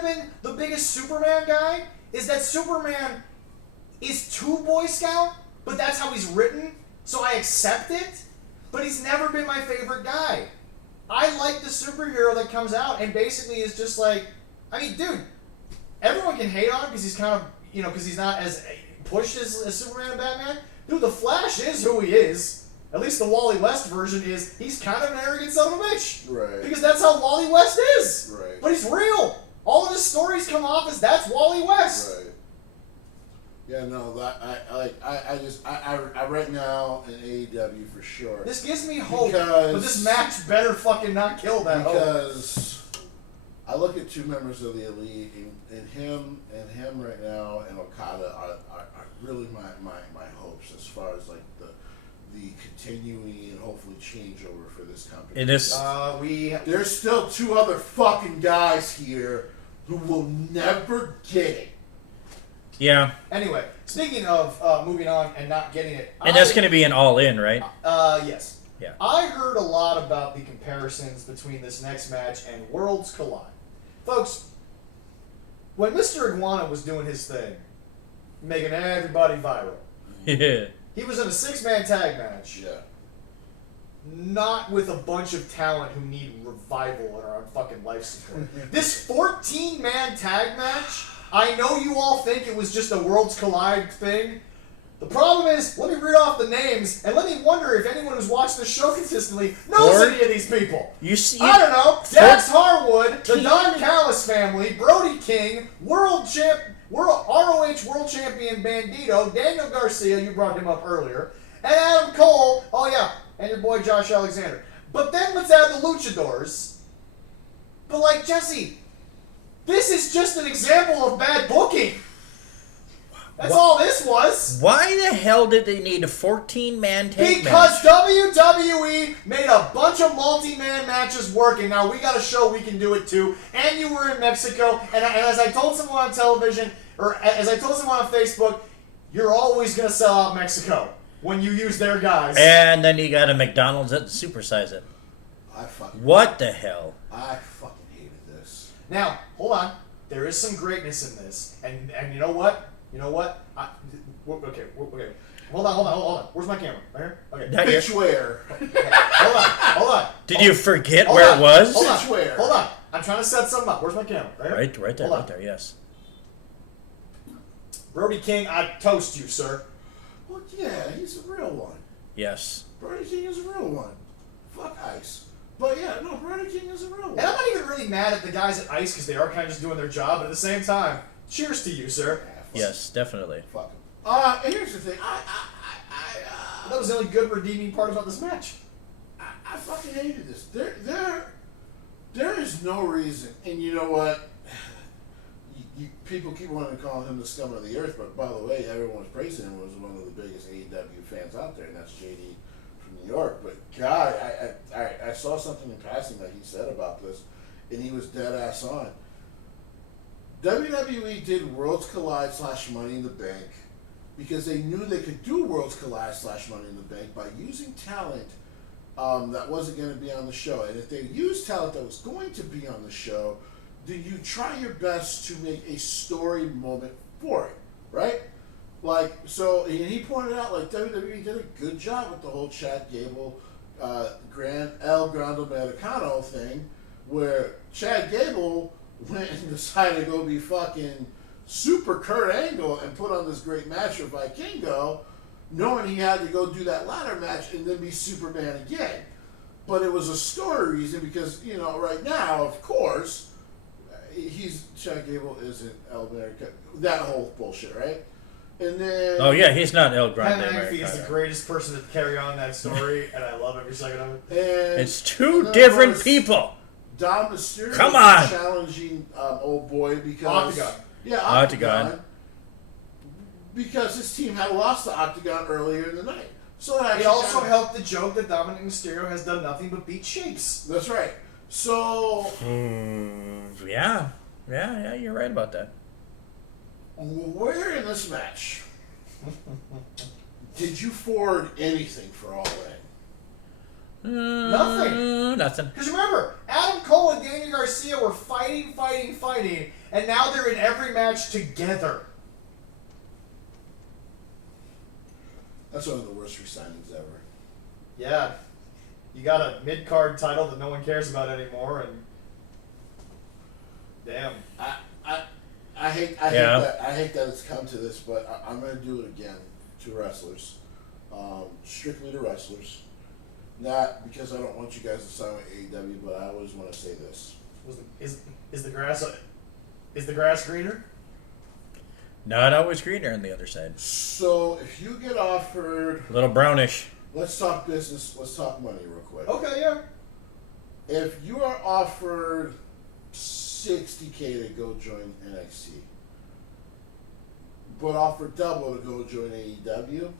been the biggest Superman guy. Is that Superman is too Boy Scout, but that's how he's written, so I accept it. But he's never been my favorite guy. I like the superhero that comes out and basically is just like, I mean, dude, everyone can hate on him because he's kind of, because he's not as pushed as Superman and Batman. Dude, the Flash is who he is. At least the Wally West version is, he's kind of an arrogant son of a bitch. Right. Because that's how Wally West is. Right. But he's real. All of his stories come off as that's Wally West. Right. Yeah, no, I right now in AEW for sure. This gives me hope, but this match better fucking not kill that hope. Because I look at two members of the Elite, and him right now, and Okada are really my hopes as far as like the continuing and hopefully changeover for this company. In this, there's still two other fucking guys here who will never get it. Yeah. Anyway, speaking of moving on and not getting it, and that's going to be an all-in, right? Yes. Yeah. I heard a lot about the comparisons between this next match and Worlds Collide. Folks, when Mr. Iguana was doing his thing, making everybody viral, Yeah. he was in a 6-man tag match. Yeah. Not with a bunch of talent who need revival and are on fucking life support. This 14-man tag match, I know you all think it was just a Worlds Collide thing. The problem is, let me read off the names, and let me wonder if anyone who's watched this show consistently knows any of these people. I don't know. Dax Harwood, the Don Callis family, Brody King, ROH World Champion Bandito, Daniel Garcia, you brought him up earlier, and Adam Cole, oh yeah, and your boy Josh Alexander. But then let's add the Luchadors. But like, Jesse, this is just an example of bad booking. That's all this was. Why the hell did they need a 14-man tag match? Because WWE made a bunch of multi-man matches work, and now we got to show we can do it too. And you were in Mexico, and as I told someone on television, or as I told someone on Facebook, you're always going to sell out Mexico when you use their guys. And then you got a McDonald's that supersize it. What the hell? I fucking hated this. Now, hold on. There is some greatness in this, and you know what? You know what? Okay. Hold on. Where's my camera? Right here? Okay. Bitch where? Okay. Hold on. Did you forget where it was? Hold on. I'm trying to set something up. Where's my camera? Right here? Right there, yes. Brody King, I toast you, sir. Well, yeah, he's a real one. Yes. Brody King is a real one. Fuck Ice. But yeah, no, Brody King is a real one. And I'm not even really mad at the guys at Ice because they are kind of just doing their job, but at the same time, cheers to you, sir. Yes, definitely. Fuck him. And here's the thing. That was the only good redeeming part about this match. I fucking hated this. There is no reason, and you know what? People keep wanting to call him the scum of the earth, but by the way, everyone's praising him was one of the biggest AEW fans out there, and that's JD from New York. But God, I saw something in passing that he said about this, and he was dead ass on. WWE did Worlds Collide / Money in the Bank because they knew they could do Worlds Collide / Money in the Bank by using talent that wasn't going to be on the show. And if they used talent that was going to be on the show, then you try your best to make a story moment for it, right? Like, so, and he pointed out, like, WWE did a good job with the whole Chad Gable, El Grande Americano thing, where Chad Gable went and decided to go be fucking super Kurt Angle and put on this great match with Vikingo, knowing he had to go do that ladder match and then be Superman again. But it was a story reason because, you know, right now, of course, Chad Gable isn't El America, that whole bullshit, right? And then... Oh, yeah, he's not El Grande Pat McAfee Americano. is the greatest person to carry on that story, and I love every second of it. And it's two different people. Dom Mysterio Come on. challenging old boy because... Octagon. Yeah, Octagon. Because his team had lost to Octagon earlier in the night. So it also helped the joke that Dominic Mysterio has done nothing but beat shapes. That's right. So... Yeah, you're right about that. Where in this match did you forward anything for All In? Nothing. Because remember, Adam Cole and Daniel Garcia were fighting, and now they're in every match together. That's one of the worst re-signings ever. Yeah. You got a mid-card title that no one cares about anymore, and... Damn. I hate that it's come to this, but I'm going to do it again to wrestlers. Strictly to wrestlers. Not because I don't want you guys to sign with AEW, but I always want to say this. Is the grass greener? Not always greener on the other side. So if you get offered, A little brownish. let's talk business, let's talk money real quick. Okay, yeah. If you are offered $60K to go join NXT, but offer double to go join AEW,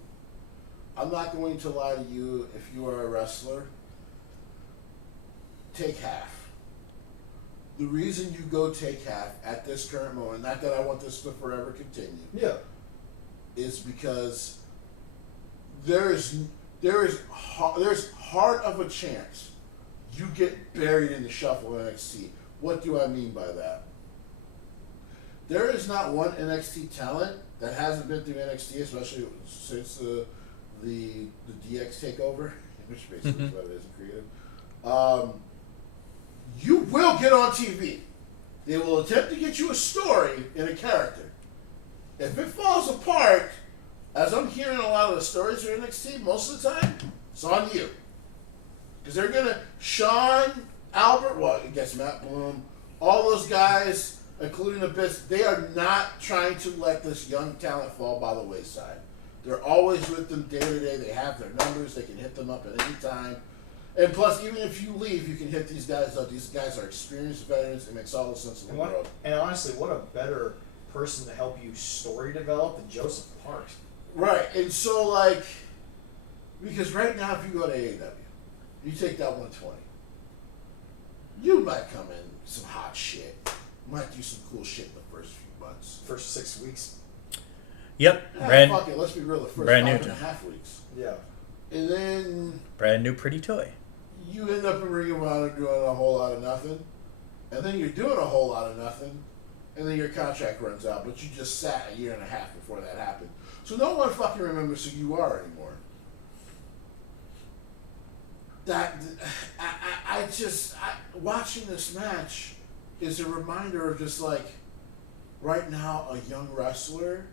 I'm not going to lie to you. If you are a wrestler, take half. The reason you go take half at this current moment, not that I want this to forever continue, is because there's hard of a chance you get buried in the shuffle of NXT. What do I mean by that? There is not one NXT talent that hasn't been through NXT, especially since the DX takeover, which basically is what it is in creative. You will get on TV. They will attempt to get you a story and a character. If it falls apart, as I'm hearing a lot of the stories for NXT, most of the time, it's on you. Because they're going to, Sean, Albert, well, I guess Matt Bloom, all those guys, including Abyss, they are not trying to let this young talent fall by the wayside. They're always with them day to day. They have their numbers. They can hit them up at any time. And plus, even if you leave, you can hit these guys up. These guys are experienced veterans. It makes all the sense in the world. And honestly, what a better person to help you story develop than Joseph Parks. Right. And so, like, because right now, if you go to AEW, you take that 120, you might come in some hot shit. You might do some cool shit in the first few months. First 6 weeks. Yep. Fuck it. Let's be real. The first 5.5 weeks. Yeah. And then brand new pretty toy. You end up in Ring of Honor doing a whole lot of nothing, and then you're doing a whole lot of nothing, and then your contract runs out, but you just sat a year and a half before that happened. So no one fucking remembers who you are anymore. Watching this match is a reminder of just like, right now, a young wrestler,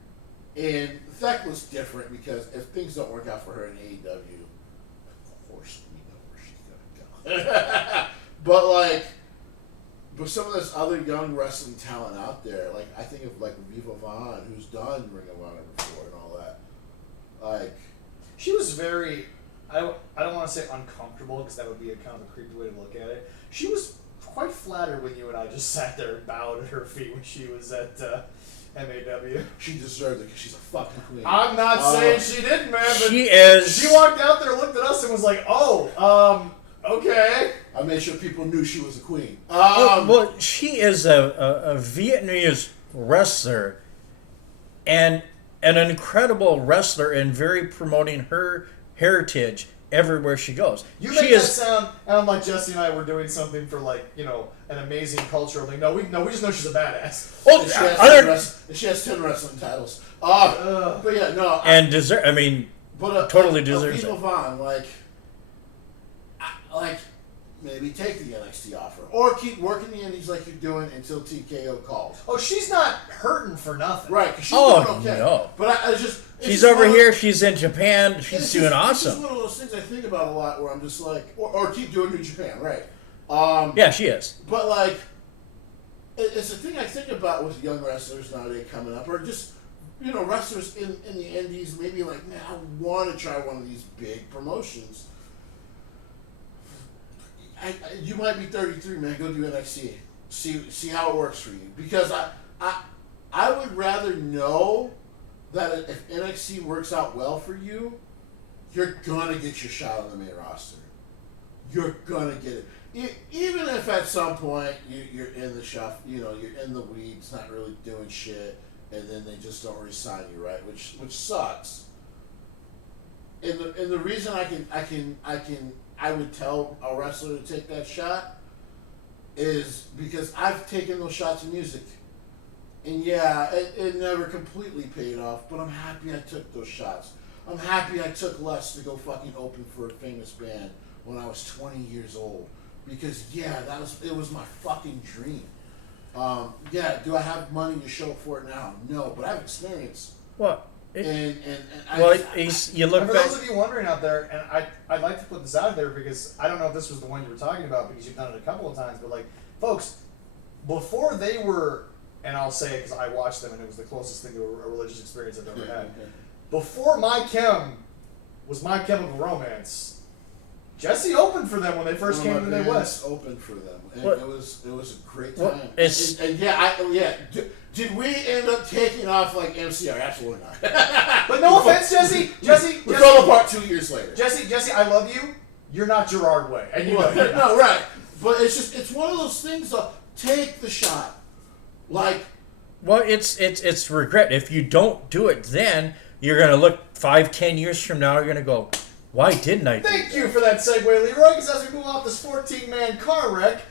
and Thecla's different because if things don't work out for her in AEW, of course we know where she's gonna go. But some of this other young wrestling talent out there, like I think of like Viva Vaughn, who's done Ring of Honor before and all that. Like, she was very, I don't want to say uncomfortable because that would be a kind of a creepy way to look at it. She was quite flattered when you and I just sat there and bowed at her feet when she was at MAW. She deserved it because she's a fucking queen. I'm not saying she didn't, man, but she is. She walked out there, looked at us, and was like, okay. I made sure people knew she was a queen. Well, she is a Vietnamese wrestler and an incredible wrestler and very promoting her heritage everywhere she goes. You make that sound like Jesse and I were doing something for an amazing cultural thing. No, we just know she's a badass. Well, she has 10 wrestling titles. But yeah, no. And totally deserves it. Vaughn, maybe take the NXT offer or keep working the indies like you're doing until TKO calls. Oh, she's not hurting for nothing, right? Because she's doing okay. No. But she's over here. She's in Japan. She's doing awesome. It's just one of those things I think about a lot, where I'm just like, or keep doing New Japan, right? Yeah, she is. But it's a thing I think about with young wrestlers nowadays coming up, or just wrestlers in the indies. Maybe like, man, I want to try one of these big promotions. You might be 33, man. Go do NXT. See how it works for you. Because I would rather know that if NXT works out well for you, you're gonna get your shot on the main roster. You're gonna get it. Even if at some point you're in the shuffle, you're in the weeds, not really doing shit, and then they just don't re-sign you, right? Which sucks. And the reason I would tell a wrestler to take that shot is because I've taken those shots in music. And yeah, it never completely paid off, but I'm happy I took those shots. I'm happy I took less to go fucking open for a famous band when I was 20 years old. Because yeah, it was my fucking dream. Do I have money to show for it now? No, but I have experience. What? You look for back. those of you wondering out there, and I'd like to put this out there because I don't know if this was the one you were talking about because you've done it a couple of times, but folks, before they were, and I'll say it because I watched them and it was the closest thing to a religious experience I've ever had. Before My Chem was My Chemical Romance, Jesse opened for them when they first came to the Midwest. Opened for them, and What? it was a great time. Well, it's- and did we end up taking off like MCR? Absolutely not. But no offense, Jesse. We fell apart 2 years later. Jesse, I love you. You're not Gerard Way, and you know that. No, right. But it's one of those things. Though, take the shot. Like, well, it's regret. If you don't do it, then you're gonna look 5-10 years from now. You're gonna go, why didn't I? Thank you for that segue, Leroy. Because as we move off this 14-man car wreck,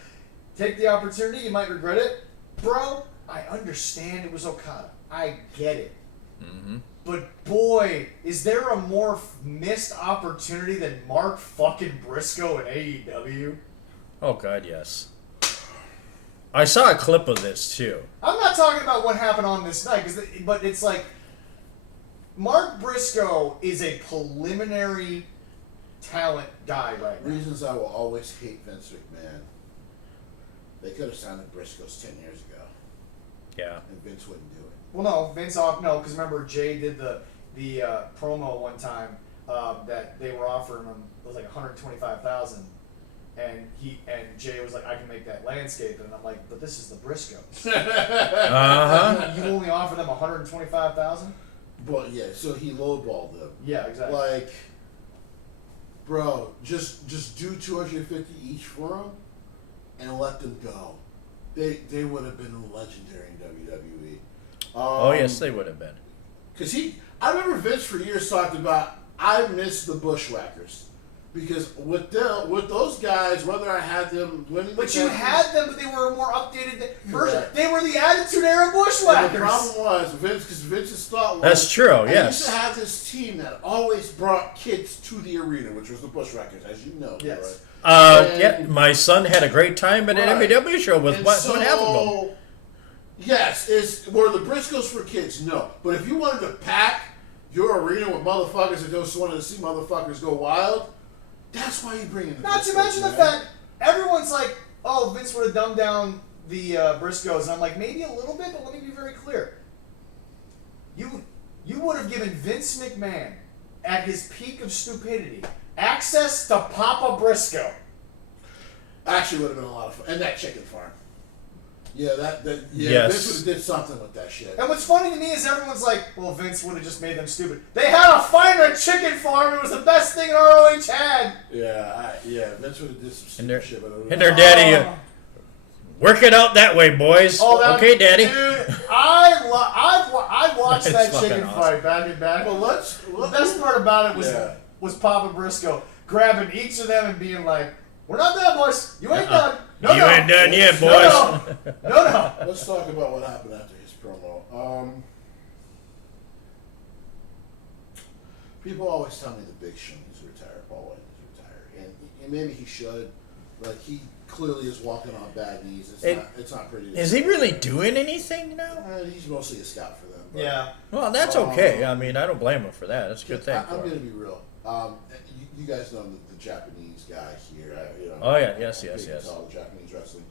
take the opportunity. You might regret it, bro. I understand it was Okada. I get it. Mm-hmm. But boy, is there a more missed opportunity than Mark fucking Briscoe in AEW? Oh God, yes. I saw a clip of this too. I'm not talking about what happened on this night, but it's like Mark Briscoe is a preliminary talent guy right now. reasons I will always hate Vince McMahon. They could have signed the Briscoes 10 years ago. Yeah. And Vince wouldn't do it. Well, no, because remember Jay did the promo one time that they were offering him, it was like $125,000, and Jay was like, I can make that landscape, and I'm like, but this is the Briscoes. You only offer them $125,000. But yeah, so he lowballed them. Yeah, exactly. Like, bro, just do $250 each for them, and let them go. They would have been legendary in WWE. Oh yes, they would have been. Because I remember Vince for years talked about, I miss the Bushwhackers. Because with those guys, whether I had them winning, But you had them, but they were a more updated version. Correct. They were the Attitude Era Bushwhackers. And the problem was because Vince's thought was That's true. I Yes. used to have this team that always brought kids to the arena, which was the Bushwhackers, as you know. Yes. Right? Yeah. My son had a great time at an Right. MLW show with And one half of them. Yes, were the Briscoes for kids? No. But if you wanted to pack your arena with motherfuckers that just wanted to see motherfuckers go wild, that's why you bring in the Not to Briscoes, mention the man. fact, everyone's like, oh, Vince would have dumbed down the Briscoes. And I'm like, maybe a little bit, but let me be very clear. You would have given Vince McMahon, at his peak of stupidity, access to Papa Briscoe. Actually would have been a lot of fun. And that chicken farm. Yeah, Yes. Vince would have did something with that shit. And what's funny to me is everyone's like, well, Vince would have just made them stupid. They had a finer chicken farm. It was the best thing ROH had. Yeah, Vince would have did some stupid shit. But And their daddy, work it out that way, boys. Okay, Daddy. Dude, I watched That's that fucking chicken awesome. fight back and back. Well, The best part about it Yeah. was Papa Briscoe grabbing each of them and being like, we're not done, boys. You ain't done. No, You no. ain't done yet, boys. No. Let's talk about what happened after his promo. People always tell me the Big Show needs to retire. Paul White needs to retire, and maybe he should. Like, he clearly is walking on bad knees. It's not pretty. Is he really doing anything now? He's mostly a scout for them. But, Yeah. Well, that's okay. I mean, I don't blame him for that. That's a good thing. I'm for going to him. be real. You guys know the Japanese guy here. Oh, yeah. Yes. All the Japanese wrestling.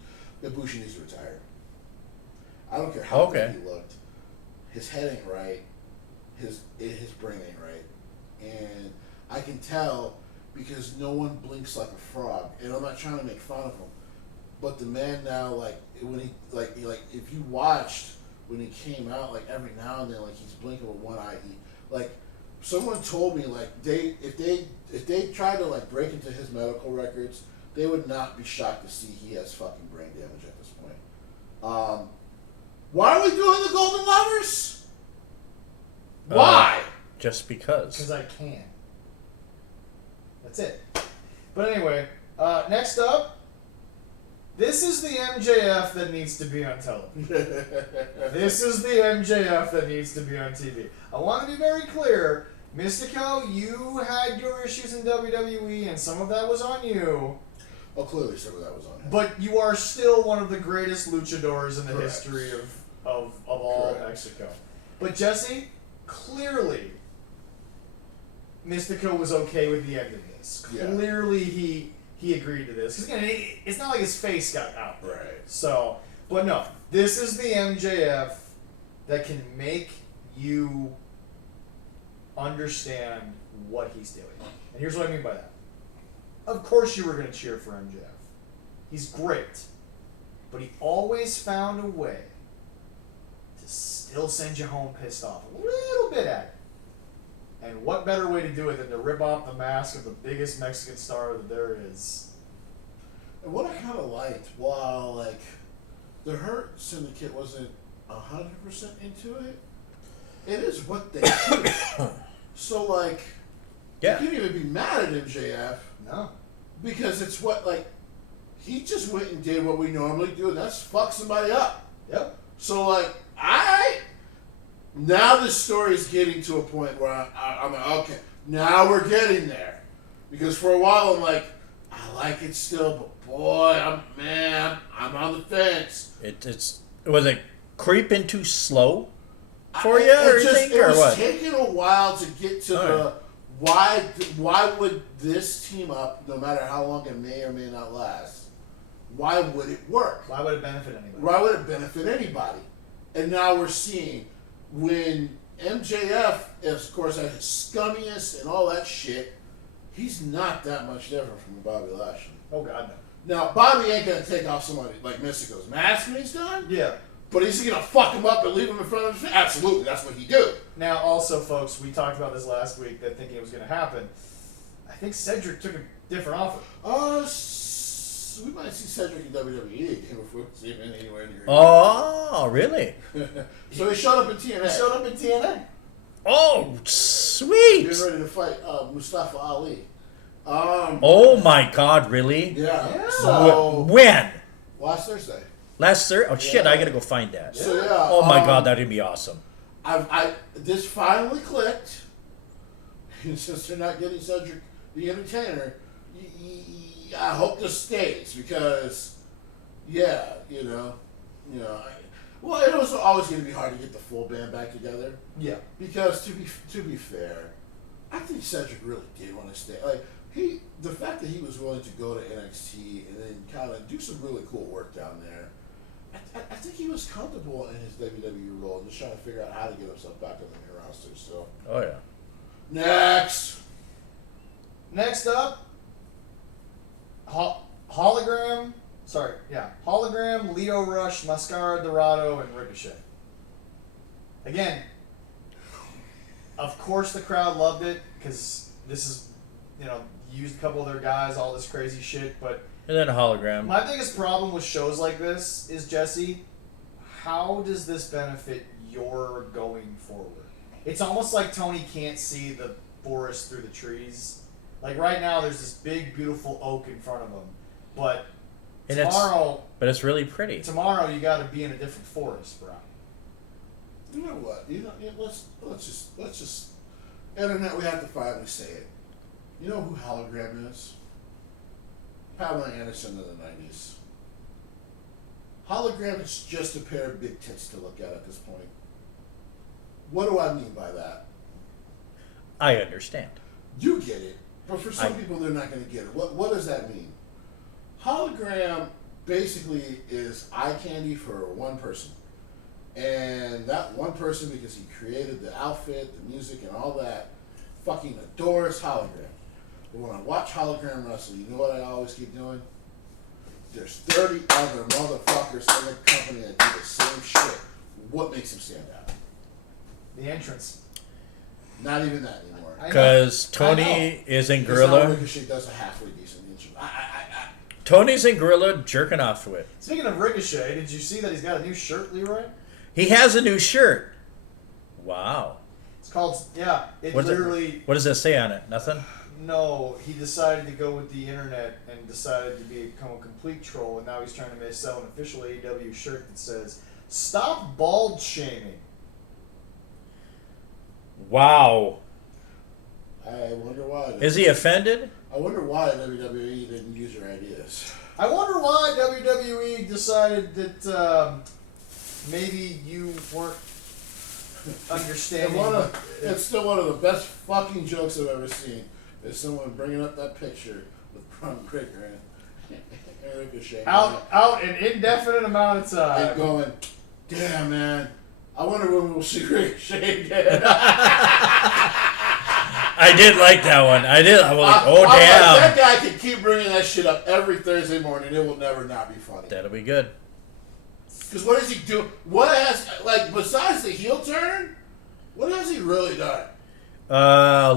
Ibushi needs to retire. I don't care how good he looked. His head ain't right. His brain ain't right. And I can tell because no one blinks like a frog. And I'm not trying to make fun of him. But the man now, like, when he, like if you watched when he came out, like, every now and then, like, he's blinking with one eye. Like, someone told me, like, if they tried to, like, break into his medical records, they would not be shocked to see he has fucking brain damage at this point. Why are we doing the Golden Lovers? Why? Just because. Because I can. That's it. But anyway, next up, this is the MJF that needs to be on television. This is the MJF that needs to be on TV. I want to be very clear. Mystico, you had your issues in WWE, and some of that was on you. Oh, clearly some of that was on him. But you are still one of the greatest luchadors in the Correct. history of all Correct. Mexico. But Jesse, clearly, Mystico was okay with the end of this. Yeah. Clearly, he agreed to this. Because again, it's not like his face got out. Right. So, but no, this is the MJF that can make you understand what he's doing. And here's what I mean by that. of course you were going to cheer for MJF. He's great. But he always found a way to still send you home pissed off a little bit at it. And what better way to do it than to rip off the mask of the biggest Mexican star that there is? And what I kind of liked, while like the Hurt Syndicate wasn't 100% into it, it is what they do. So like, you can't even be mad at MJF. No. Because it's what, like, he just went and did what we normally do, and that's fuck somebody up. Yep. So like, now this story is getting to a point where I'm like, okay, now we're getting there. Because for a while I'm like, I like it still, but boy, I'm on the fence. Was it creeping too slow for you, or it was what? taking a while to get to the why would this team up, no matter how long it may or may not last, why would it work? Why would it benefit anybody? Why would it benefit anybody? And now we're seeing when MJF is, of course, at his scummiest and all that shit, he's not that much different from Bobby Lashley. Oh, God, no. Now, Bobby ain't going to take off somebody like Mystico's mask when he's done. Yeah. But is he going to fuck him up and leave him in front of him? Absolutely. That's what he do. Now, also, folks, we talked about this last week, that thinking it was going to happen. I think Cedric took a different offer. We might see Cedric in WWE again before we see him anywhere near. Oh, really? So he showed up in TNA. He showed up in TNA. Oh, sweet! Getting ready to fight Mustafa Ali. Oh my God, really? Yeah. So when? last Thursday. Last Thursday? Oh shit! Yeah. I gotta go find that. So yeah. Oh my God, that'd be awesome. This finally clicked. Since they're not getting Cedric the Entertainer, I hope this stays because, it was always going to be hard to get the full band back together. Yeah. Because to be fair, I think Cedric really did want to stay. Like the fact that he was willing to go to NXT and then kind of do some really cool work down there, I think he was comfortable in his WWE role and just trying to figure out how to get himself back on the main roster. So. Oh yeah. Next up, Hologram, Leo Rush, Mascara Dorado, and Ricochet. Again, of course the crowd loved it because this is, used a couple of their guys, all this crazy shit, but... And then a hologram. My biggest problem with shows like this is, Jesse, how does this benefit your going forward? It's almost like Tony can't see the forest through the trees. Like right now, there's this big, beautiful oak in front of him, but tomorrow... But it's really pretty. Tomorrow, you got to be in a different forest, bro. You know what? Let's just internet. We have to finally say it. You know who Hologram is? Pamela Anderson in the '90s. Hologram is just a pair of big tits to look at this point. What do I mean by that? I understand. You get it, but for some people, they're not going to get it. What does that mean? Hologram basically is eye candy for one person. And that one person, because he created the outfit, the music, and all that, fucking adores Hologram. But when I watch Hologram wrestle, you know what I always keep doing? There's 30 other motherfuckers in the company that do the same shit. What makes him stand out? The entrance. Not even that anymore. Because Tony is in Gorilla. Ricochet does a halfway decent entrance. Tony's in Gorilla jerking off to it. Speaking of Ricochet, did you see that he's got a new shirt, Leroy? He has a new shirt. Wow. It's called, what does it say on it? Nothing? No, he decided to go with the internet and decided to become a complete troll, and now he's trying to sell an official AEW shirt that says, "Stop bald shaming." Wow. I wonder why. Is he offended? I wonder why WWE didn't use your ideas. I wonder why WWE decided that maybe you weren't understanding. It's still one of the best fucking jokes I've ever seen. Is someone bringing up that picture with Braun Breaker and Ricochet out an indefinite amount of time and going, damn man, I wonder when we'll see Ricochet again. I did like that one. I did. I was like, oh, I'm damn. Like, that guy can keep bringing that shit up every Thursday morning. It will never not be funny. That'll be good. Because what does he do? What has, like, besides the heel turn, what has he really done?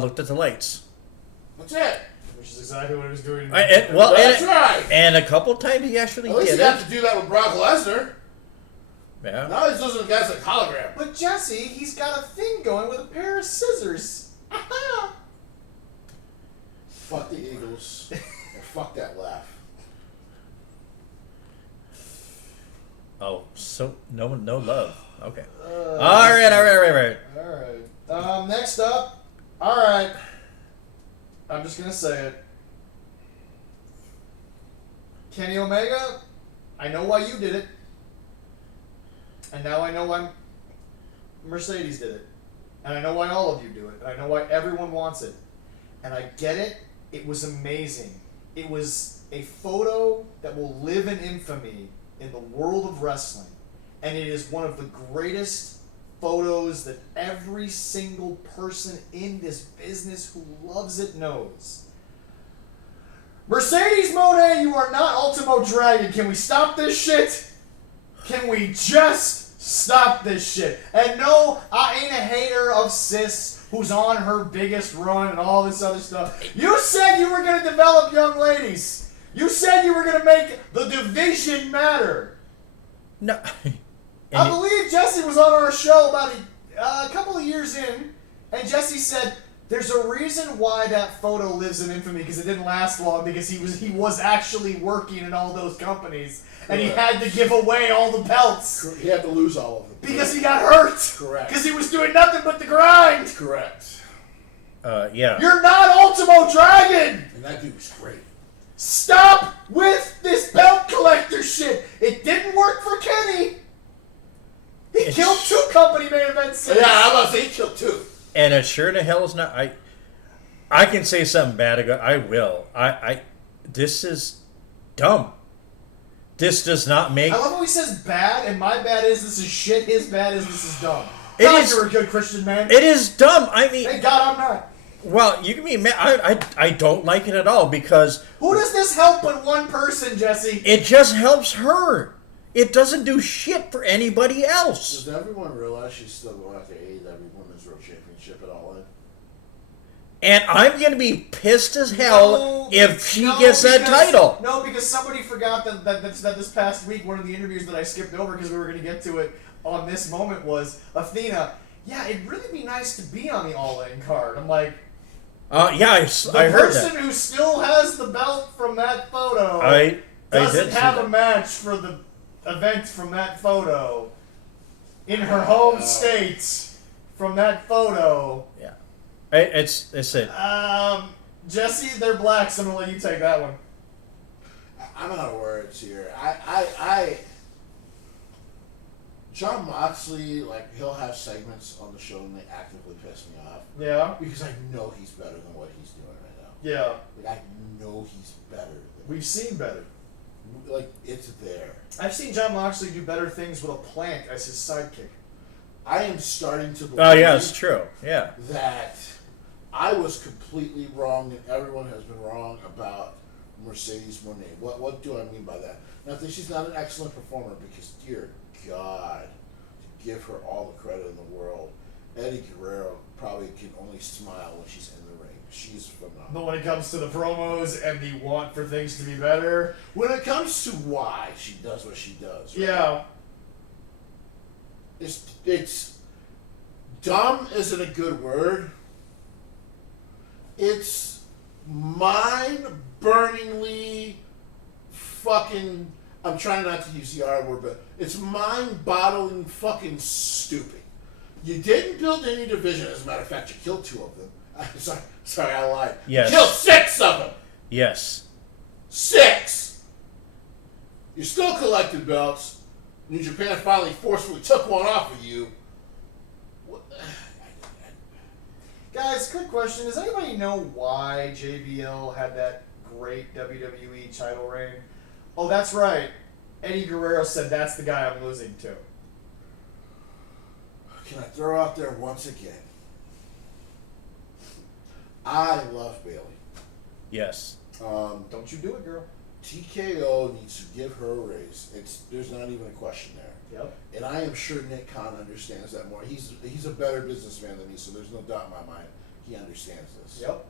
Looked at the lights. That's it. Which is exactly what he was doing. That's right. And a couple times he actually At least did he it. got to do that with Brock Lesnar. Yeah. Now he's losing guys like hologram. But Jesse, he's got a thing going with a pair of scissors. Fuck the Eagles. And fuck that laugh. Oh, so no love. Okay. All right. Alright. Next up. Alright. I'm just gonna say it. Kenny Omega, I know why you did it. And now I know why Mercedes did it. And I know why all of you do it. And I know why everyone wants it. And I get it. It was amazing. It was a photo that will live in infamy in the world of wrestling. And it is one of the greatest photos that every single person in this business who loves it knows. Mercedes Moné, you are not Ultimo Dragon. Can we stop this shit? Can we just stop this shit? And no, I ain't a hater of Sis, who's on her biggest run and all this other stuff. You said you were going to develop young ladies. You said you were going to make the division matter. No. I believe Jesse was on our show about a couple of years in, and Jesse said, there's a reason why that photo lives in infamy, because it didn't last long, because he was actually working in all those companies, and he had to give away all the belts. He had to lose all of them. Because he got hurt. Correct. Because he was doing nothing but the grind. Correct. Yeah. You're not Ultimo Dragon. And that dude was great. Stop with this belt collector shit. It didn't work for Kenny. He killed 2 company main events. Yeah, I'm about to say he killed 2. And it sure the hell is not. I can say something bad. I will. This is dumb. This does not make. I love how he says bad, and my bad is this is shit. His bad is this is dumb. You're a good Christian man. It is dumb. I mean, thank God I'm not. Well, you can be mad. I don't like it at all because. Who does this help but one person, Jesse? It just helps her. It doesn't do shit for anybody else. Does everyone realize she's still going after AEW Women's World Championship at all in? And I'm going to be pissed as hell if she gets that title. No, because somebody forgot that this past week, one of the interviews that I skipped over because we were going to get to it on this moment was Athena. Yeah, it'd really be nice to be on the All In card. I'm like, yeah, I heard that. The person who still has the belt from that photo doesn't have a match for the event from that photo in her home state from that photo. Yeah. It's it. Jesse, they're black, so I'm gonna let you take that one. I'm out of words here. Jon Moxley, like, he'll have segments on the show and they actively piss me off. Yeah. Because I know he's better than what he's doing right now. Yeah. Like, I know he's better. We've seen better. Like, it's there. I've seen Jon Moxley do better things with a plant as his sidekick. I am starting to believe. Oh yeah, it's true. Yeah. That I was completely wrong and everyone has been wrong about Mercedes Moné. What do I mean by that? Not that she's not an excellent performer, because dear God, to give her all the credit in the world, Eddie Guerrero probably can only smile when she's in the ring. She's phenomenal. But when it comes to the promos and the want for things to be better, when it comes to why she does what she does, right? Yeah. It's dumb isn't a good word. It's mind-burningly fucking, I'm trying not to use the R word, but it's mind-boggling fucking stupid. You didn't build any division. As a matter of fact, you killed 2 of them. Sorry, I lied. Yes. You killed 6 of them. Yes. 6. You still collected belts. New Japan finally forcefully took one off of you. Guys, quick question. Does anybody know why JBL had that great WWE title reign? Oh, that's right. Eddie Guerrero said that's the guy I'm losing to. Can I throw out there once again? I love Bailey. Yes. Don't you do it, girl. TKO needs to give her a raise. There's not even a question there. Yep. And I am sure Nick Khan understands that more. He's a better businessman than me, so there's no doubt in my mind he understands this. Yep.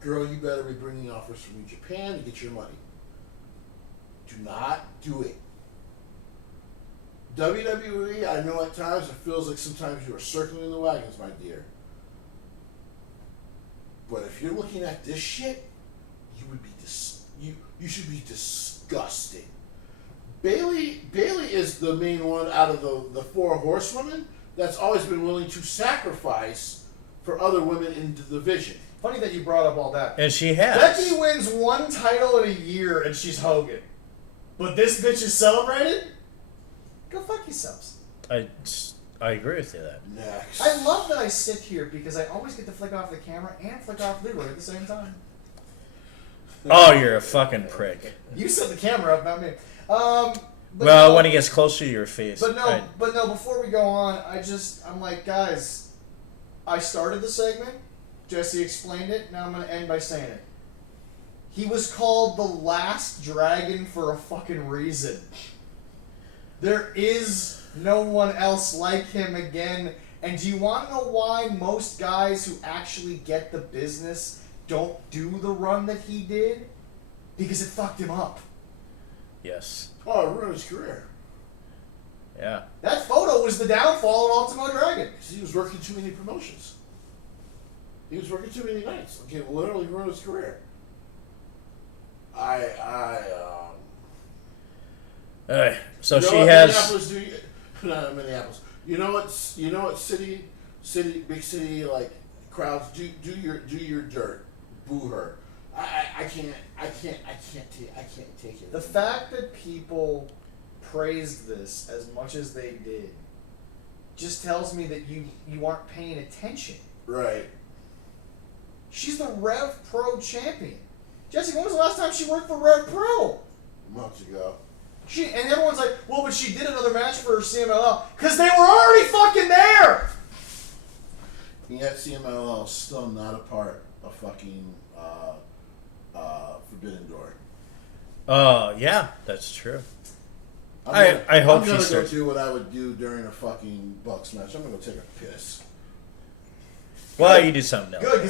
Girl, you better be bringing offers from New Japan to get your money. Do not do it. WWE, I know at times it feels like sometimes you are circling the wagons, my dear. But if you're looking at this shit, you would be you should be disgusted. Bailey is the main one out of the four horsewomen that's always been willing to sacrifice for other women in the division. Funny that you brought up all that. And she has. Becky wins one title in a year and she's Hogan. But this bitch is celebrated? Go fuck yourselves. I agree with you that. Next. I love that I sit here because I always get to flick off the camera and flick off Leroy at the same time. Oh, you're a fucking prick. You set the camera up, not me. Well, when he gets close to your face. But no, before we go on, I'm like, guys, I started the segment, Jesse explained it, now I'm going to end by saying it. He was called the last dragon for a fucking reason. There is no one else like him again. And do you want to know why most guys who actually get the business don't do the run that he did? Because it fucked him up. Yes. Oh, it ruined his career. Yeah. That photo was the downfall of Ultimo Dragon. Because he was working too many promotions. He was working too many nights. Okay, it literally ruined his career. So she what, has. Minneapolis, not Minneapolis. You know what city, big city like crowds do your dirt, boo her. I can't take it. The fact that people praised this as much as they did just tells me that you aren't paying attention. Right. She's the Rev Pro champion. Jesse, when was the last time she worked for Rev Pro? Months ago. And everyone's like, well, but she did another match for CMLL. Because they were already fucking there! And yet CMLL is still not a part of fucking Forbidden Door. Yeah, that's true. I hope I'm she gonna starts. go do what I would do during a fucking Bucks match. I'm gonna go take a piss. Well, you do something else. Good,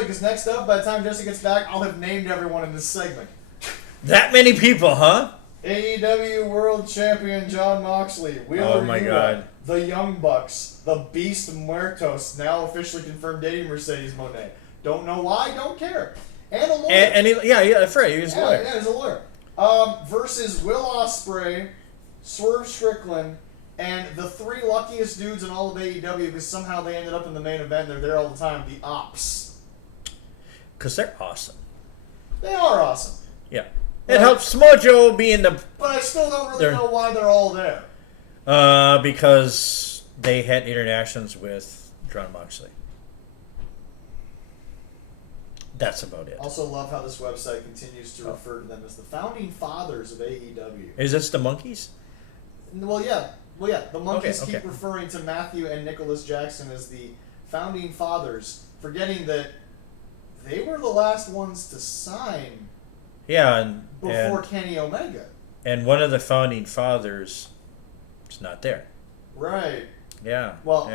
because next up, by the time Jesse gets back, I'll have named everyone in this segment. That many people, huh? AEW World Champion Jon Moxley, Wheeler Oh my Yuta, God. The Young Bucks, the Beast Muertos, now officially confirmed dating Mercedes Moné. Don't know why, don't care. And a lawyer. That's right. He was a lawyer. Yeah, he's a lawyer. Versus Will Ospreay, Swerve Strickland, and the three luckiest dudes in all of AEW because somehow they ended up in the main event. They're there all the time. The Ops. Because they're awesome. They are awesome. Yeah. It helps Mojo be in the... But I still don't really know why they're all there. Because they had interactions with Jon Moxley. That's about it. Also love how this website continues to refer to them as the founding fathers of AEW. Is this the Monkeys? Well, yeah. The Monkeys Okay. keep referring to Matthew and Nicholas Jackson as the founding fathers, forgetting that they were the last ones to sign before Kenny Omega. And one of the founding fathers is not there. Right. Yeah. Well,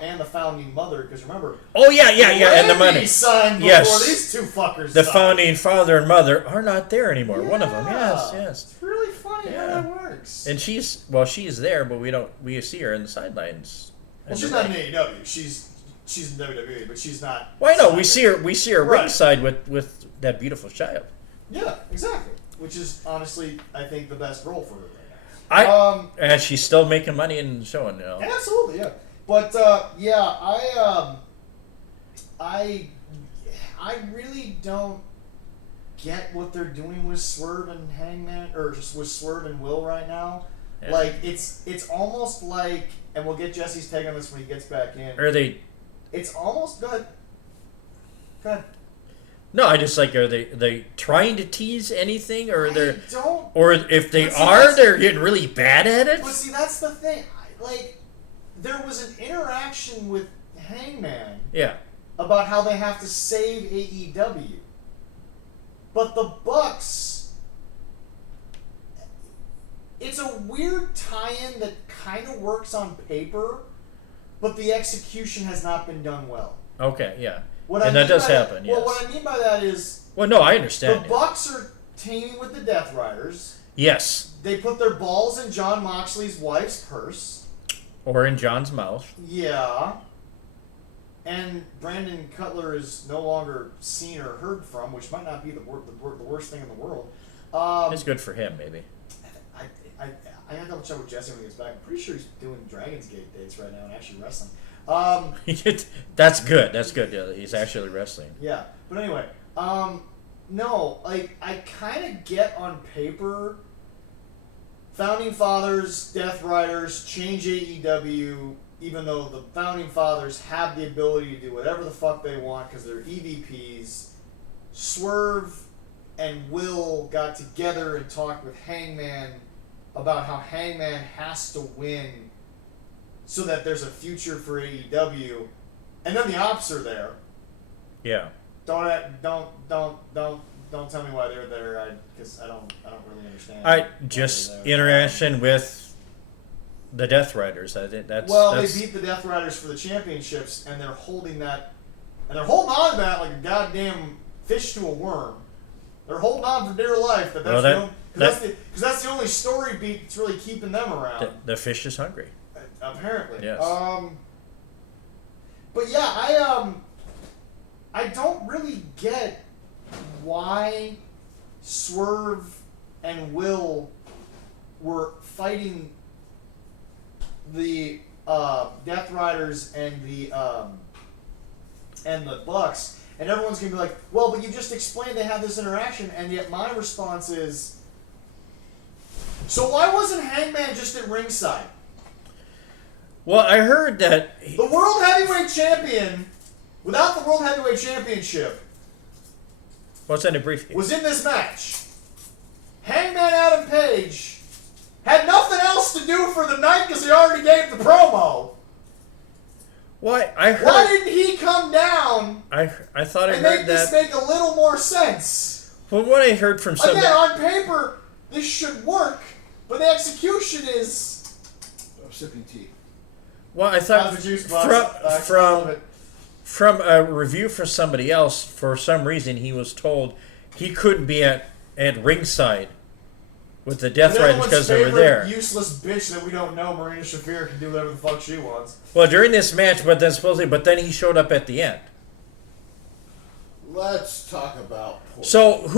and the founding mother, because remember. Oh, yeah, and the money. Signed before these two fuckers The signed. founding father and mother are not there anymore. Yeah. One of them, yes. It's really funny how that works. And she's there, but we see her in the sidelines. Well, she's not in AEW. She's in WWE, but she's not. Well, I know. We see her ringside with that beautiful child. Yeah, exactly. Which is honestly, I think, the best role for her right now. And she's still making money and showing, you know. Absolutely, yeah. But I really don't get what they're doing with Swerve and Hangman, or just with Swerve and Will right now. Yeah. Like it's almost like, and we'll get Jesse's take on this when he gets back in. It's almost good. Good. No, I just like, are they trying to tease anything, or don't. Or if they are, they're getting really bad at it. But see, that's the thing. There was an interaction with Hangman Yeah. about how they have to save AEW. But the Bucks, it's a weird tie-in that kind of works on paper, but the execution has not been done well. Okay, yeah. What and that does happen, yes. Well, what I mean by that is... Well, no, I understand. The Bucks are teaming with the Death Riders. Yes. They put their balls in Jon Moxley's wife's purse. Or in John's mouth. Yeah. And Brandon Cutler is no longer seen or heard from, which might not be the worst thing in the world. It's good for him, maybe. I gotta double check with Jesse when he gets back. I'm pretty sure he's doing Dragon's Gate dates right now and actually wrestling. That's good. That's good. Yeah, he's actually wrestling. Yeah, but anyway, no, like I kind of get on paper. Founding Fathers, Death Riders change AEW, even though the Founding Fathers have the ability to do whatever the fuck they want because they're EVPs. Swerve and Will got together and talked with Hangman about how Hangman has to win so that there's a future for AEW, and then the ops are there. Yeah. Don't tell me why they're there, because I don't really understand. Just interaction with the Death Riders. I think that's they beat the Death Riders for the championships, and they're holding that, and they're holding on to that like a goddamn fish to a worm. They're holding on for dear life. Because that's the only story beat that's really keeping them around. The fish is hungry. Apparently. Yes. But yeah, I don't really get why Swerve and Will were fighting the Death Riders and the Bucks, and everyone's gonna be like, well, but you just explained they have this interaction, and yet my response is, so why wasn't Hangman just at ringside? Well, I heard that The World Heavyweight Champion, without the World Heavyweight Championship, what's in a briefcase? was in this match. Hangman Adam Page had nothing else to do for the night because he already gave the promo. Why I heard? Why didn't he come down? I thought I and heard make this make a little more sense. From what I heard from some. Again, on paper, this should work, but the execution is. Sipping tea. Well, I thought from a review for somebody else, for some reason he was told he couldn't be at ringside with the Death Riders because they were there. Useless bitch that we don't know, Marina Shafir, can do whatever the fuck she wants. Well, during this match, but then he showed up at the end. Let's talk about Poison. So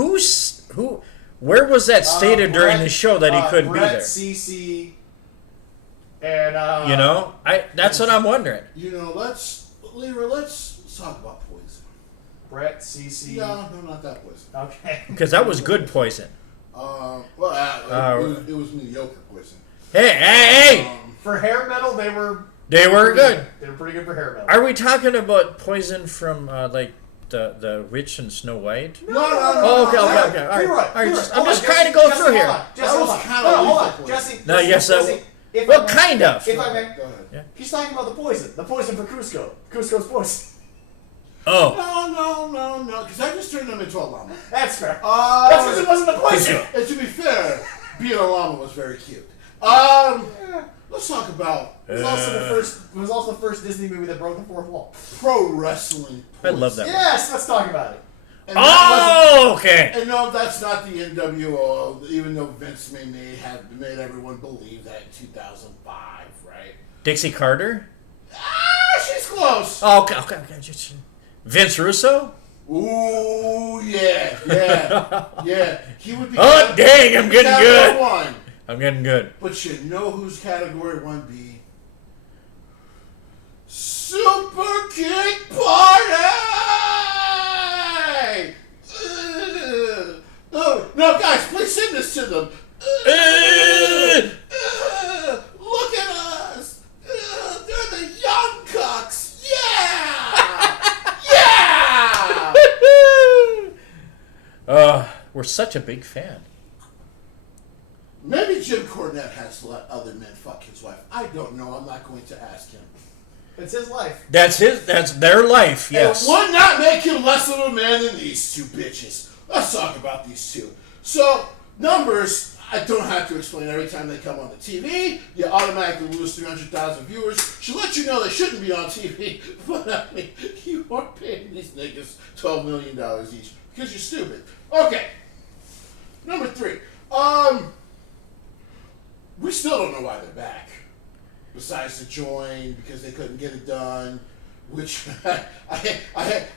where was that stated during the show that he couldn't be there? Brett, CC, and that's what I'm wondering. Let's talk about Poison. Brett, CC. No, not that Poison. Okay. Because that was good Poison. It was mediocre Poison. Hey! For hair metal, they were good. They were pretty good for hair metal. Are we talking about Poison from the Witch and Snow White? No. Oh, okay. All right. You're right. I'm just trying to go through here. Hold on. Jesse. No, yes. Kind of. If I may. Go ahead. Yeah. He's talking about the poison. The poison for Cusco. Cusco's poison. Oh. No. Because I just turned him into a llama. That's fair. That's because it wasn't the poison. And to be fair, being a llama was very cute. Let's talk about. It was also the first Disney movie that broke the fourth wall. Pro wrestling. I love that. Yes, let's talk about it. And okay. And no, that's not the NWO, even though Vince may have made everyone believe that in 2005, right? Dixie Carter? She's close. Oh, okay. Vince Russo? Ooh, yeah. He would be. Oh, dang, I'm getting good. One. I'm getting good. But you know who's category 1B? Super Kick Party! No, guys, please send this to them. Look at us. They're the Young Cucks. Yeah! We're such a big fan. Maybe Jim Cornette has to let other men fuck his wife. I don't know. I'm not going to ask him. It's his life. That's their life, yes. It would not make him less of a man than these two bitches. Let's talk about these two. So, numbers, I don't have to explain every time they come on the TV. You automatically lose 300,000 viewers. Should let you know they shouldn't be on TV. But, I mean, you are paying these niggas $12 million each because you're stupid. Okay. Number 3. We still don't know why they're back. Besides to join because they couldn't get it done, which I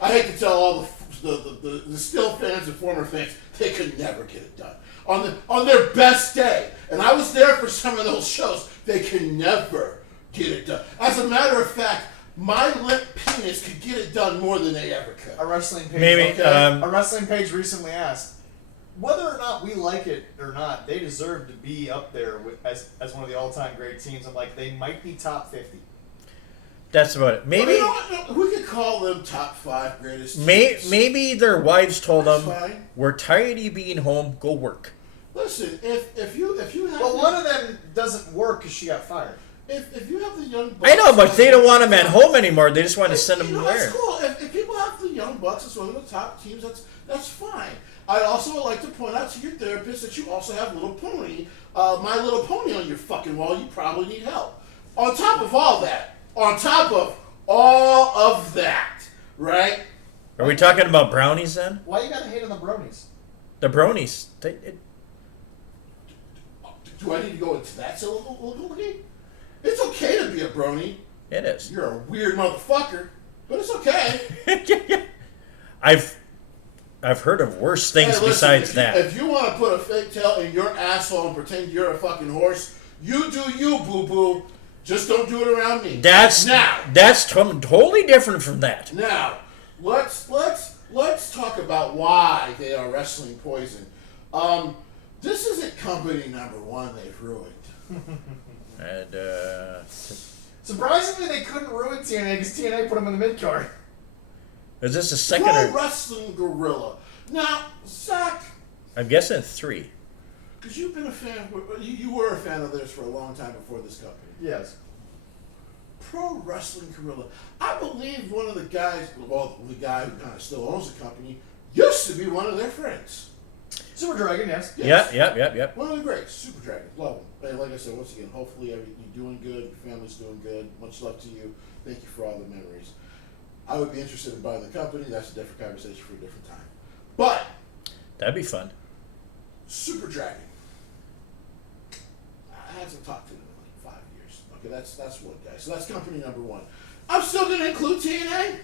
hate to tell all the still fans and former fans they could never get it done on their best day. And I was there for some of those shows. They can never get it done. As a matter of fact, my limp penis could get it done more than they ever could. A wrestling page. Maybe a wrestling page recently asked, whether or not we like it or not, they deserve to be up there as one of the all-time great teams. I'm like, they might be top 50. That's about it. Maybe well, you know what? We could call them top 5 greatest teams. Maybe their wives told That's them, fine. "We're tired of you being home. Go work." Listen, if you have Well, one of them doesn't work because she got fired. if you have the young Bucks, I know, but they don't want them at home anymore. They just want to send them that's there. cool. If people have the young Bucks as one of the top teams, that's fine. I'd also like to point out to your therapist that you also have Little Pony, My Little Pony on your fucking wall. You probably need help. On top of all that, right? Are we talking about brownies then? Why you gotta hate on the bronies? The bronies. Do I need to go into that syllable? It's okay to be a brony. It is. You're a weird motherfucker, but it's okay. I've heard of worse things Hey, listen, besides that. If you want to put a fake tail in your asshole and pretend you're a fucking horse, you do you, boo-boo. Just don't do it around me. That's totally different from that. Now, let's talk about why they are wrestling poison. This isn't company number 1 they've ruined. And Surprisingly, they couldn't ruin TNA because TNA put them in the mid card. is this the second Pro or? Wrestling Gorilla. Now, Zach, I'm guessing 3. because you've been a fan, you were a fan of theirs for a long time before this company. Yes. Pro Wrestling Gorilla. I believe one of the guys, well, the guy who kind of still owns the company, used to be one of their friends. Super Dragon, yes. Yep. One of the greats, Super Dragon. Love him. And like I said, once again, hopefully you're doing good, your family's doing good. Much love to you. Thank you for all the memories. I would be interested in buying the company. That's a different conversation for a different time. But That'd be fun. Super Dragon. I haven't talked to him in like 5 years. Okay, that's one guy. So that's company number 1. I'm still going to include TNA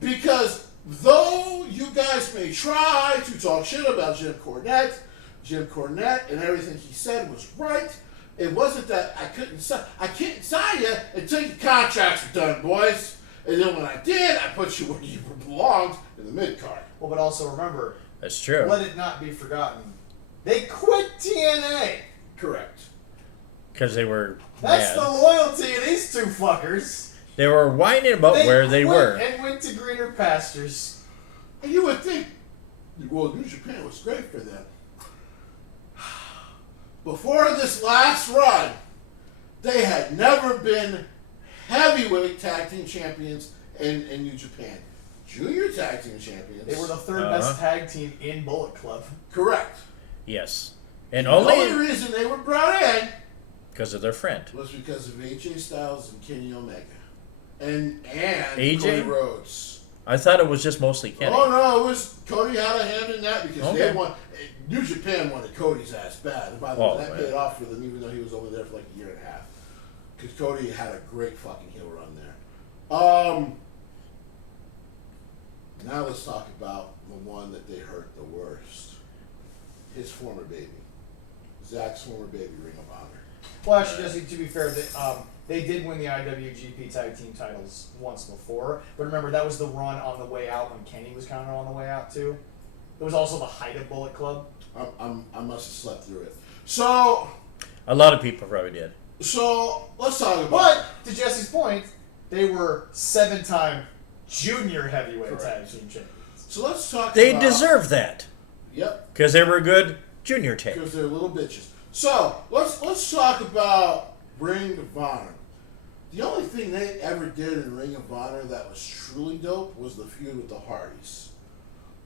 because though you guys may try to talk shit about Jim Cornette and everything he said was right, it wasn't that I can't sign you until your contracts are done, boys. And then when I did, I put you where you belonged in the mid card. Well, but also remember, That's true. let it not be forgotten, they quit TNA. Correct. Because they were That's mad. the loyalty of these two fuckers. They were whining about where they quit were. and went to greener pastures. And you would think, well, New Japan was great for them. Before this last run, they had never been heavyweight tag team champions in New Japan. Junior tag team champions. They were the third best tag team in Bullet Club. Correct. Yes. And The only only reason they were brought in because of their friend. was because of AJ Styles and Kenny Omega. And AJ? Cody Rhodes. I thought it was just mostly Kenny. Oh no, it was Cody had a hand in that because Okay. they won. New Japan wanted Cody's ass bad, and by the way, that paid off for them, even though he was only there for like a year and a half. Because Cody had a great fucking heel run there. Now let's talk about the one that they hurt the worst. His former baby, Zach's former baby, Ring of Honor. Well, actually, Jesse, to be fair, they did win the IWGP Tag Team titles once before. But remember, that was the run on the way out when Kenny was kind of on the way out, too. It was also the height of Bullet Club. I must have slept through it. So A lot of people probably did. let's talk about. But, to Jesse's point, they were 7-time junior heavyweight Correct. tag team champions. So let's talk They about. deserve that. Yep. Because they were good junior tag. Because they're little bitches. So let's talk about Ring of Honor. The only thing they ever did in Ring of Honor that was truly dope was the feud with the Hardys.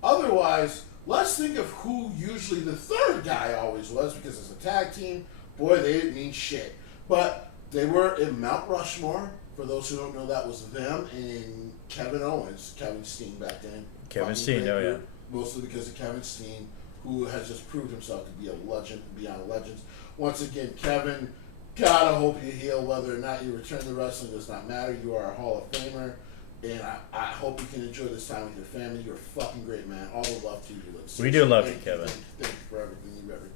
Otherwise, let's think of who usually the third guy always was, because as a tag team, boy, they didn't mean shit. But they were in Mount Rushmore. For those who don't know, that was them and Kevin Owens, Kevin Steen back then. Kevin Steen, oh yeah. Mostly because of Kevin Steen, who has just proved himself to be a legend beyond legends. Once again, Kevin, God, I hope you heal. Whether or not you return to wrestling does not matter. You are a Hall of Famer. And I hope you can enjoy this time with your family. You're a fucking great man. All the love to you. We do love you, Kevin. Thank you for everything you've ever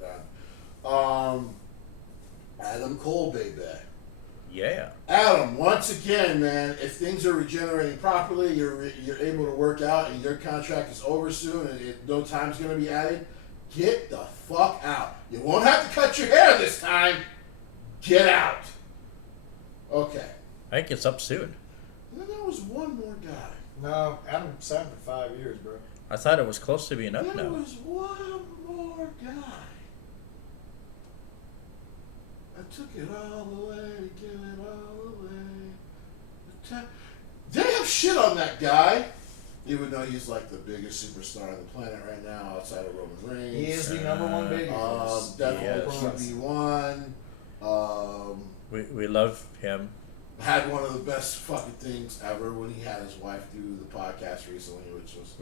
done. Adam Cole, baby. Yeah. Adam, once again, man, if things are regenerating properly, you're able to work out, and your contract is over soon, and no time's going to be added, get the fuck out. You won't have to cut your hair this time. Get out. Okay. I think it's up soon. And then there was one more guy. No, Adam signed for 5 years, bro. I thought it was close to being up There now. was one more guy. I took it all away, give it all away. They have shit on that guy, even though he's like the biggest superstar on the planet right now outside of Roman Reigns. He is the number one baby. Definitely QB1. We love him. Had one of the best fucking things ever when he had his wife do the podcast recently, which was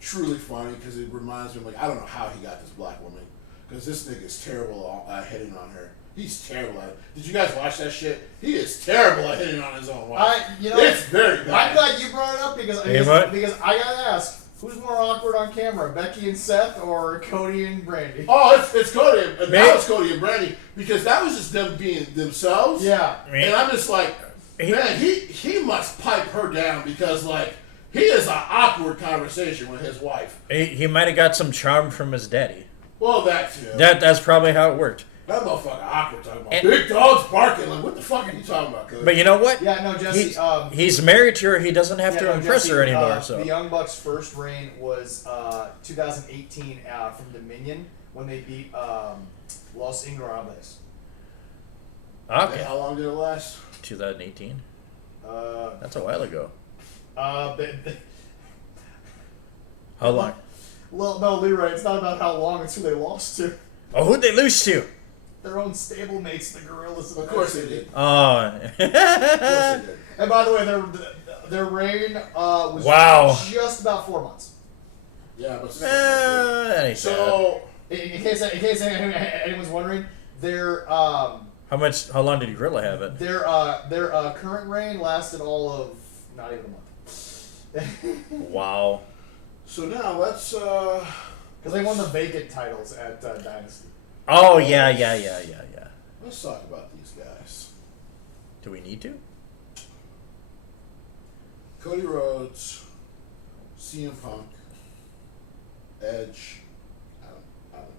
truly funny because it reminds me, like, I don't know how he got this black woman, because this nigga's terrible at hitting on her. He's terrible at it. Did you guys watch that shit? He is terrible at hitting on his own wife. It's very bad. I'm glad you brought it up because I gotta ask, who's more awkward on camera, Becky and Seth or Cody and Brandy? Oh, it's Cody. Now it's Cody and Brandy, because that was just them being themselves. Yeah. And I'm just like, man, he must pipe her down, because like he is an awkward conversation with his wife. He might have got some charm from his daddy. Well, that too. That's probably how it worked. That motherfucker awkward talking about big dogs barking. Like, what the fuck are you talking about, cuz? But you know what? Yeah, no, Jesse. He's married to her. He doesn't have to impress her anymore. So the Young Bucks' first reign was 2018 from Dominion when they beat Los Ingobernables. Okay. And how long did it last? 2018. That's a while ago. How long? Well, no, Leroy, it's not about how long, it's who they lost to. Oh, who'd they lose to? Their own stablemates, the Gorillas. Of course they did. Oh. Of course they did. And by the way, their reign was just about 4 months. Yeah, but so in case anyone's wondering, their how long did Gorilla have it? Their current reign lasted all of not even a month. Wow. So now let's because they won the vacant titles at Dynasty. Oh yeah. Let's talk about these guys. Do we need to? Cody Rhodes, CM Punk, Edge, Adam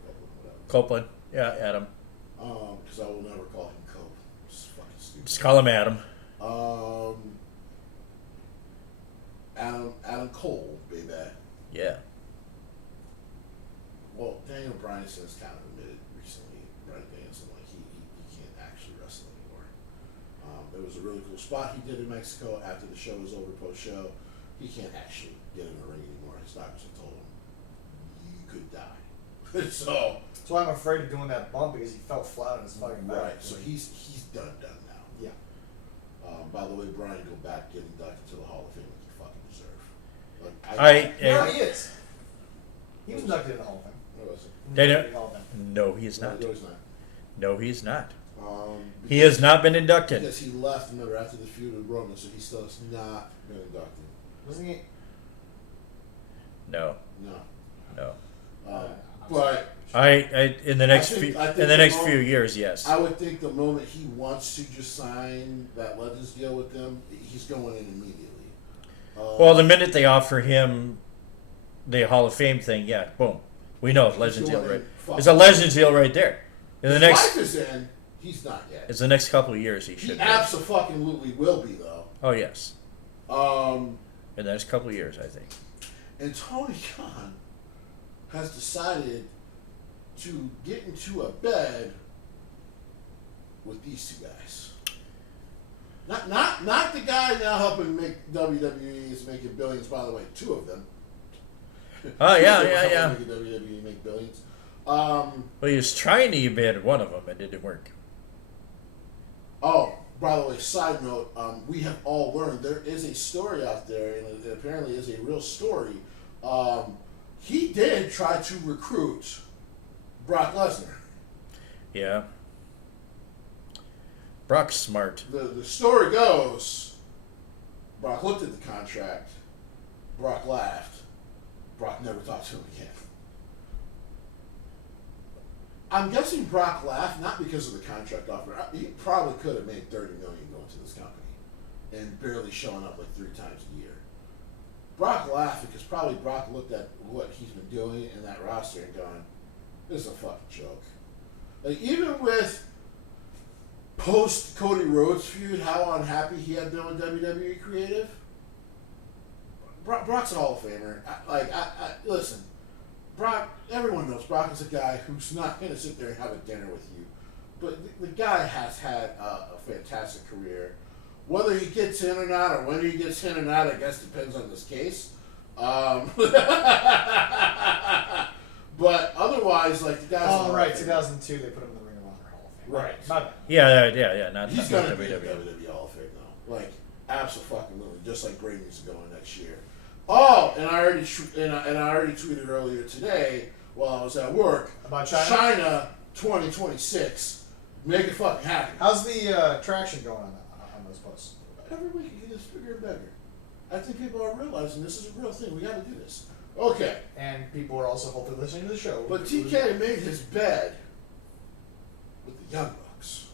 Copeland. Yeah, Adam. Because I will never call him Cope. It's fucking stupid. Just call him Adam. Adam Cole, baby. Yeah. Well, Daniel Bryanson's kind of admitted recently, Bryan Danielson, like he can't actually wrestle anymore. There was a really cool spot he did in Mexico after the show was over, post-show. He can't actually get in the ring anymore. His doctors have told him, you could die. So that's why I'm afraid of doing that bump, because he fell flat on his fucking back. Right, so he's done now. Yeah. By the way, Bryan, go back, get inducted to the Hall of Fame like you fucking deserve. Like, he is. He was inducted in the Hall of Fame. Where was it? No, he is not. No, he's not. No, he is not. He has not been inducted. Because he left, remember, after the feud with Roman, so he still has not been inducted. Wasn't he? No. But in the next few years, yes. I would think the moment he wants to just sign that Legends deal with them, he's going in immediately. Well, the minute they offer him the Hall of Fame thing, yeah, boom. We know Legends deal right. It's a Legends deal right there. In the next, life is in. He's not yet. It's the next couple of years he should. He absolutely will be though. Oh yes. In the next couple of years, I think. And Tony Khan has decided to get into a bed with these two guys. Not the guy now helping make WWE is making billions. By the way, 2 of them. Oh yeah. Making WWE make billions. Well, he was trying to ban one of them, and it didn't work. Oh, by the way, side note, we have all learned there is a story out there, and it apparently is a real story. He did try to recruit Brock Lesnar. Yeah. Brock's smart. The story goes, Brock looked at the contract, Brock laughed, Brock never talked to him again. I'm guessing Brock laughed not because of the contract offer. He probably could have made $30 million going to this company and barely showing up like 3 times a year. Brock laughed because probably Brock looked at what he's been doing in that roster and gone, this is a fucking joke. Like, even with post Cody Rhodes feud, how unhappy he had been with WWE Creative. Brock's a Hall of Famer. Listen, Brock. Everyone knows Brock is a guy who's not going to sit there and have a dinner with you, but the guy has had a fantastic career. Whether he gets in or not, or when he gets in or not, I guess depends on this case. But otherwise, like, the guy's. Oh, right, 2002, they put him in the Ring of Honor Hall of Fame. Right. My bad. Yeah. Not He's not going to be in WWE. the WWE Hall of Fame, though. Like, absolutely, just like Brady needs to go in next year. Oh, and I already tweeted earlier today while I was at work About China? China 2026. Make it fucking happen. How's the traction going on those posts? Every week it gets bigger and bigger. I think people are realizing this is a real thing. We got to do this. Okay. And people are also hopefully listening to the show. But TK made his bed with the Young Bucks.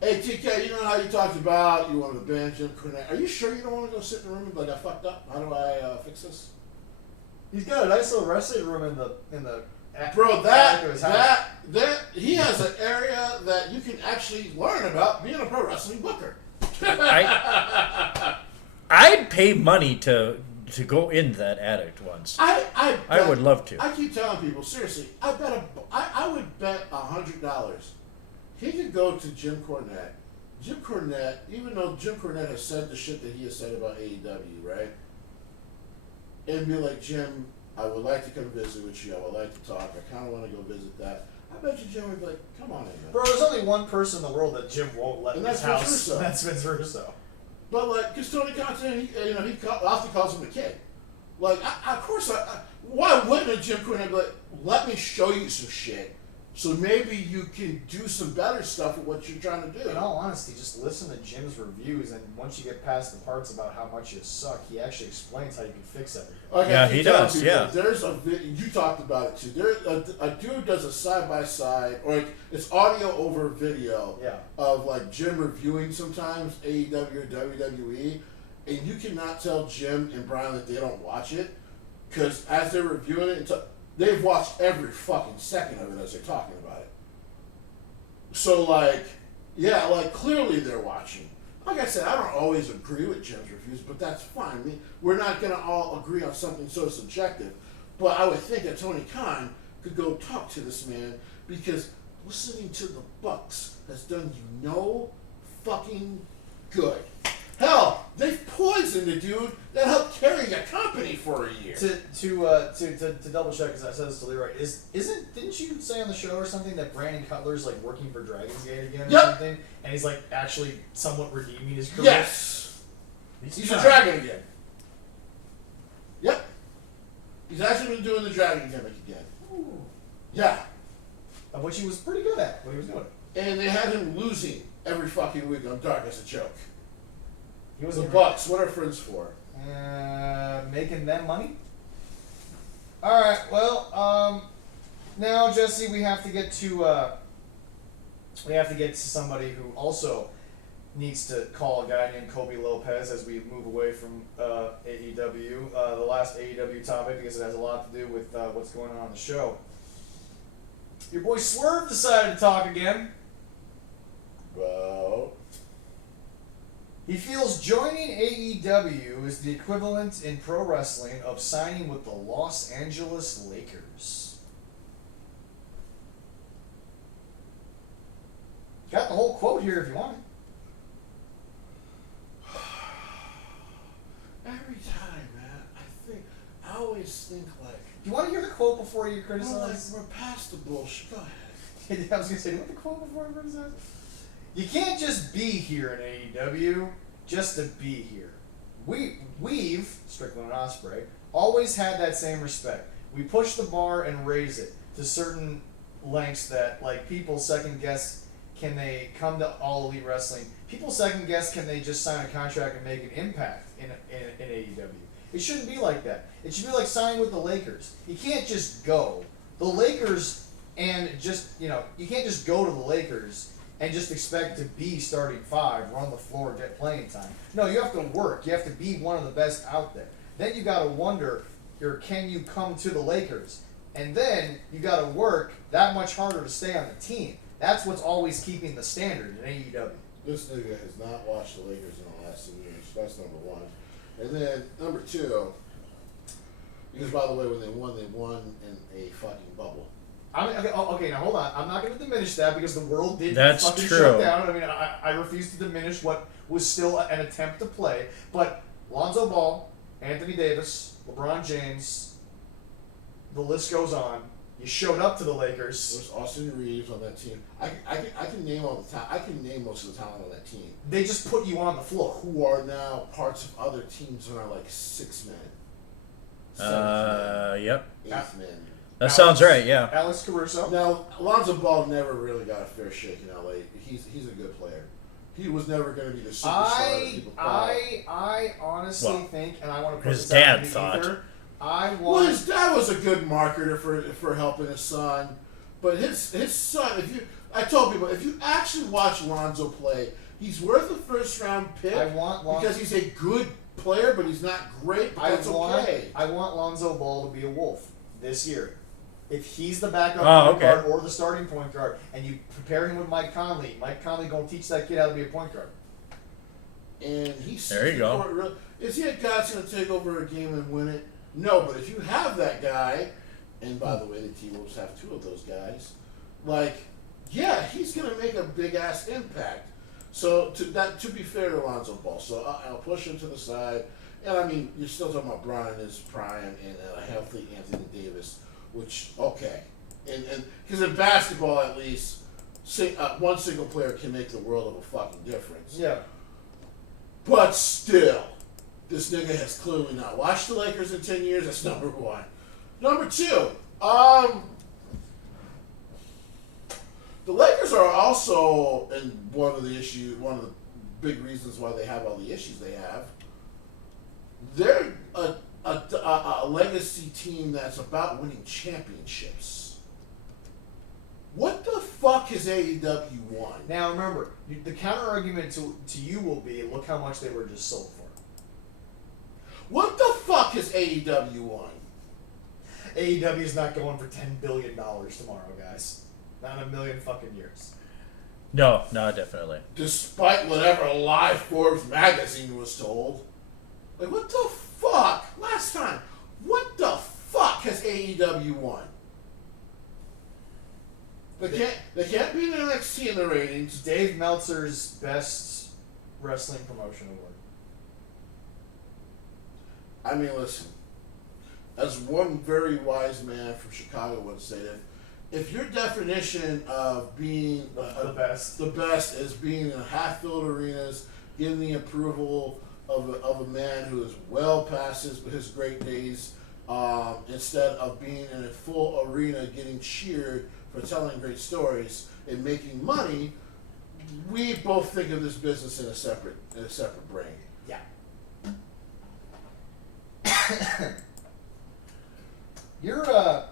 Hey, TK, you know how you talked about you wanted to ban Jim Cornette? Are you sure you don't want to go sit in the room and be like, I fucked up? How do I fix this? He's got a nice little wrestling room in the Bro, back of his house. that he has an area that you can actually learn about being a pro wrestling booker. I'd pay money to go in that attic once. I would love to. I keep telling people, seriously, I would bet $100 he could go to Jim Cornette. Jim Cornette, even though Jim Cornette has said the shit that he has said about AEW, right? And be like, Jim, I would like to come visit with you. I would like to talk. I kind of want to go visit that. I bet you Jim would be like, come on in, man. Bro, there's only one person in the world that Jim won't let in his house. Russo. And that's Vince Russo. But, like, because Tony Khan, he often calls him a kid. Like, why wouldn't a Jim Cornette be like, let me show you some shit so maybe you can do some better stuff with what you're trying to do? In all honesty, just listen to Jim's reviews, and once you get past the parts about how much you suck, he actually explains how you can fix everything. Okay, yeah, he does. People, yeah, there's a you talked about it too. There, a dude does a side by side, or like it's audio over video of like Jim reviewing sometimes AEW or WWE, and you cannot tell Jim and Brian that they don't watch it because as they're reviewing it, they've watched every fucking second of it as they're talking about it. So like, yeah, like clearly they're watching. Like I said, I don't always agree with Jim's reviews, but that's fine. I mean, we're not going to all agree on something so subjective. But I would think that Tony Khan could go talk to this man because listening to the Bucks has done you no fucking good. Hell, they've poisoned a dude that helped carry a company for a year. To double check, because I said this to Leroy, didn't you say on the show or something that Brandon Cutler's like working for Dragon's Gate again or something, and he's like actually somewhat redeeming his career? Yes, he's a dragon again. Yep, he's actually been doing the dragon gimmick again. Ooh. Yeah, of which he was pretty good at what he was doing. And they had him losing every fucking week on Dark as a joke. He was the Bucks. What are friends for? Making them money. All right. Well, now Jesse, we have to get to somebody who also needs to call a guy named Kobe Lopez as we move away from AEW, the last AEW topic, because it has a lot to do with what's going on the show. Your boy Swerve decided to talk again. Well, he feels joining AEW is the equivalent in pro wrestling of signing with the Los Angeles Lakers. Got the whole quote here if you want it. you want to hear the quote before you criticize? We're past the bullshit. Go ahead. I was gonna say, do you want the quote before I criticize? You can't just be here in AEW just to be here. We've Strickland and Ospreay always had that same respect. We push the bar and raise it to certain lengths that like people second guess. Can they come to All Elite Wrestling? People second guess, can they just sign a contract and make an impact in AEW? It shouldn't be like that. It should be like signing with the Lakers. You can't just go. The Lakers and just, you can't just go to the Lakers and just expect to be starting 5, run the floor, get playing time. No, you have to work. You have to be one of the best out there. Then you got to wonder, can you come to the Lakers? And then you got to work that much harder to stay on the team. That's what's always keeping the standard in AEW. This nigga has not watched the Lakers in the last 2 years. That's number one. And then number two, because by the way, when they won in a fucking bubble. Okay, now hold on. I'm not going to diminish that because the world did fucking true. shut down. I mean, I refuse to diminish what was still an attempt to play. But Lonzo Ball, Anthony Davis, LeBron James, the list goes on. You showed up to the Lakers. There's Austin Reeves on that team. I can name all the I can name most of the talent on that team. They just put you on the floor. Who are now parts of other teams that are like 6 men. 7 men. Yep. 8 men. That sounds right, yeah. Alex Caruso. Now, Lonzo Ball never really got a fair shake in LA. He's a good player. He was never going to be the superstar that people thought. I honestly think, and I want to put his this out dad in the thought. ether, Well, his dad was a good marketer for helping his son, but his son. I told people, if you actually watch Lonzo play, he's worth a first round pick. Because he's a good player, but he's not great. But that's okay. I want Lonzo Ball to be a Wolf this year. If he's the backup point guard or the starting point guard, and you prepare him with Mike Conley gonna teach that kid how to be a point guard. And he's there you go. Is he a guy that's gonna take over a game and win it? No, but if you have that guy, and by the way, the T-Wolves have 2 of those guys, he's going to make a big-ass impact. So, to be fair to Lonzo Ball, so I'll push him to the side. And, I mean, you're still talking about Bron in his prime and a healthy Anthony Davis, which, okay. And because in basketball, at least, one single player can make the world of a fucking difference. Yeah. But still, this nigga has clearly not watched the Lakers in 10 years. That's number one. Number two, the Lakers are also, and one of the big reasons why they have all the issues they have, they're a legacy team that's about winning championships. What the fuck has AEW won? Now remember, the counter argument to you will be, look how much they were just sold for. What the fuck has AEW won? AEW is not going for $10 billion tomorrow, guys. Not in a million fucking years. No, definitely. Despite whatever lie Forbes magazine was told. Like, what the fuck? Last time, what the fuck has AEW won? They can't beat NXT in the ratings. Dave Meltzer's best wrestling promotion award. I mean, listen. As one very wise man from Chicago once said, if your definition of being the best is being in half-filled arenas, getting the approval of a man who is well past his great days, instead of being in a full arena getting cheered for telling great stories and making money, we both think of this business in a separate brain. Yeah. You're a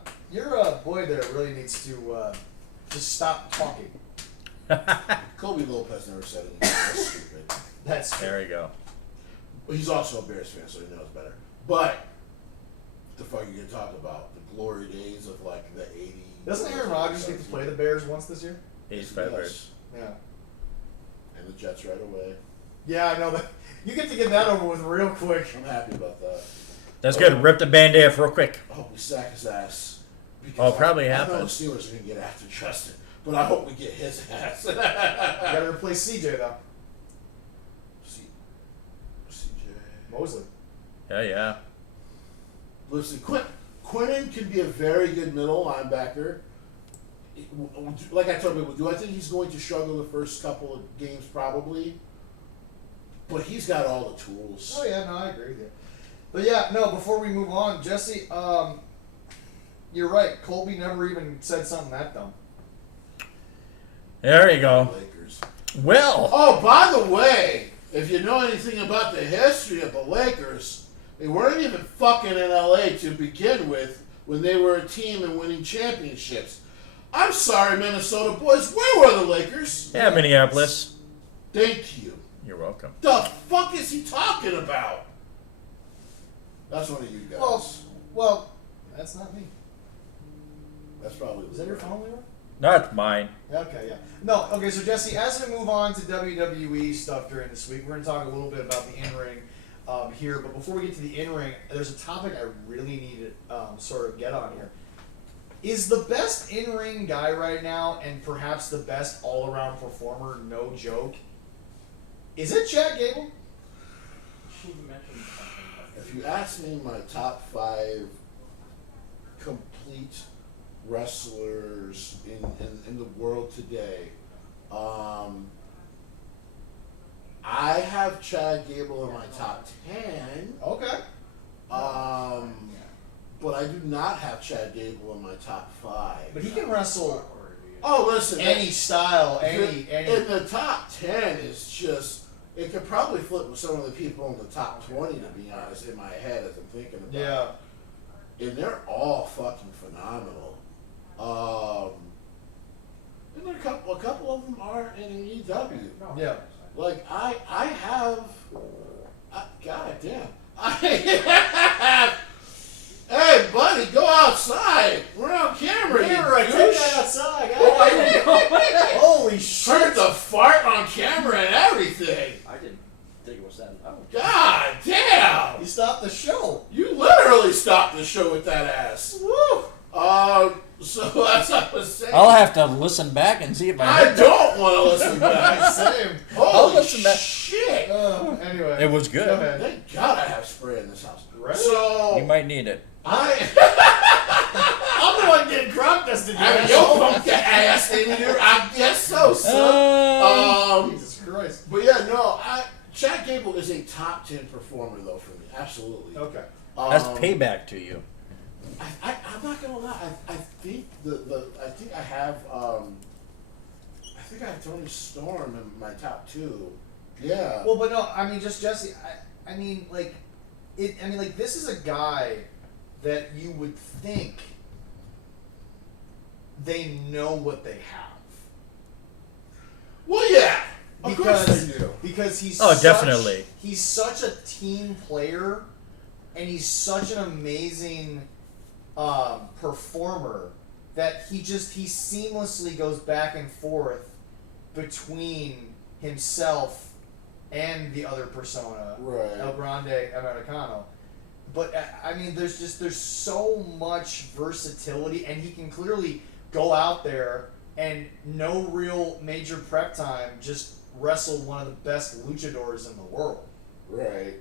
boy that really needs to just stop talking. Kobe Lopez never said anything. That's stupid. That's true. There you go. Well, he's also a Bears fan, so he knows better. But the fuck are you gonna talk about? The glory days of like the '80s. Doesn't Aaron Rodgers get to play the Bears once this year? 85 Bears. Yeah. And the Jets right away. Yeah, I know that. You get to get that over with real quick. I'm happy about that. That's good. Rip the Band-Aid off real quick. I hope we sack his ass. Probably I know the happens. Steelers are gonna get after Justin, but I hope we get his ass. You gotta replace CJ though. CJ Mosley. Yeah. Listen, Quinnen can be a very good middle linebacker. Like I told you, do I think he's going to struggle the first couple of games? Probably. But he's got all the tools. Oh, yeah, no, I agree with you. But, yeah, no, before we move on, Jesse, you're right. Colby never even said something that dumb. There you go. Lakers. Well. Oh, by the way, if you know anything about the history of the Lakers, they weren't even fucking in LA to begin with when they were a team and winning championships. I'm sorry, Minnesota boys. Where were the Lakers? Yeah, Minneapolis. Thank you. You're welcome. The fuck is he talking about? That's one of you guys. Well, that's not me. That's probably. Is that your phone, Leroy? Not mine. Okay, yeah. No, okay, so Jesse, as we move on to WWE stuff during this week, we're going to talk a little bit about the in-ring here. But before we get to the in-ring, there's a topic I really need to sort of get on here. Is the best in-ring guy right now, and perhaps the best all-around performer, no joke, is it Chad Gable? She mentioned something. If you ask me my top 5 complete wrestlers in the world today, I have Chad Gable in my top 10. Okay. But I do not have Chad Gable in my top 5. But he can wrestle Oh, listen. any style, any. In the top 10 is just, it could probably flip with some of the people in the top 20, to be honest, in my head as I'm thinking about it. And they're all fucking phenomenal. And there a couple of them are in EW. Yeah. Like, I have, god damn, I have, hey buddy, go outside. We're on camera. Leroy, you take douche. that outside. Heard Holy shit. the fart on camera and everything. I didn't think it was that loud. God damn. You stopped the show. You literally stopped the show with that ass. Woo. So as I was saying, I'll have to listen back and see if I don't want to listen back. Same. Holy listen back. shit! Anyway. It was good. Go ahead. Thank God I have spray in this house. Right? So You might need it. I'm the one getting crop dusted. I mean, you'll pump the ass in here. I guess so, son. Jesus Christ. But yeah, no. Chad Gable is a top 10 performer though for me. Absolutely. Okay. That's payback to you. I'm not gonna lie. I think I think I have Tony Storm in my top 2. Yeah. Well, but no, I mean, just Jesse. I mean, like, this is a guy that you would think they know what they have. Well, yeah. Of course they do. Because he's definitely. He's such a team player, and he's such an amazing performer that he seamlessly goes back and forth between himself and the other persona, Right. El Grande Americano. But I mean, there's so much versatility, and he can clearly go out there and no real major prep time just wrestle one of the best luchadors in the world. Right.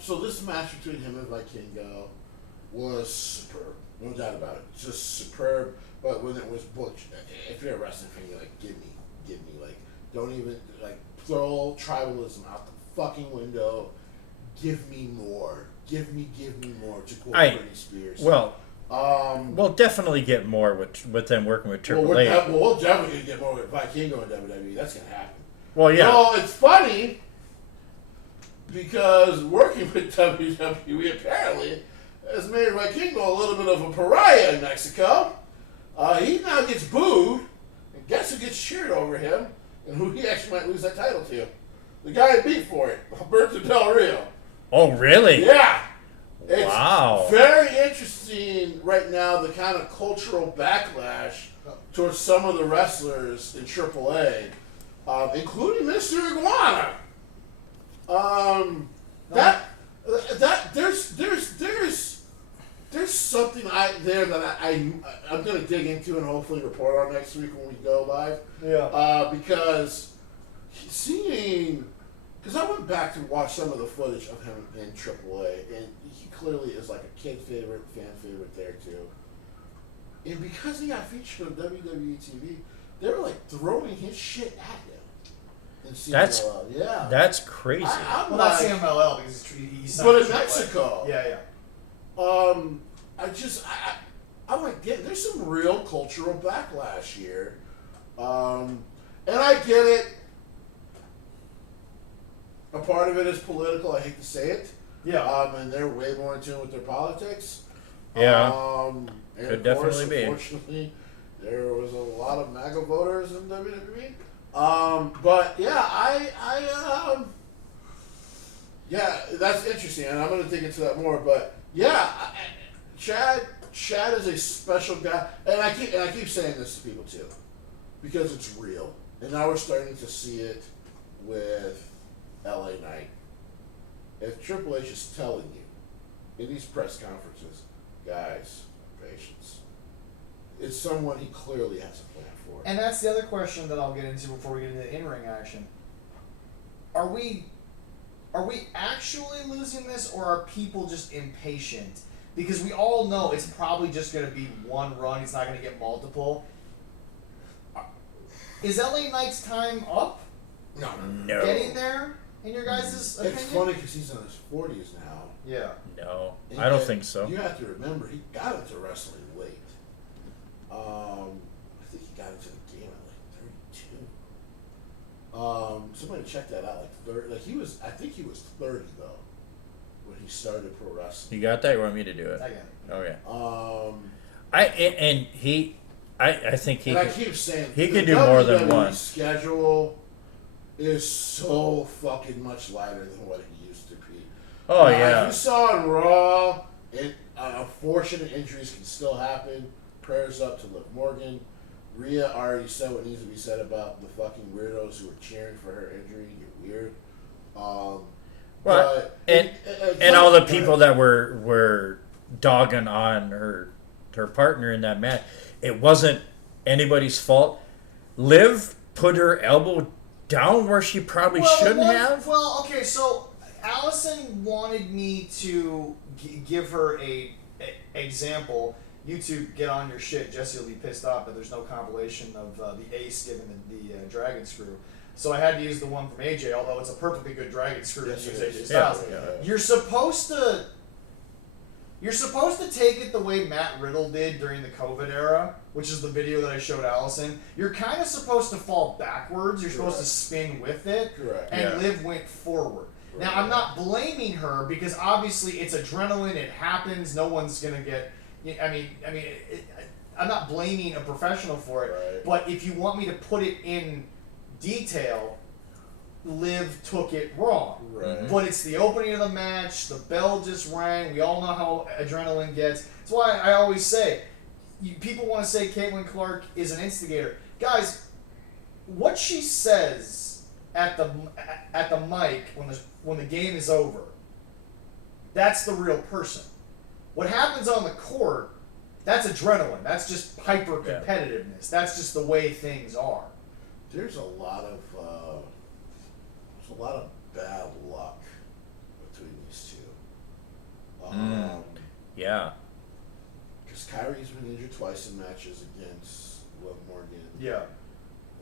So this match between him and Vikingo was superb. No doubt about it. Just superb. But when it was booked, if you're a wrestling fan, you're like, give me, like, don't even, like, throw tribalism out the fucking window. Give me more. Give me more, to quote Britney Spears. Well, we'll definitely get more with them working with Triple H. We'll definitely get more with Vikingo in WWE. That's going to happen. Well, yeah. Well, it's funny because working with WWE apparently has made Vikingo a little bit of a pariah in Mexico. He now gets booed, and guess who gets cheered over him, and who he actually might lose that title to? The guy who beat for it, Alberto Del Rio. Oh, really? Yeah. It's Wow. very interesting right now, the kind of cultural backlash towards some of the wrestlers in AAA, including Mr. Iguana. There's something there that I'm going to dig into and hopefully report on next week when we go live. Yeah. Because seeing because I went back to watch some of the footage of him in AAA, and he clearly is like a kid favorite, fan favorite there too. And because he got featured on WWE TV, they were like throwing his shit at him. In CMLL. Yeah. That's crazy. Well, not CMLL because he's but in Mexico. Yeah. I'm like, yeah, there's some real cultural backlash here. And I get it. A part of it is political. I hate to say it. Yeah. And they're way more in tune with their politics. Yeah. And could of definitely course, be. unfortunately, there was a lot of MAGA voters in WWE. But yeah, yeah, that's interesting, and I'm going to dig into that more. But yeah, Chad is a special guy, and I keep saying this to people too, because it's real, and now we're starting to see it with LA Knight. If Triple H is telling you in these press conferences, guys, patience, it's someone he clearly has a plan for. And that's the other question that I'll get into before we get into the in-ring action. Are we actually losing this, or are people just impatient? Because we all know it's probably just going to be one run. It's not going to get multiple. Is LA Knight's time up? No. Getting there, in your guys' opinion? It's funny because he's in his 40s now. Yeah. No, And I don't yet, think so. You have to remember, he got into wrestling late. I think he got into the game at like 32. Somebody check that out. I think he was 30 though when he started pro wrestling. You got that? You want me to do it? I got it. Okay. I think he. And I could- keep saying he the could do more than WWE one. schedule is so fucking much lighter than what it used to be. Oh Now, yeah. If you saw on Raw, unfortunate injuries can still happen. Prayers up to Liv Morgan. Rhea already said what needs to be said about the fucking weirdos who were cheering for her injury. You're weird. Well, and all the people that were dogging on her partner in that match, it wasn't anybody's fault. Liv put her elbow down where she probably shouldn't have. Well, okay, so Allison wanted me to give her a example. You two get on your shit. Jesse will be pissed off that there's no compilation of the Ace giving the dragon screw. So I had to use the one from AJ, although it's a perfectly good dragon screw to use AJ Styles. Yeah. You're supposed to take it the way Matt Riddle did during the COVID era, which is the video that I showed Allison. You're kind of supposed to fall backwards. You're supposed to spin with it. Correct. And Liv went forward. Right. Now, I'm not blaming her because obviously it's adrenaline. It happens. No one's going to get... I'm not blaming a professional for it. Right. But if you want me to put it in detail, Liv took it wrong. Right. But it's the opening of the match. The bell just rang. We all know how adrenaline gets. That's why I always say, people want to say Caitlin Clark is an instigator. Guys, what she says at the mic when the game is over, that's the real person. What happens on the court, that's adrenaline. That's just hyper competitiveness. That's just the way things are. There's a lot of bad luck between these two. Yeah. Because Kyrie's been injured twice in matches against Liv Morgan. Yeah.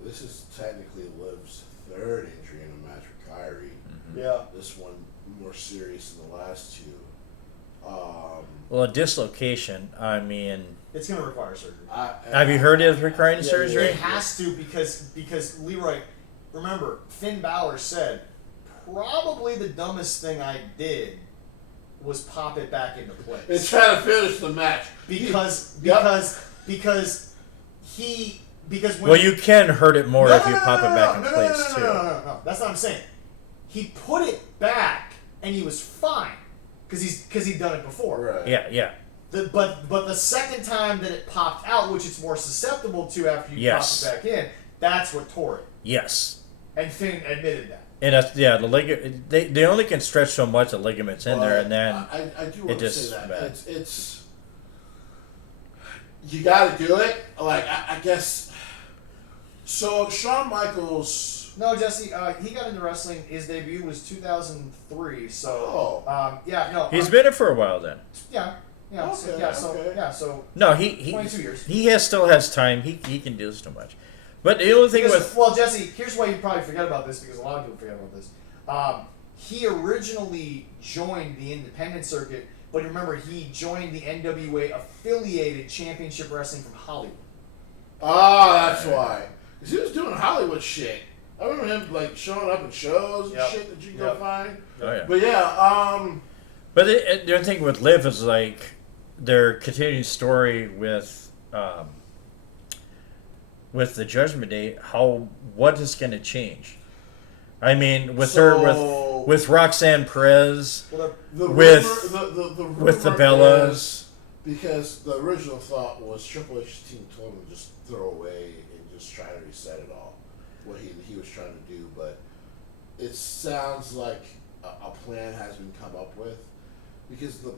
This is technically Liv's third injury in a match with Kyrie. Yeah. This one more serious than the last two. Well, a dislocation. I mean, It's going to require surgery. have you heard of requiring surgery? It has to because Leroy, remember, Finn Balor said, probably the dumbest thing I did was pop it back into place. And try to finish the match. Because when Well, you can hurt it more if you pop it back in place too. No. That's not what I'm saying. He put it back and he was fine because he'd done it before. Right. Yeah. But the second time that it popped out, which it's more susceptible to after you pop it back in, that's what tore it. Yes. And Finn admitted that. And that's, the ligament. They only can stretch so much the ligaments in there, and then I do it want to just say that bad. it's you got to do it. Like I guess. So Shawn Michaels No, Jesse, he got into wrestling. His debut was 2003. So, He's been in for a while then. Yeah. Yeah. Okay, So. No, he 22 years. He still has time. He can do so much. But the only thing Well, Jesse, here's why you probably forget about this, because a lot of people forget about this. He originally joined the independent circuit, but remember, he joined the NWA affiliated Championship Wrestling from Hollywood. That's why. Because he was doing Hollywood shit. I remember him like showing up in shows and shit that you can go find. Oh yeah. But yeah, But the other thing with Liv is like their continuing story with the Judgment Day. What is going to change? I mean, with Roxanne Perez, with the Bellas. Because the original thought was Triple H's team told him to just throw away and just try to reset it all, what he was trying to do. But it sounds like a plan has been come up with, because the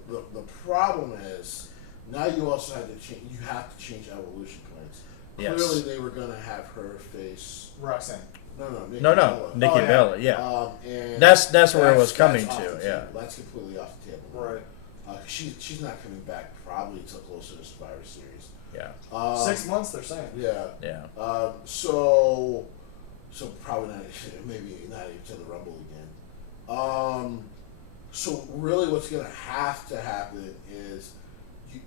problem is now you also have to change. You have to change evolution plans. Yes. Clearly, they were going to have her face Roxanne. Nikki No, Bella. Nikki Bella, yeah. And That's where it was coming off to, the yeah. table. That's completely off the table. Right. She's not coming back probably until closer to Survivor Series. Yeah. 6 months, they're saying. Yeah. Yeah. So probably not. Maybe not even to the Rumble again. So really, what's going to happen is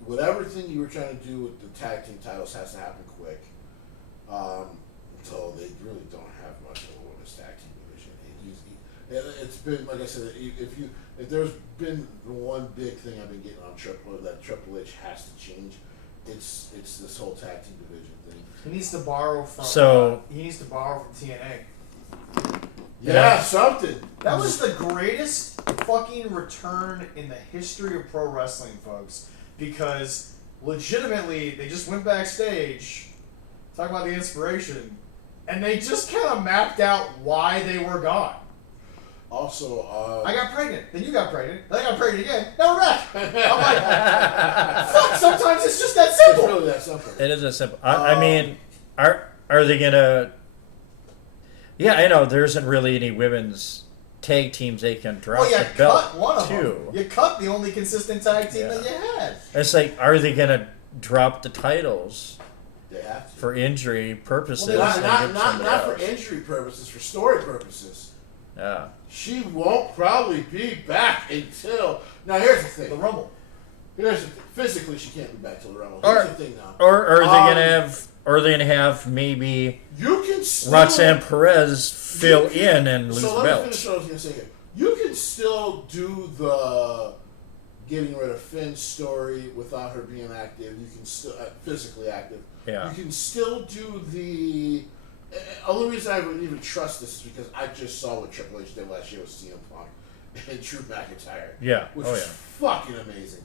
whatever thing you were trying to do with the tag team titles has to happen quick. Until they really don't have much of a women's tag team division. It's been, like I said, if there's been one big thing I've been getting on Triple H has to change, it's this whole tag team division thing. He needs to borrow from. He needs to borrow from TNA. Yeah, something. That was the greatest fucking return in the history of pro wrestling, folks. Because legitimately, they just went backstage, talking about the inspiration, and they just kind of mapped out why they were gone. Also, I got pregnant. Then you got pregnant. Then I got pregnant again. Now we're back. I'm like, fuck. Sometimes it's just that simple. It's really that simple. It is that simple. I mean, are they gonna? Yeah, I know there isn't really any women's tag teams they can drop Well, you the belt cut one of to. them. You cut the only consistent tag team that you had. It's like, are they gonna drop the titles They have to. for injury purposes? Well, and not give somebody for else? injury purposes, for story purposes. Yeah. She won't probably be back until. Now, here's the thing. The Rumble. Physically, she can't be back till the Rumble. Or- Here's the thing now. Or are they gonna have? Are they gonna have maybe You can still. Roxanne Perez fill in and lose so the let me belt? finish what I was going to say here. You can still do the getting rid of Finn's story without her being active. You can still physically active. Yeah. You can still do the. Only reason I would even trust this is because I just saw what Triple H did last year with CM Punk and Drew McIntyre. Yeah. Which Oh was yeah. fucking amazing.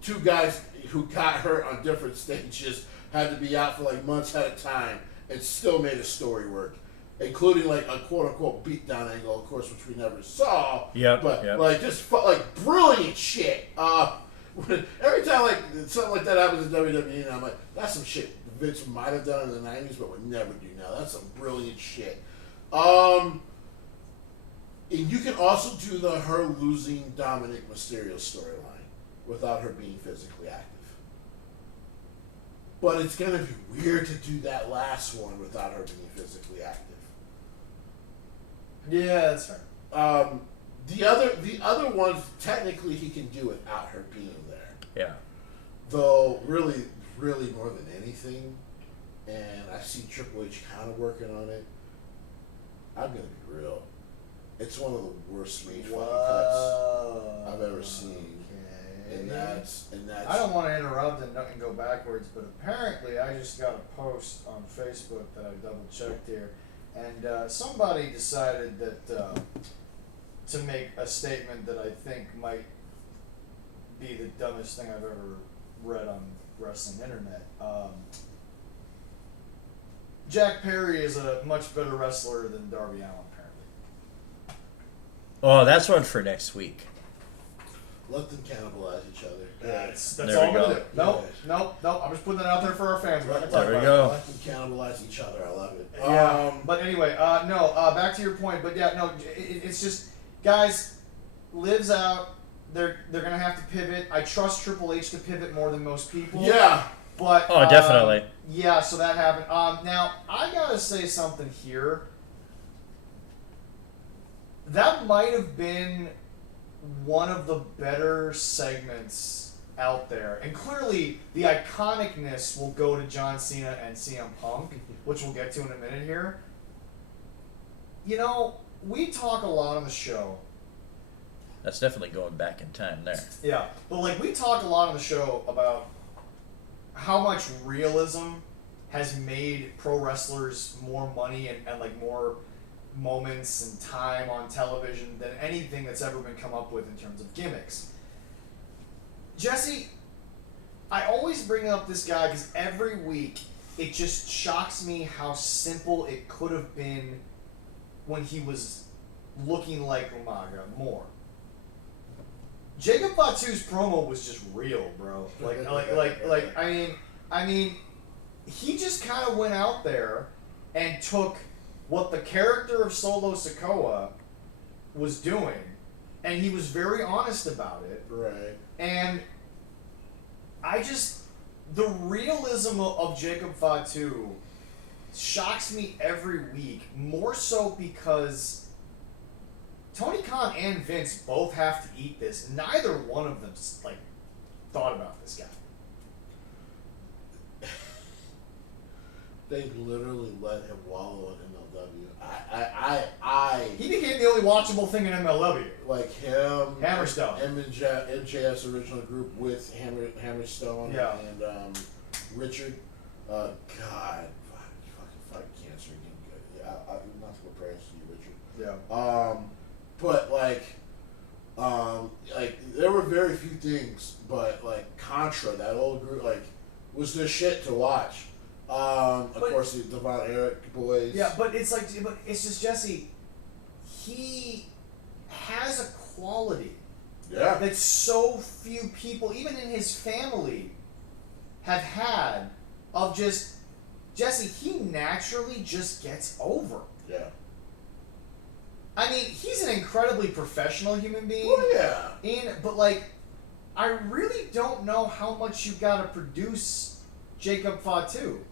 Two guys who got hurt on different stages had to be out for like months at a time and still made a story work, including like a quote-unquote beatdown angle, of course, which we never saw. Yep, But yep. like just like brilliant shit. Every time like something like that happens in WWE, and I'm like, that's some shit Vince might have done in the '90s, but would never do now. That's some brilliant shit. And you can also do the her losing Dominic Mysterio storyline without her being physically active. But it's gonna be weird to do that last one without her being physically active. Yeah, that's fair. The other ones technically he can do without her being there. Yeah. Though really more than anything, and I see Triple H kind of working on it. I'm gonna be real. It's one of the worst made fucking cuts I've ever seen. And that's. I don't want to interrupt and go backwards, but apparently I just got a post on Facebook that I double checked here, and somebody decided that to make a statement that I think might be the dumbest thing I've ever read on wrestling internet. Jack Perry is a much better wrestler than Darby Allin, apparently. Oh, that's one for next week. Let them cannibalize each other. That's There all we I'm gonna go. do. Nope. I'm just putting that out there for our fans. We're not gonna talk There we about go. Let them cannibalize each other. I love it. Yeah. But anyway, back to your point. But yeah, no, it's just, guys, Liv's out. They're gonna have to pivot. I trust Triple H to pivot more than most people. Yeah. But Oh, definitely. Yeah, so that happened. Now I gotta say something here. That might have been one of the better segments out there, and clearly the iconicness will go to John Cena and CM Punk, which we'll get to in a minute here. You know, we talk a lot on the show. That's definitely going back in time there. Yeah, but like we talk a lot on the show about how much realism has made pro wrestlers more money and like more moments and time on television than anything that's ever been come up with in terms of gimmicks. Jesse, I always bring up this guy because every week it just shocks me how simple it could have been when he was looking like Umaga more. Jacob Fatu's promo was just real, bro. I mean, he just kind of went out there and took what the character of Solo Sikoa was doing, and he was very honest about it. Right. And the realism of Jacob Fatu shocks me every week, more so because Tony Khan and Vince both have to eat this. Neither one of them thought about this guy. They literally let him wallow in MLW. He became the only watchable thing in MLW. Like him, Hammerstone. MJF's original group with Hammerstone and Richard. God, fucking cancer again. Good. Yeah, not to go prayers to you, Richard. Yeah. But there were very few things, but like Contra, that old group, was the shit to watch. Of course, the Von Erich boys. Yeah, but it's just Jesse. He has a quality that so few people, even in his family, have had. Of just Jesse, he naturally just gets over. Yeah. I mean, he's an incredibly professional human being. Oh yeah. But I really don't know how much you got to produce Jacob Fatu.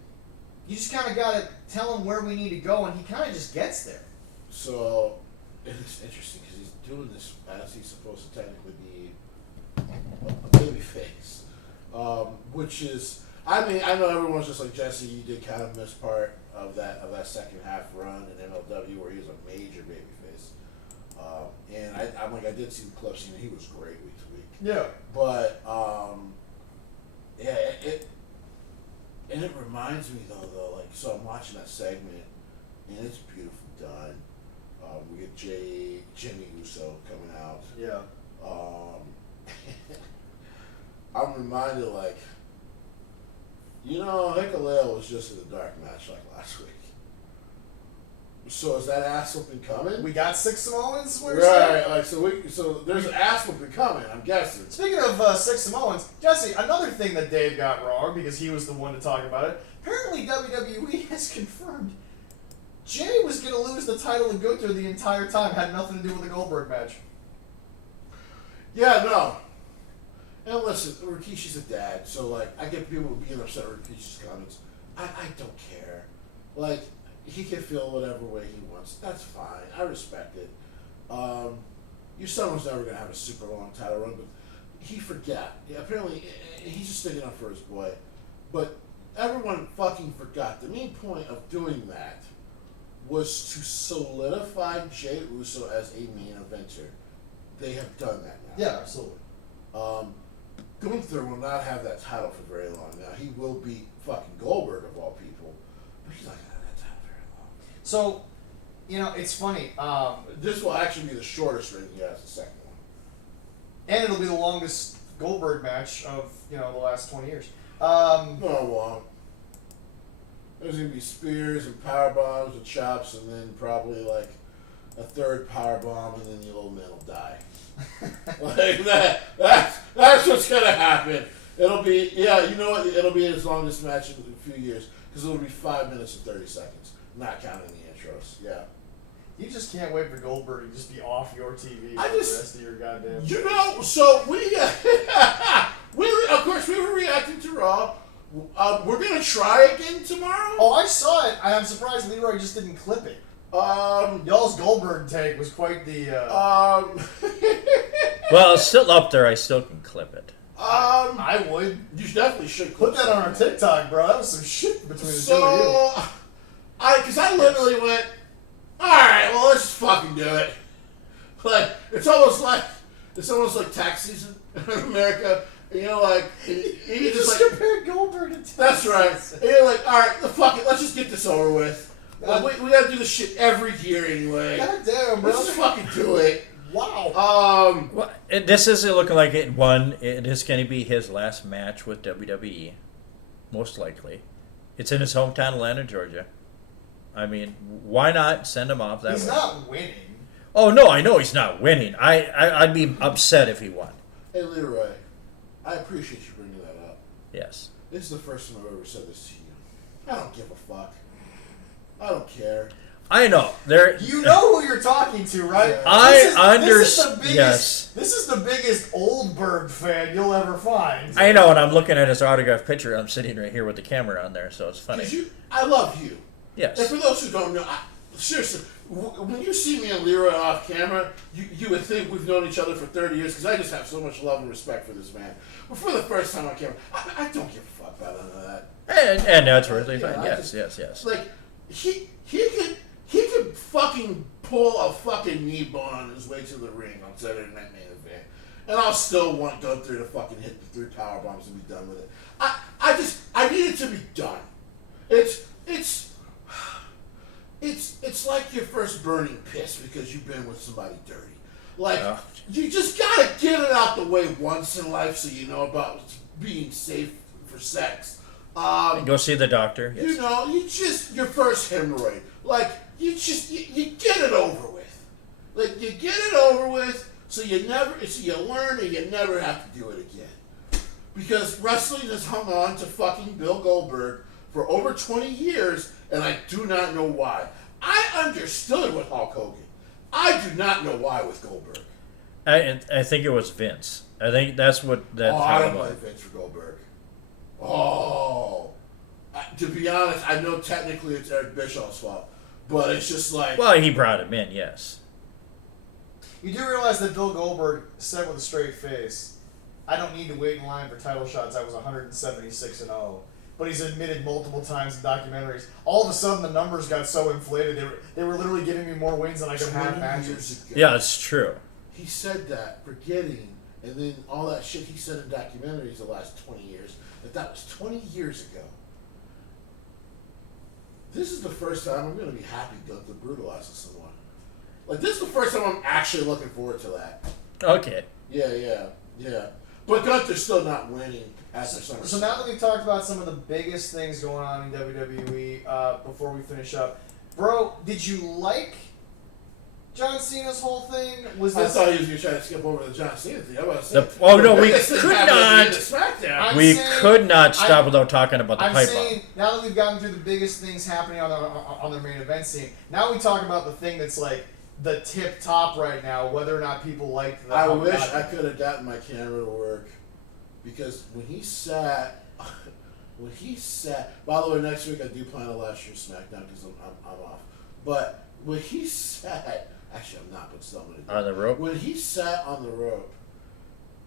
You just kind of got to tell him where we need to go, and he kind of just gets there. So, it's interesting because he's doing this as he's supposed to technically be a baby face. Which is, I mean, I know everyone's just like, Jesse, you did kind of miss part of that second half run in MLW where he was a major baby face. And I did see the clips, and he was great week to week. Yeah. But, and it reminds me though, so I'm watching that segment, and it's beautiful done. We get Jimmy Uso coming out. Yeah. I'm reminded, Hikuleo was just in a dark match last week. So is that ass whooping coming? We got 6 Samoans. Right. So there's an ass whooping coming. I'm guessing. Speaking of 6 Samoans, Jesse, another thing that Dave got wrong because he was the one to talk about it. Apparently, WWE has confirmed Jay was going to lose the title to Gunther the entire time. Had nothing to do with the Goldberg match. Yeah, no. And listen, Rikishi's a dad, so I get people being upset with Rikishi's comments. I don't care. He can feel whatever way he wants. That's fine. I respect it. Your son was never gonna have a super long title run, but he forgot. Yeah, apparently he's just sticking up for his boy. But everyone fucking forgot. The main point of doing that was to solidify Jey Uso as a main eventer. They have done that now. Yeah, absolutely. Gunther will not have that title for very long now. He will beat fucking Goldberg of all people, but he's not gonna have that title very long. So, it's funny. This will actually be the shortest reign he has, the second one. And it'll be the longest Goldberg match of, the last 20 years. No, it won't. There's gonna be spears and power bombs and chops, and then probably a third power bomb, and then the old man will die. Like that's what's gonna happen. It'll be you know what? It'll be his longest match in a few years because it'll be 5 minutes and 30 seconds, not counting the intros. Yeah. You just can't wait for Goldberg to just be off your TV for the rest of your goddamn. You know, so we of course we were reacting to Raw. We're gonna try again tomorrow. Oh, I saw it. I'm surprised Leroy just didn't clip it. Y'all's Goldberg take was quite the. Well, it's still up there. I still can clip it. I would. You definitely should Put that on our TikTok, bro. That was some shit between the two of you. Because I literally went, all right, well, let's just fucking do it. Like it's almost like tax season in America. You know, like you just like, compared Goldberg to tax. That's right. And you're like, all right, fuck it, let's just get this over with. We gotta do this shit every year anyway. God damn, bro. Let's just fucking do it. Wow. Well, this isn't looking like it. It is going to be his last match with WWE, most likely. It's in his hometown, Atlanta, Georgia. I mean, why not send him off that way? He's not winning. Oh no, I know he's not winning. I'd be upset if he won. Hey Leroy, I appreciate you bringing that up. Yes. This is the first time I've ever said this to you. I don't give a fuck. I don't care. I know. You know who you're talking to, right? Yeah. I understand. Yes. This is the biggest Oldberg fan you'll ever find. I know, and I'm looking at his autographed picture. I'm sitting right here with the camera on there, so it's funny. I love you. Yes. And for those who don't know, seriously, when you see me and Leroy off camera, you would think we've known each other for 30 years because I just have so much love and respect for this man. But for the first time on camera, I don't give a fuck about none of that. And that's really fine. Yes. Like he could fucking pull a fucking knee bone on his way to the ring on Saturday Night Main Event, and I'll still want Gunther to fucking hit the 3 power bombs and be done with it. I need it to be done. It's like your first burning piss because you've been with somebody dirty. Like you just gotta get it out the way once in life so you know about being safe for sex. Go see the doctor. Yes. You know, your first hemorrhoid. Like you get it over with. Like you get it over with so you learn and you never have to do it again. Because wrestling has hung on to fucking Bill Goldberg for over 20 years, and I do not know why. I understood with Hulk Hogan. I do not know why with Goldberg. I think it was Vince. I think that's what that. I don't blame Vince for Goldberg. To be honest, I know technically it's Eric Bischoff's fault, but it's just like... Well, he brought him in, yes. You do realize that Bill Goldberg said with a straight face, I don't need to wait in line for title shots. I was 176-0. But he's admitted multiple times in documentaries. All of a sudden, the numbers got so inflated. They were literally giving me more wins than I could have matches. Yeah, it's true. He said that, forgetting, and then all that shit he said in documentaries the last 20 years, that was 20 years ago. This is the first time I'm going to be happy Gunther brutalizes someone. Like, this is the first time I'm actually looking forward to that. Okay. Yeah. But Gunther's still not winning after SummerSlam. So now that we've talked about some of the biggest things going on in WWE, before we finish up, bro, did you like John Cena's whole thing? I thought he was going to try to skip over the John Cena thing. I was we could not stop without talking about the pipe bomb. I'm saying, now that we've gotten through the biggest things happening on the main event scene, now we talk about the thing that's like the tip top right now, whether or not people liked that. I wish I could have gotten my camera to work, because when he sat, by the way, next week I do plan a last year's SmackDown because I'm off, but when he sat, actually I'm not, but still I'm going to do it. On the rope? When he sat on the rope,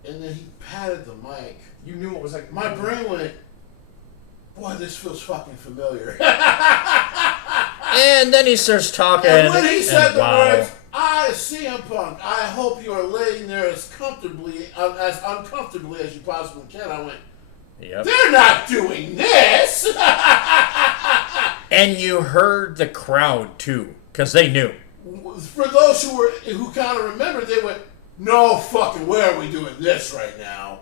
and then he patted the mic, you knew what was like. My brain went, boy, this feels fucking familiar. And then he starts talking. And when he said the wow. words, CM Punk, I hope you are laying there as uncomfortably as you possibly can, I went, yep. They're not doing this! And you heard the crowd, too, because they knew. For those who kind of remember, they went, no fucking way are we doing this right now.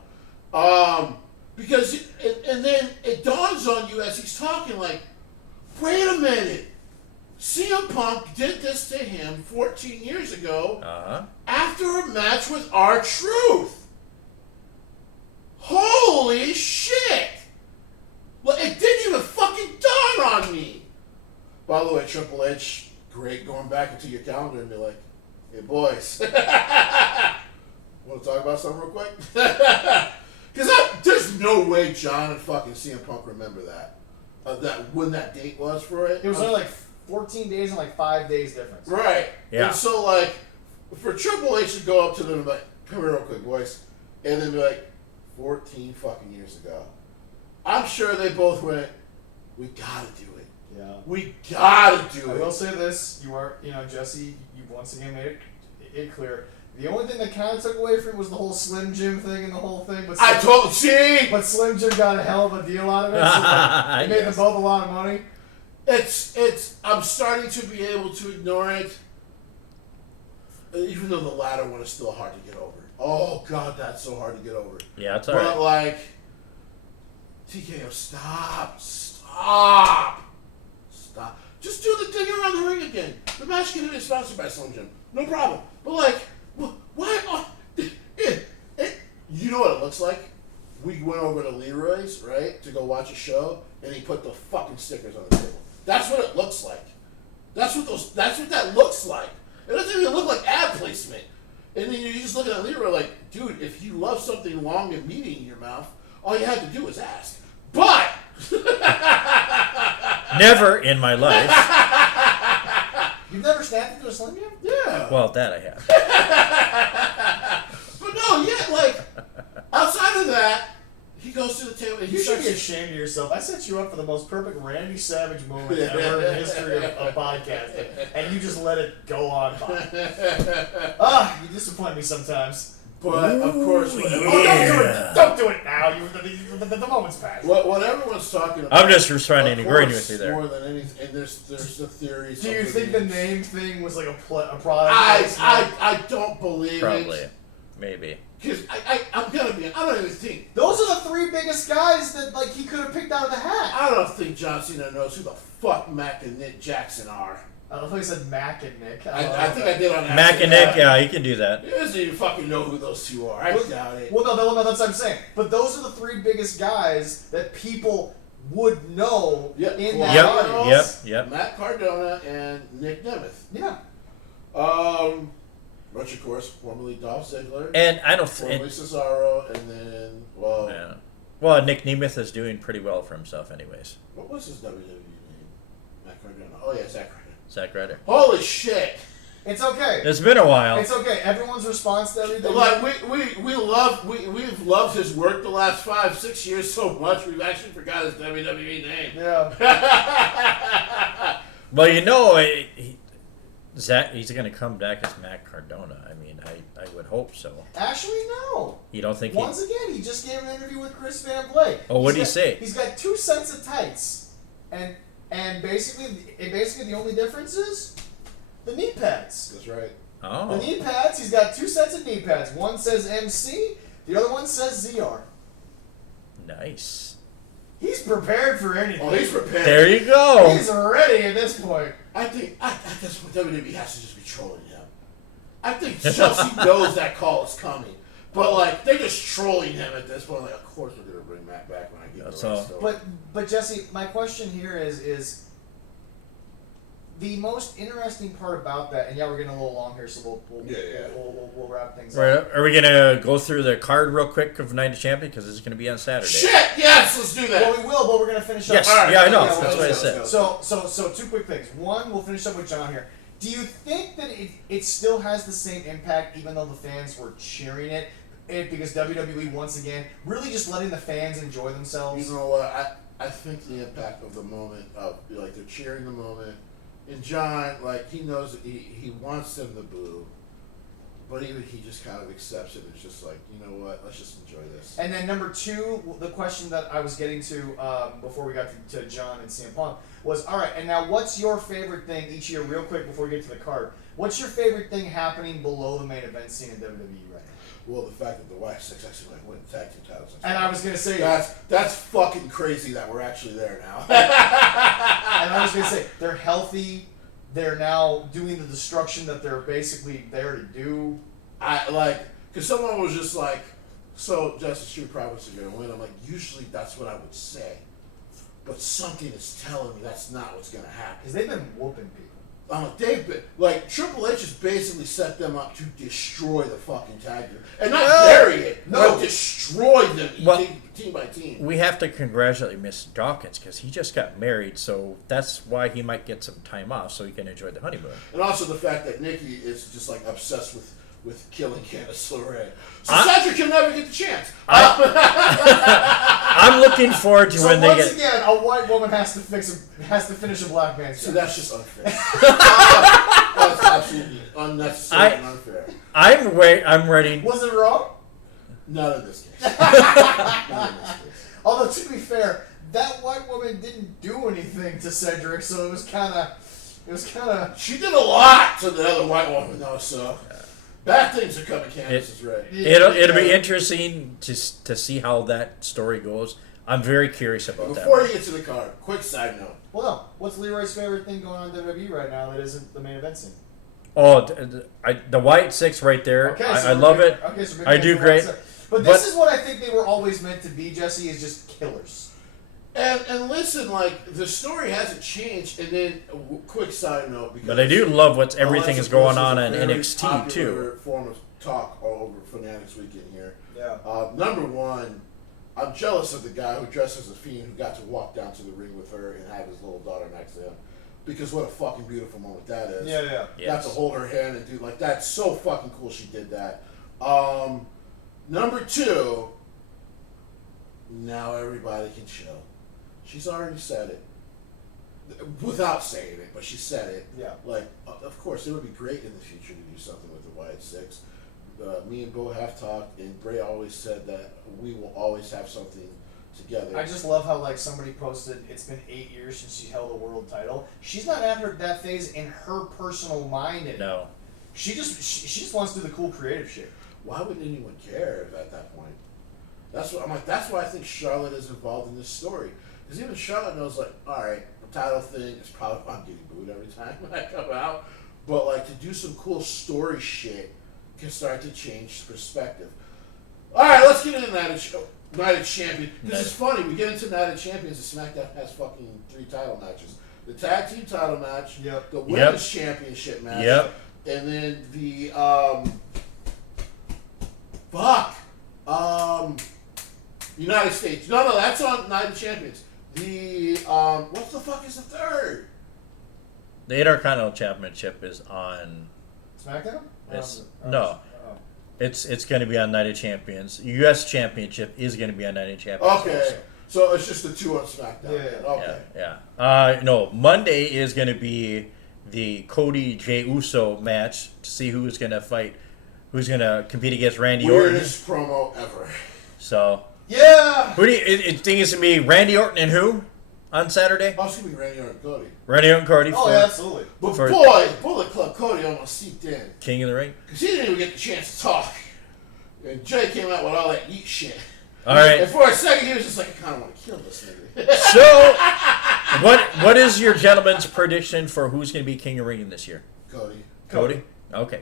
Because, and then it dawns on you as he's talking, like, wait a minute. CM Punk did this to him 14 years ago Uh-huh. after a match with R-Truth. Holy shit! Well, it didn't even fucking dawn on me. By the way, Triple H, great going back into your calendar and be like, hey boys, want to talk about something real quick? Because there's no way John and fucking CM Punk remember that. When that date was for it. It was only like 14 days and like 5 days difference. Right. Yeah. And so, like, for Triple H to go up to them and be like, come here real quick, boys. And then be like, 14 fucking years ago. I'm sure they both went, we gotta do it. Yeah. We gotta do I it. will say this: Jesse, you once again made it clear. The only thing that kind of took away from it was the whole Slim Jim thing and the whole thing. But but Slim Jim got a hell of a deal out of it. So like, it made them both a lot of money. I'm starting to be able to ignore it, even though the latter one is still hard to get over. Oh God, that's so hard to get over. Yeah, it's alright. But like, TKO, stop. Just do the thing around the ring again. The match can be sponsored by Slim Jim. No problem. But like, why? You know what it looks like? We went over to Leroy's, right, to go watch a show, and he put the fucking stickers on the table. That's what it looks like. That's what that looks like. It doesn't even look like ad placement. And then you're just looking at Leroy like, dude, if you love something long and meaty in your mouth, all you had to do was ask. But never in my life. You've never snapped into a Slim Jim? Yeah. Well, that I have. But no, yeah, like, outside of that, he goes to the table and You should be ashamed of yourself. I set you up for the most perfect Randy Savage moment ever in the history of podcasting, and you just let it go on by. You disappoint me sometimes. But of course, Don't do it now. The moment's passed. what everyone's talking about. I'm just responding and agreeing with you there. More than anything, and there's the theories. Do you think the name thing was like a product? I don't believe Probably. it. Maybe. Because I don't even think. Those are the three biggest guys that like he could have picked out of the hat. I don't think John Cena knows who the fuck Mac and Nick Jackson are. I thought he said Mac and Nick. I think I did on Mac and Nick, yeah, he can do that. He doesn't even fucking know who those two are. I doubt it. Well, no, that's what I'm saying. But those are the three biggest guys that people would know in that audience. Yep. Matt Cardona and Nick Nemeth. Yeah. Which, of course, formerly Dolph Ziggler. And I don't formerly Cesaro, and then, well, Nick Nemeth is doing pretty well for himself anyways. What was his WWE name? Matt Cardona. Oh, yeah, Zack Ryder. Zack Ryder. Holy shit! It's okay. It's been a while. It's okay. Everyone's response to everything. Like we've loved his work the last 5-6 years so much we've actually forgot his WWE name. Yeah. Well, he's going to come back as Matt Cardona. I mean, I would hope so. Actually, no. You don't think? Once again, he just gave an interview with Chris Van Vliet. Oh, what did he say? He's got 2 sets of tights, and basically the only difference is the knee pads. That's right. Oh. The knee pads. He's got 2 sets of knee pads. One says MC. The other one says ZR. Nice. He's prepared for anything. Oh, he's prepared. There you go. He's ready at this point. I think that's what WWE has to just be trolling him. I think Chelsea knows that call is coming, but like they're just trolling him at this point. Like, of course we're gonna bring Matt back when I get the right story. But Jesse, my question here is the most interesting part about that, and we're getting a little long here, so we'll wrap things up. Right, are we gonna go through the card real quick of Night of Champion because it's gonna be on Saturday? Shit! Yes, let's do that. Well, we will, but we're gonna finish up. Yes, Right, yeah, I know. that's what I said. So 2 quick things. One, we'll finish up with John here. Do you think that it still has the same impact, even though the fans were cheering it because WWE once again really just letting the fans enjoy themselves? You know what? I think the impact of the moment of like they're cheering the moment. And John, like, he knows that he wants them to boo, but even he just kind of accepts it. It's just like, you know what, let's just enjoy this. And then number 2, the question that I was getting to before we got to John and CM Punk was, all right, and now what's your favorite thing each year, real quick, before we get to the card? What's your favorite thing happening below the main event scene in WWE right now? Well, the fact that the Wax 6 actually win tag team titles. And I was going to say... That's fucking crazy that we're actually there now. And I was going to say, they're healthy. they're now doing the destruction that they're basically there to do. Because someone was just like, so Justice Street Profits are going to win. I'm like, usually that's what I would say. But something is telling me that's not what's going to happen. Because they've been whooping people. They've been, Triple H has basically set them up to destroy the fucking tag team. And not bury it, but destroy them team by team. We have to congratulate Mr. Dawkins because he just got married, so that's why he might get some time off so he can enjoy the honeymoon. And also the fact that Nikki is just like obsessed with killing Candice LeRae. So Cedric can never get the chance. I'm looking forward to when they get... once again, a white woman has to finish a black man's job. So that's just unfair. That's absolutely unnecessary and unfair. I'm ready. Was it wrong? Not in this case. Not in this case. Although, to be fair, that white woman didn't do anything to Cedric, so it was kind of... She did a lot to the other white woman, though, so... Bad things are coming, Candice's way. It'll be interesting to see how that story goes. I'm very curious about that. Before you get to the card, quick side note. Well, no. What's Leroy's favorite thing going on in WWE right now that isn't the main event scene? Oh, the White Six right there. Okay, I love it. Okay, so I do great. But this is what I think they were always meant to be, Jesse, is just killers. And listen, the story hasn't changed. And then, quick side note, because but I do love everything is going on in NXT too. Form of talk all over Fanatics Weekend here. Yeah. Number one, I'm jealous of the guy who dressed as a fiend who got to walk down to the ring with her and have his little daughter next to him. Because what a fucking beautiful moment that is. Yeah. Got to hold her hand and do that's so fucking cool. She did that. Number two, now everybody can chill. She's already said it. Without saying it, but she said it. Yeah. Of course, it would be great in the future to do something with the Wyatt Six. Me and Bo have talked, and Bray always said that we will always have something together. I just love how somebody posted, it's been 8 years since she held a world title. She's not at that phase in her personal mind anymore. No. She just wants to do the cool creative shit. Why wouldn't anyone care at that point? That's what I'm like. That's why I think Charlotte is involved in this story. Because even Charlotte knows, all right, the title thing is probably I'm getting booed every time when I come out. But to do some cool story shit can start to change perspective. All right, let's get into Night of Champions. This is funny. We get into Night of Champions, and SmackDown has fucking 3 title matches: the tag team title match, the women's championship match, and then the United States. No, that's on Night of Champions. The what the fuck is the third? The Intercontinental Championship is on SmackDown? It's going to be on Night of Champions. U.S. Championship is going to be on Night of Champions. Okay, so it's just the 2 on SmackDown. Yeah. Okay. Yeah. No, Monday is going to be the Cody Jey Uso match to see who's going to fight, who's going to compete against Randy Orton. Weirdest promo ever. So. Yeah. Who do you think it's going to be? Randy Orton and who on Saturday? Oh, it's going to be Randy Orton and Cody. Randy Orton and Cody. Oh, yeah, absolutely. But boy, Bullet Club Cody almost seeped in. King of the Ring. Because he didn't even get the chance to talk. And Jay came out with all that yeet shit. All right. And for a second, he was just like, I kind of want to kill this nigga. So, what is your gentleman's prediction for who's going to be King of the Ring this year? Cody? Okay,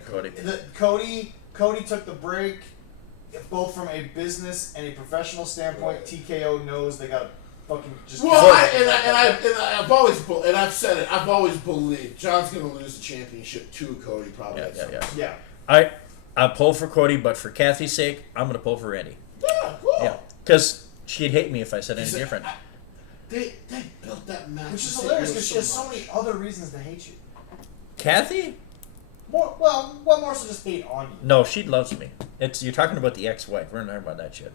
Cody. Cody took the break, both from a business and a professional standpoint. Right. TKO knows they got to fucking just. Well, I've always and I've said it. I've always believed John's going to lose the championship to Cody. Probably. Yeah. I pull for Cody, but for Kathy's sake, I'm going to pull for Randy. Yeah, cool. Yeah, because she'd hate me if I said anything different. They built that match, which is hilarious because she has so many other reasons to hate you. Kathy? More so just hate on you. No, she loves me. You're talking about the ex-wife. We're not talking about that shit.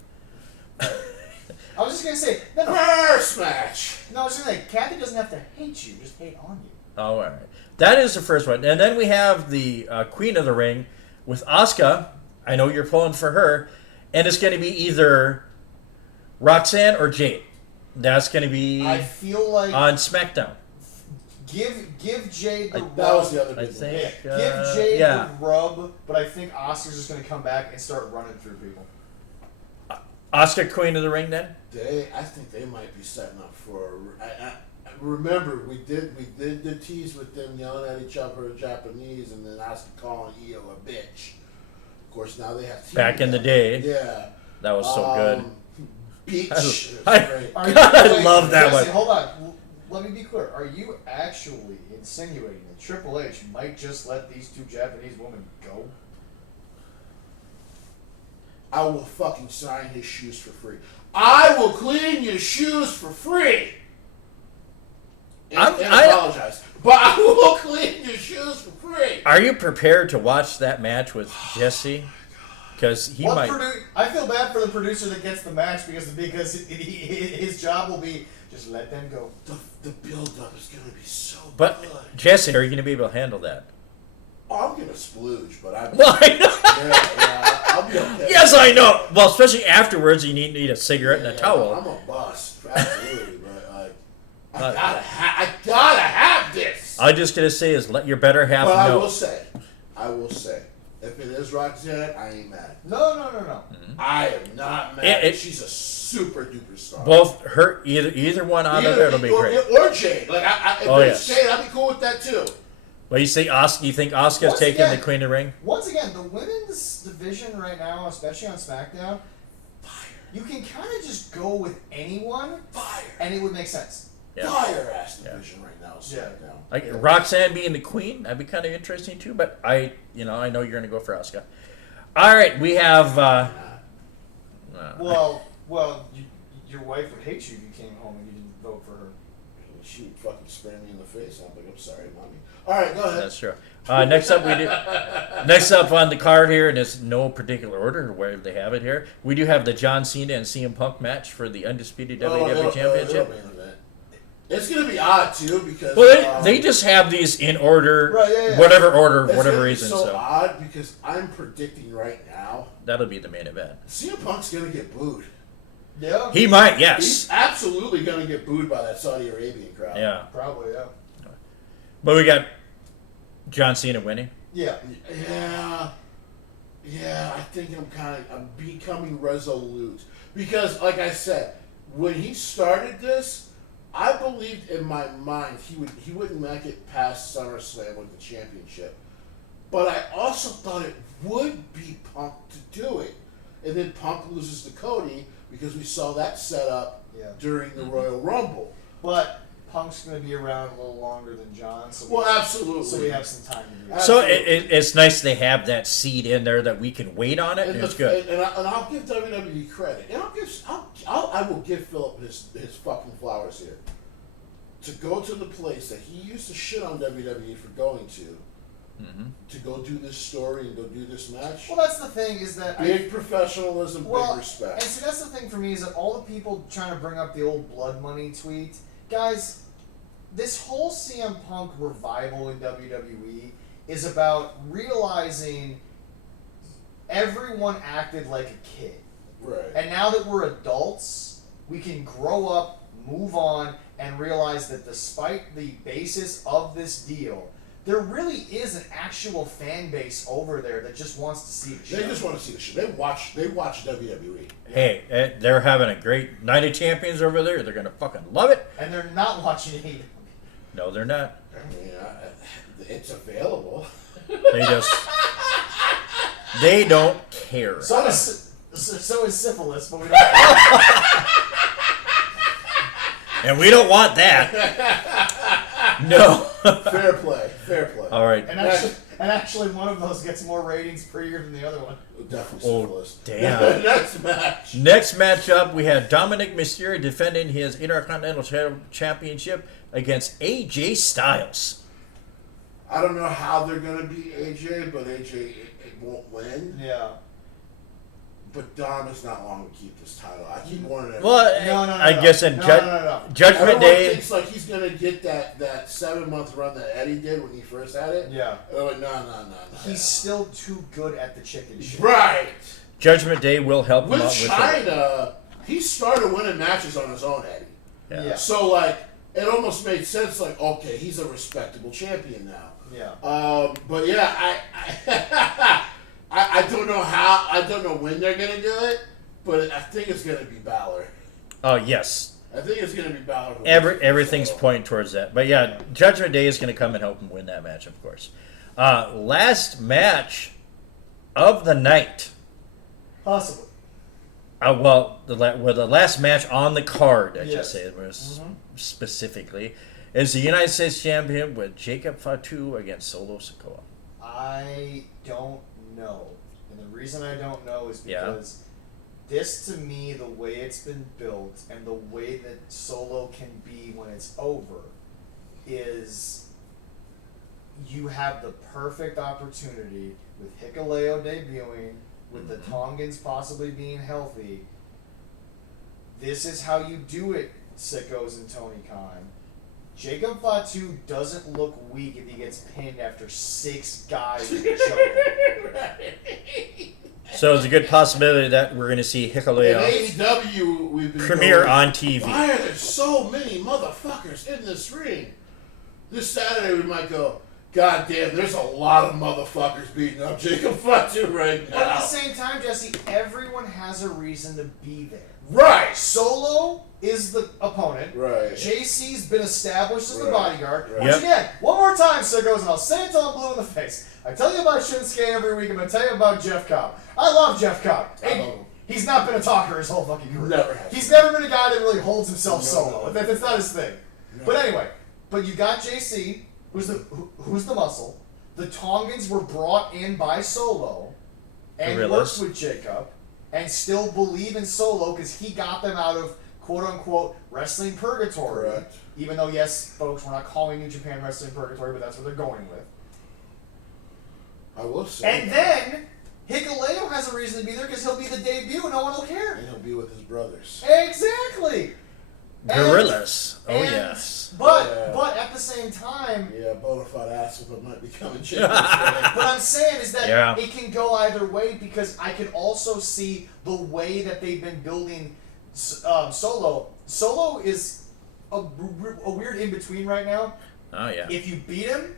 I was just gonna say first match. No, I was just gonna say Kathy doesn't have to hate you, just hate on you. Oh, all right. That is the first one, and then we have the Queen of the Ring with Asuka. I know you're pulling for her, and it's going to be either Roxanne or Jade. That's going to be. I feel like on SmackDown. Give Jade the rub. That was the other big thing. Give Jade the rub, but I think Asuka's just going to come back and start running through people. Asuka Queen of the Ring, then? I think they might be setting up for. remember, we did the tease with them yelling at each other in Japanese and then Asuka calling Io a bitch. Of course, now they have team Back in the together. day. Yeah. That was so good. Bitch. I love that Jesse, one. hold on. Let me be clear. Are you actually insinuating that Triple H might just let these two Japanese women go? I will fucking sign his shoes for free. I will clean your shoes for free. And apologize. But I will clean your shoes for free. Are you prepared to watch that match with Jesse? Because he might. I feel bad for the producer that gets the match because his job will be just let them go. The build-up is going to be so But good. Jesse, are you going to be able to handle that? Oh, I'm going to splooge, but I'm... Well, I know. Yeah, I'll be okay. Yes, I know. Well, especially afterwards, you need a cigarette and a towel. I'm a bust, absolutely, but I gotta have this. I'm just going to say is let your better half But know. I will say, if it is Roxanne, I ain't mad. No. Mm-hmm. I am not mad. She's a super duper star. Both her, either one out of there will be great. Or Jade. Like, if it's Jade, I'd be cool with that too. Well, you think Asuka's taking the Queen of the Ring? Once again, the women's division right now, especially on SmackDown, you can kind of just go with anyone, and it would make sense. Yeah. Fire ass division right now. SmackDown. Like Roxanne being the queen, that'd be kind of interesting too. But I know you're going to go for Asuka. All right, we have. Well, your wife would hate you if you came home and you didn't vote for her. She would fucking spray me in the face. I'm like, I'm sorry, mommy. All right, go ahead. That's true. Next up on the card here, and it's no particular order where they have it here. We do have the John Cena and CM Punk match for the undisputed WWE Championship. It's gonna be odd too because They just have these in order, right, yeah. whatever order, it's whatever gonna be reason. So odd because I'm predicting right now that'll be the main event. CM Punk's gonna get booed. Yeah, He might, yes. He's absolutely gonna get booed by that Saudi Arabian crowd. Yeah, probably, yeah. but we got John Cena winning. Yeah. I think I'm becoming resolute because, like I said, when he started this, I believed in my mind he wouldn't make it past SummerSlam with the championship, but I also thought it would be Punk to do it, and then Punk loses to Cody because we saw that set up during the Royal Rumble. But Punk's going to be around a little longer than John, so absolutely. So we have some time to do it. So it's nice they have that seed in there that we can wait on it, and it's good. And I'll give WWE credit, and I will give Philip his fucking flowers here. To go to the place that he used to shit on WWE for going to go do this story and go do this match. Well, that's the thing is that big professionalism, big respect. And see, that's the thing for me is that all the people trying to bring up the old blood money tweet, guys, this whole CM Punk revival in WWE is about realizing everyone acted like a kid. Right. And now that we're adults, we can grow up, move on, and realize that despite the basis of this deal, there really is an actual fan base over there that just wants to see the show. They just want to see the show. They watch WWE. Hey, they're having a great Night of Champions over there. They're gonna fucking love it. And they're not watching AEW. No, they're not. It's available. They don't care. So is syphilis, but we don't. And we don't want that. No. Fair play. All right. And actually, one of those gets more ratings per year than the other one. Definitely syphilis. Damn. Next matchup, we had Dominic Mysterio defending his Intercontinental Championship against AJ Styles. I don't know how they're going to beat AJ, but AJ it won't win. Yeah. But Dom is not long to keep this title. I keep warning everyone. Well, No. I guess in Judgment Everyone Day. thinks like he's going to get that 7-month run that Eddie did when he first had it. Yeah. And I'm like, no. He's still too good at the chicken shit. Right. Judgment Day will help him out With with China, he started winning matches on his own, Eddie. Yeah. So, like, it almost made sense, like, okay, he's a respectable champion now. Yeah. But yeah, I don't know how, I don't know when they're gonna do it, but I think it's gonna be Balor. Oh yes. I think it's going to be Balor. Everything's pointing towards that. But yeah, Judgment Day is going to come and help him win that match, of course. Last match of the night. Possibly. The last match on the card, I should Yes. say, specifically, is the United States Champion with Jacob Fatu against Solo Sikoa. I don't know. And the reason I don't know is because this, to me, the way it's been built and the way that Solo can be when it's over is you have the perfect opportunity with Hikuleo debuting, with the Tongans possibly being healthy. This is how you do it, sickos and Tony Khan. Jacob Fatu doesn't look weak if he gets pinned after 6 guys choke. So it's a good possibility that we're going to see In Hikuleo AEW, we've been premiere going, on TV. Why are there so many motherfuckers in this ring? This Saturday we might go, God damn, there's a lot of motherfuckers beating up Jacob Fatu right now. But at the same time, Jesse, everyone has a reason to be there. Right. Solo is the opponent. Right. JC's been established as the Right. bodyguard. Right. Which again, one more time, sickos, and I'll say it till I'm blue in the face. I tell you about Shinsuke every week. I'm going to tell you about Jeff Cobb. I love Jeff Cobb. I And love him. he's not been a talker his whole fucking career. Never has. He's never been a guy that really holds himself No, solo. no. That's not his thing. No. But anyway, you got JC, who's the muscle. The Tongans were brought in by Solo and Gorillas. worked with Jacob and still believe in Solo because he got them out of quote-unquote wrestling purgatory. Correct. Even though, yes, folks, we're not calling New Japan wrestling purgatory, but that's what they're going with. I will say. And then Hikuleo has a reason to be there because he'll be the debut and no one will care. And he'll be with his brothers. Exactly. Gorillas. Oh, and- yes. But at the same time, Yeah, Bonafide asked if I might be coming champion. Right? what I'm saying is that Yeah. it can go either way because I can also see the way that they've been building Solo. Solo is a weird in-between right now. Oh, yeah. If you beat him,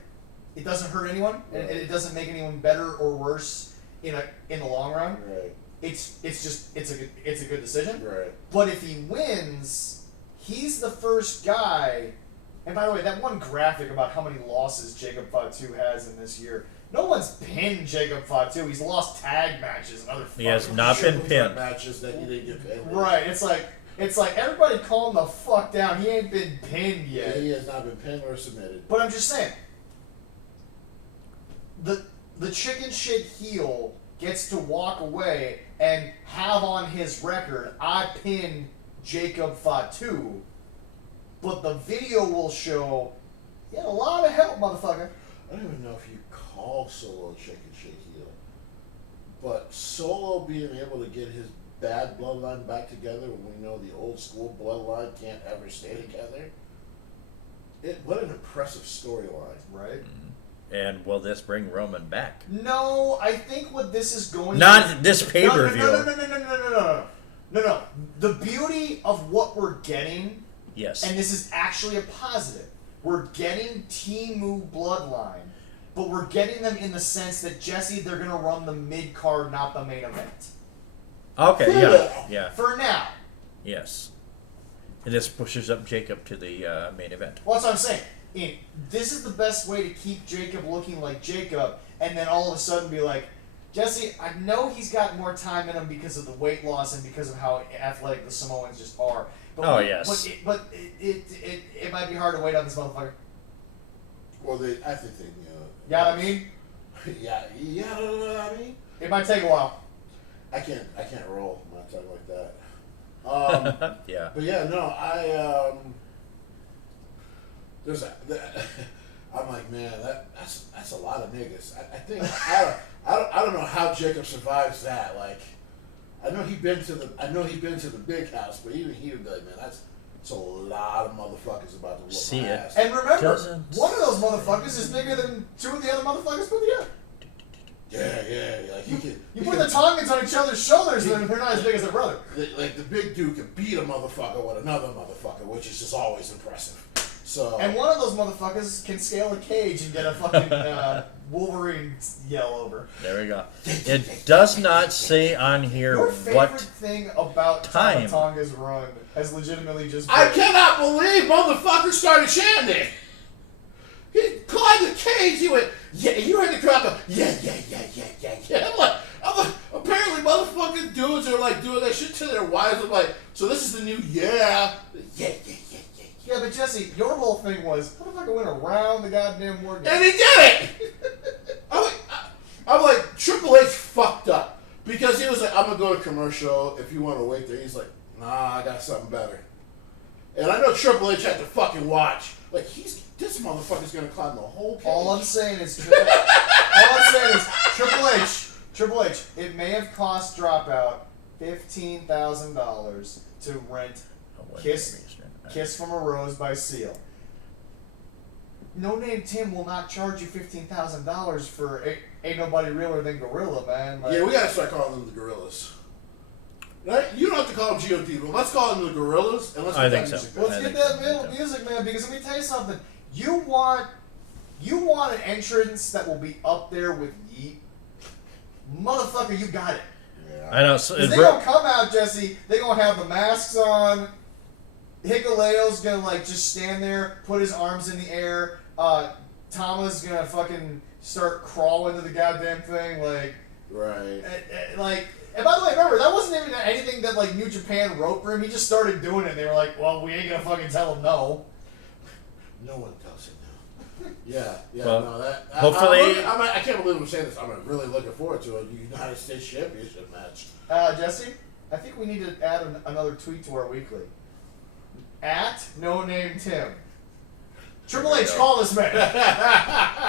it doesn't hurt anyone, and it doesn't make anyone better or worse in the long run. Right. It's a good decision. Right. But if he wins, he's the first guy. And by the way, that one graphic about how many losses Jacob Fatu has in this year, no one's pinned Jacob Fatu. He's lost tag matches and other. He has fucking not shit. been pinned. Matches that you didn't get pinned. Right. It's like everybody calm the fuck down. He ain't been pinned yet. He has not been pinned or submitted. But I'm just saying, the chicken shit heel gets to walk away and have on his record, I pinned Jacob Fatu, but the video will show he had a lot of help, motherfucker. I don't even know if you call Solo chicken shit heel, but Solo being able to get his bad bloodline back together when we know the old school bloodline can't ever stay together. What an impressive storyline. Right? And will this bring Roman back? No, I think what this is going Not this pay-per-view. No. The beauty of what we're getting, Yes. and this is actually a positive, we're getting Timu Bloodline, but we're getting them in the sense that, Jesse, they're going to run the mid-card, not the main event. Okay, yeah. Yeah. For now. Yes. And this pushes up Jacob to the main event. Well, that's what I'm saying. This is the best way to keep Jacob looking like Jacob, and then all of a sudden be like, Jesse, I know he's got more time in him because of the weight loss and because of how athletic the Samoans just are. But yes. But it might be hard to wait on this motherfucker. Well, I think they, You know what I mean? yeah, you know what I mean? It might take a while. I can't roll when I talk like that. Yeah. But yeah, no, I'm like, man, that's a lot of niggas. I think I don't know how Jacob survives that. Like, I know he'd been to the big house, but even he would be like, man, that's a lot of motherfuckers about to whoop See my it. ass. And remember, Doesn't- one of those motherfuckers is bigger than two of the other motherfuckers put together. Yeah, like You put the Tongans on each other's shoulders, and they're not as big as their brother. like the big dude could beat a motherfucker with another motherfucker, which is just always impressive. So. And one of those motherfuckers can scale a cage and get a fucking Wolverine yell over. There we go. It does not say on here Your favorite what thing about time. Tonga's run has legitimately just I been... cannot believe motherfucker started chanting. He climbed the cage. He went, yeah. You heard the crowd go, yeah. I'm like, apparently motherfucking dudes are like doing that shit to their wives. I'm like, so this is the new yeah. Yeah, but Jesse, your whole thing was, motherfucker went around the goddamn word. And he did it. I'm like, Triple H fucked up because he was like, I'm gonna go to commercial. If you want to wait there, he's like, nah, I got something better. And I know Triple H had to fucking watch. Like this motherfucker's gonna climb the whole cage. All I'm saying is Triple H, it may have cost Dropout $15,000 to rent Kiss from a Rose by Seal. No Name Tim will not charge you $15,000 for Ain't Nobody Realer Than Gorilla, man. Like, Yeah, we gotta start calling them the Gorillas. Right? You don't have to call them GOD, but let's call them the Gorillas and let's I get think that so. music Let's back. get that music, man, because let me tell you something. You want an entrance that will be up there with Yeet? Motherfucker, you got it. Yeah. I know. So Because they're going to come out, Jesse, they're going to have the masks on. Hikuleo's going to, like, just stand there, put his arms in the air. Tama's going to fucking start crawling to the goddamn thing, like... Right. And by the way, remember, that wasn't even anything that, like, New Japan wrote for him. He just started doing it, and they were like, well, we ain't going to fucking tell him no. No one tells him no. Yeah, Well, no, that... hopefully... I can't believe I'm saying this. I'm really looking forward to a United States Championship match. Jesse, I think we need to add another tweet to our weekly. At No Name Tim. Triple H, call this man.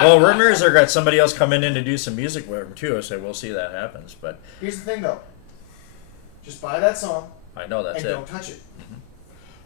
Well, rumors are got somebody else coming in to do some music with him too, so we'll see that happens. But Here's the thing, though. Just buy that song I know that's and it. don't touch it.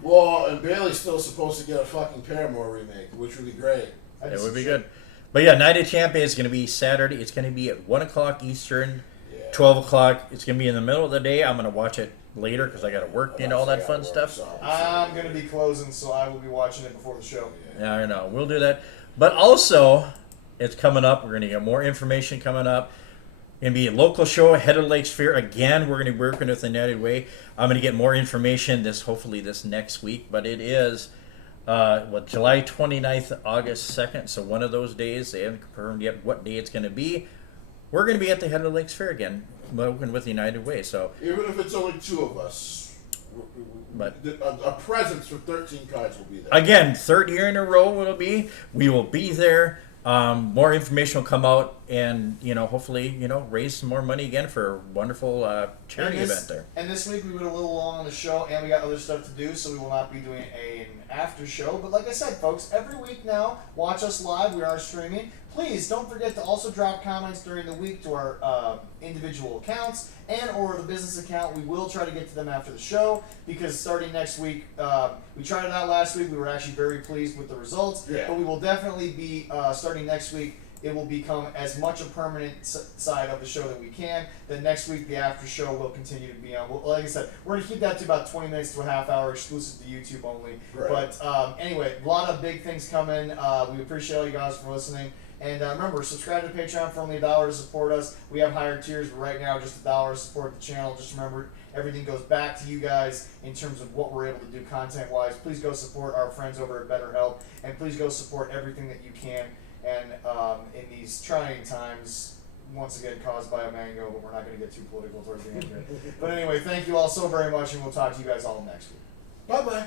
Well, and Bailey's still supposed to get a fucking Paramore remake, which would be great. It would be good. But yeah, Night of Champions is going to be Saturday. It's going to be at 1 o'clock Eastern, Yeah. 12 o'clock. It's going to be in the middle of the day. I'm going to watch it later because I got to work and all that fun stuff. I'm going to be closing, so I will be watching it before the show. Yeah, I know. We'll do that. But also, it's coming up. We're going to get more information coming up. Going to be a local show, Head of Lakes Fair. Again, we're going to be working with the United Way. I'm going to get more information hopefully this next week. But it is July 29th, August 2nd. So one of those days. They haven't confirmed yet what day it's going to be. We're going to be at the Head of Lakes Fair again, working with the United Way. So even if it's only two of us, but a presence for 13 cards will be there. again, third year in a row it'll be. We will be there. More information will come out, and hopefully, raise some more money again for a wonderful charity event there. And this week we went a little long on the show, and we got other stuff to do, so we will not be doing an after show. But like I said, folks, every week now, watch us live. We are streaming. Please don't forget to also drop comments during the week to our individual accounts and or the business account. We will try to get to them after the show, because starting next week, we tried it out last week. We were actually very pleased with the results. Yeah. But we will definitely be, starting next week, it will become as much a permanent side of the show that we can. Then next week, the after show will continue to be on. Well, like I said, we're going to keep that to about 20 minutes to a half hour, exclusive to YouTube only. Right. But anyway, a lot of big things coming. We appreciate all you guys for listening. And remember, subscribe to Patreon for only $1 to support us. We have higher tiers, but right now just $1 to support the channel. Just remember, everything goes back to you guys in terms of what we're able to do content-wise. Please go support our friends over at BetterHelp, and please go support everything that you can. And in these trying times, once again caused by a mango, but we're not going to get too political towards the end here. But anyway, thank you all so very much, and we'll talk to you guys all next week. Bye-bye.